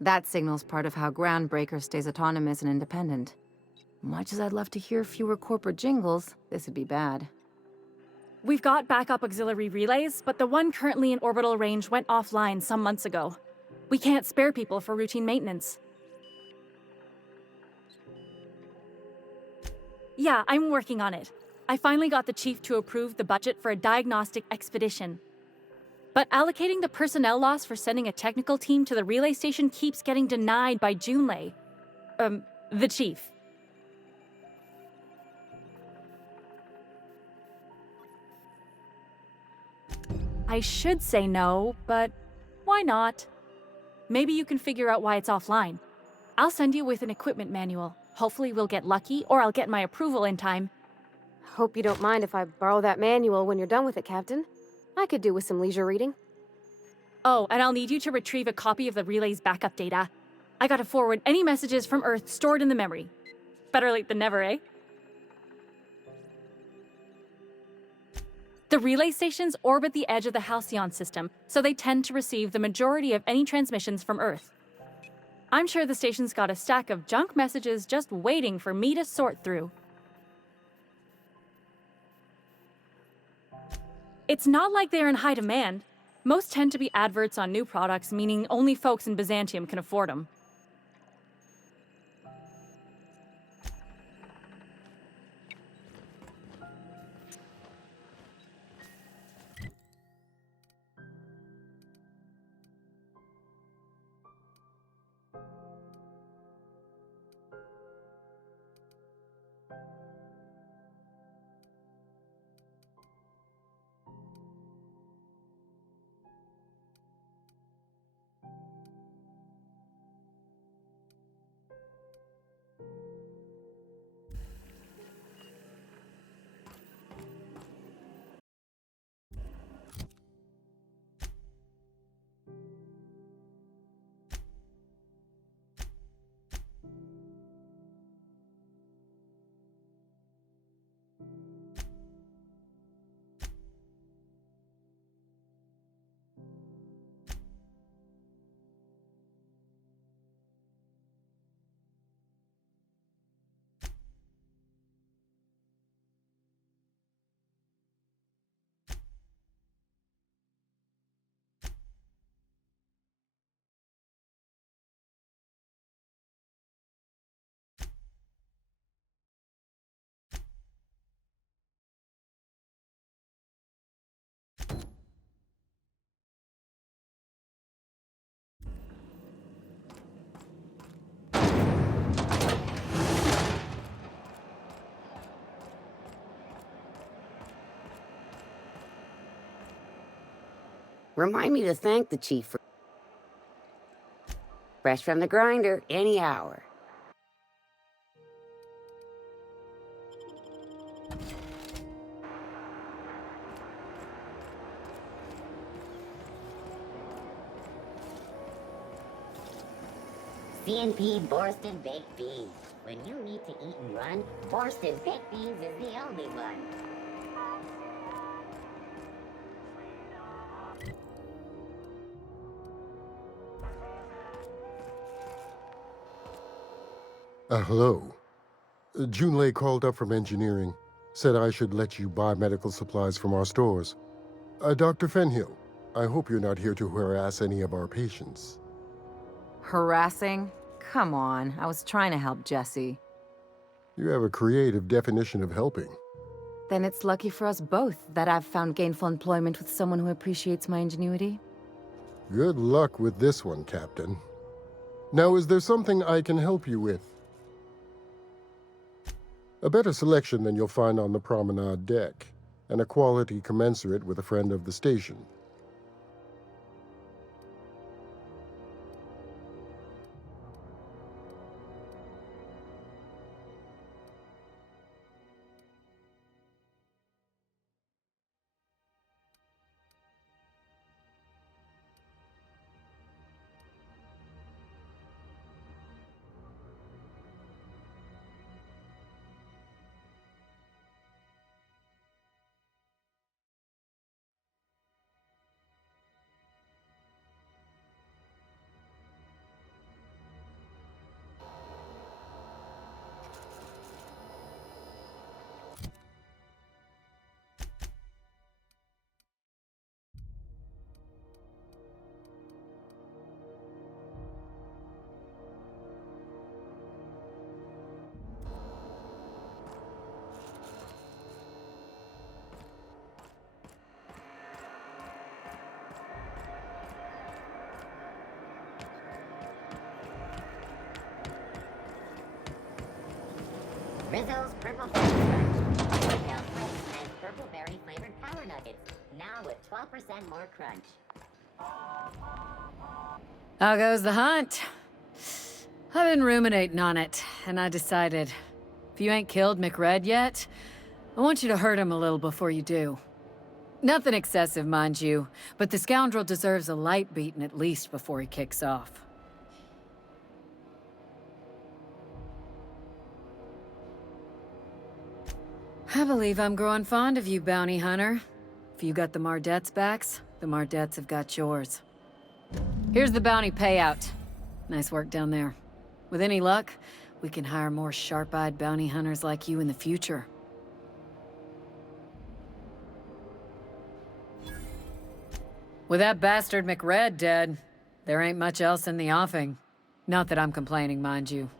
That signal's part of how Groundbreaker stays autonomous and independent. Much as I'd love to hear fewer corporate jingles, this would be bad. We've got backup auxiliary relays, but the one currently in orbital range went offline some months ago. We can't spare people for routine maintenance. Yeah, I'm working on it. I finally got the chief to approve the budget for a diagnostic expedition. But allocating the personnel loss for sending a technical team to the relay station keeps getting denied by Junlei. The chief. I should say no, but why not? Maybe you can figure out why it's offline. I'll send you with an equipment manual. Hopefully we'll get lucky, or I'll get my approval in time. Hope you don't mind if I borrow that manual when you're done with it, Captain. I could do with some leisure reading. Oh, and I'll need you to retrieve a copy of the relay's backup data. I gotta forward any messages from Earth stored in the memory. Better late than never, eh? The relay stations orbit the edge of the Halcyon system, so they tend to receive the majority of any transmissions from Earth. I'm sure the station's got a stack of junk messages just waiting for me to sort through. It's not like they're in high demand. Most tend to be adverts on new products, meaning only folks in Byzantium can afford them. Remind me to thank the chief for fresh from the grinder any hour. CNP Borston Baked Beans. When you need to eat and run, Borston Baked Beans is the only one. Hello. Junlei called up from engineering. Said I should let you buy medical supplies from our stores. Dr. Fenhill, I hope you're not here to harass any of our patients. Harassing? Come on, I was trying to help Jesse. You have a creative definition of helping. Then it's lucky for us both that I've found gainful employment with someone who appreciates my ingenuity. Good luck with this one, Captain. Now, is there something I can help you with? A better selection than you'll find on the promenade deck, and a quality commensurate with a friend of the station. Rizzo's Purple Berry Crunch. Pale flakes and purple berry flavored power nuggets. Now with 12% more crunch. How goes the hunt? I've been ruminating on it, and I decided, if you ain't killed McRed yet, I want you to hurt him a little before you do. Nothing excessive, mind you, but the scoundrel deserves a light beating at least before he kicks off. I believe I'm growing fond of you, bounty hunter. If you got the Mardets' backs, the Mardets have got yours. Here's the bounty payout. Nice work down there. With any luck, we can hire more sharp-eyed bounty hunters like you in the future. With that bastard McRed dead, there ain't much else in the offing. Not that I'm complaining, mind you.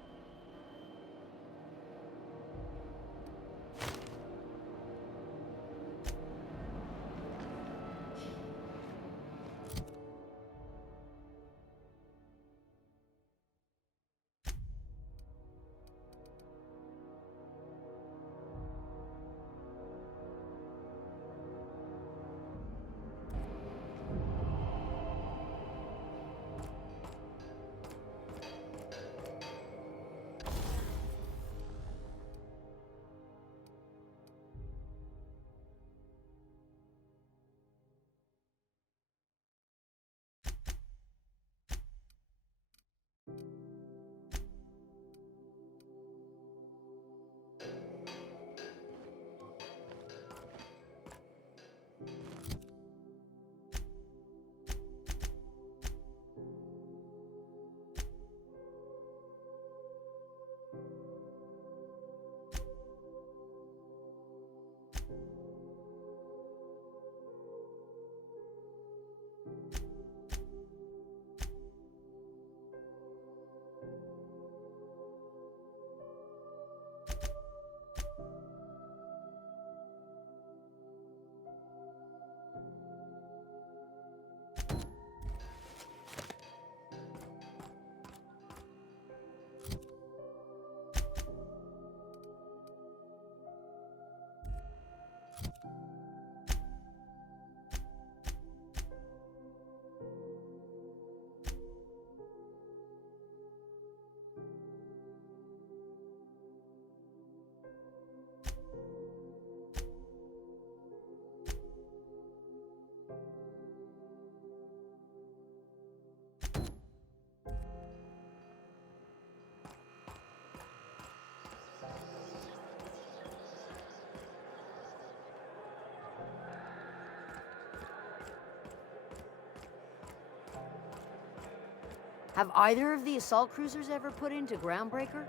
Have either of the assault cruisers ever put into Groundbreaker?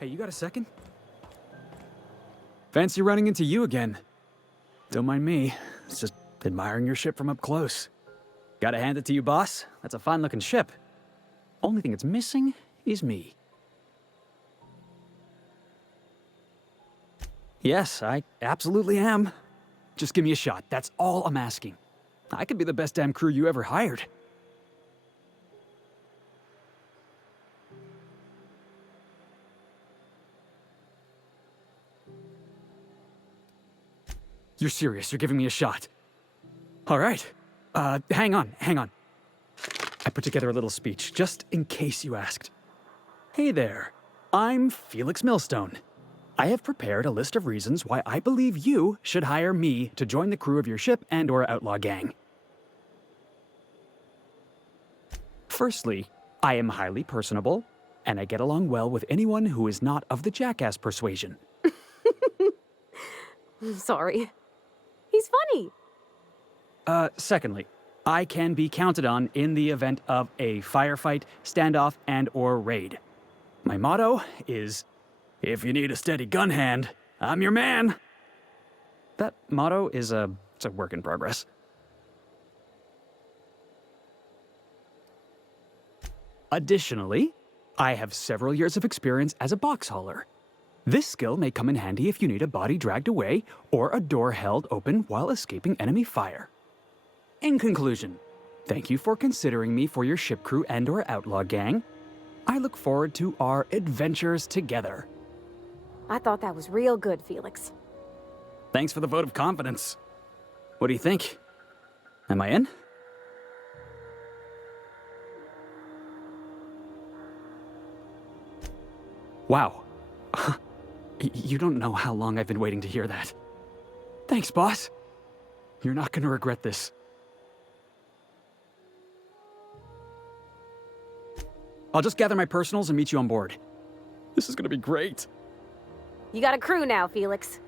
Hey, you got a second? Fancy running into you again. Don't mind me. It's just admiring your ship from up close. Gotta hand it to you, boss. That's a fine-looking ship. Only thing it's missing is me. Yes, I absolutely am. Just give me a shot. That's all I'm asking. I could be the best damn crew you ever hired. You're serious? You're giving me a shot? All right. Hang on. I put together a little speech, just in case you asked. Hey there. I'm Felix Millstone. I have prepared a list of reasons why I believe you should hire me to join the crew of your ship and/or outlaw gang. Firstly, I am highly personable, and I get along well with anyone who is not of the jackass persuasion. Sorry. He's funny. Secondly, I can be counted on in the event of a firefight, standoff, and/or raid. My motto is, if you need a steady gun hand, I'm your man. That motto is it's a work in progress. Additionally, I have several years of experience as a box hauler. This skill may come in handy if you need a body dragged away or a door held open while escaping enemy fire. In conclusion, thank you for considering me for your ship crew and/or outlaw gang. I look forward to our adventures together. I thought that was real good, Felix. Thanks for the vote of confidence. What do you think? Am I in? Wow. You don't know how long I've been waiting to hear that. Thanks, boss. You're not gonna regret this. I'll just gather my personals and meet you on board. This is gonna be great. You got a crew now, Felix.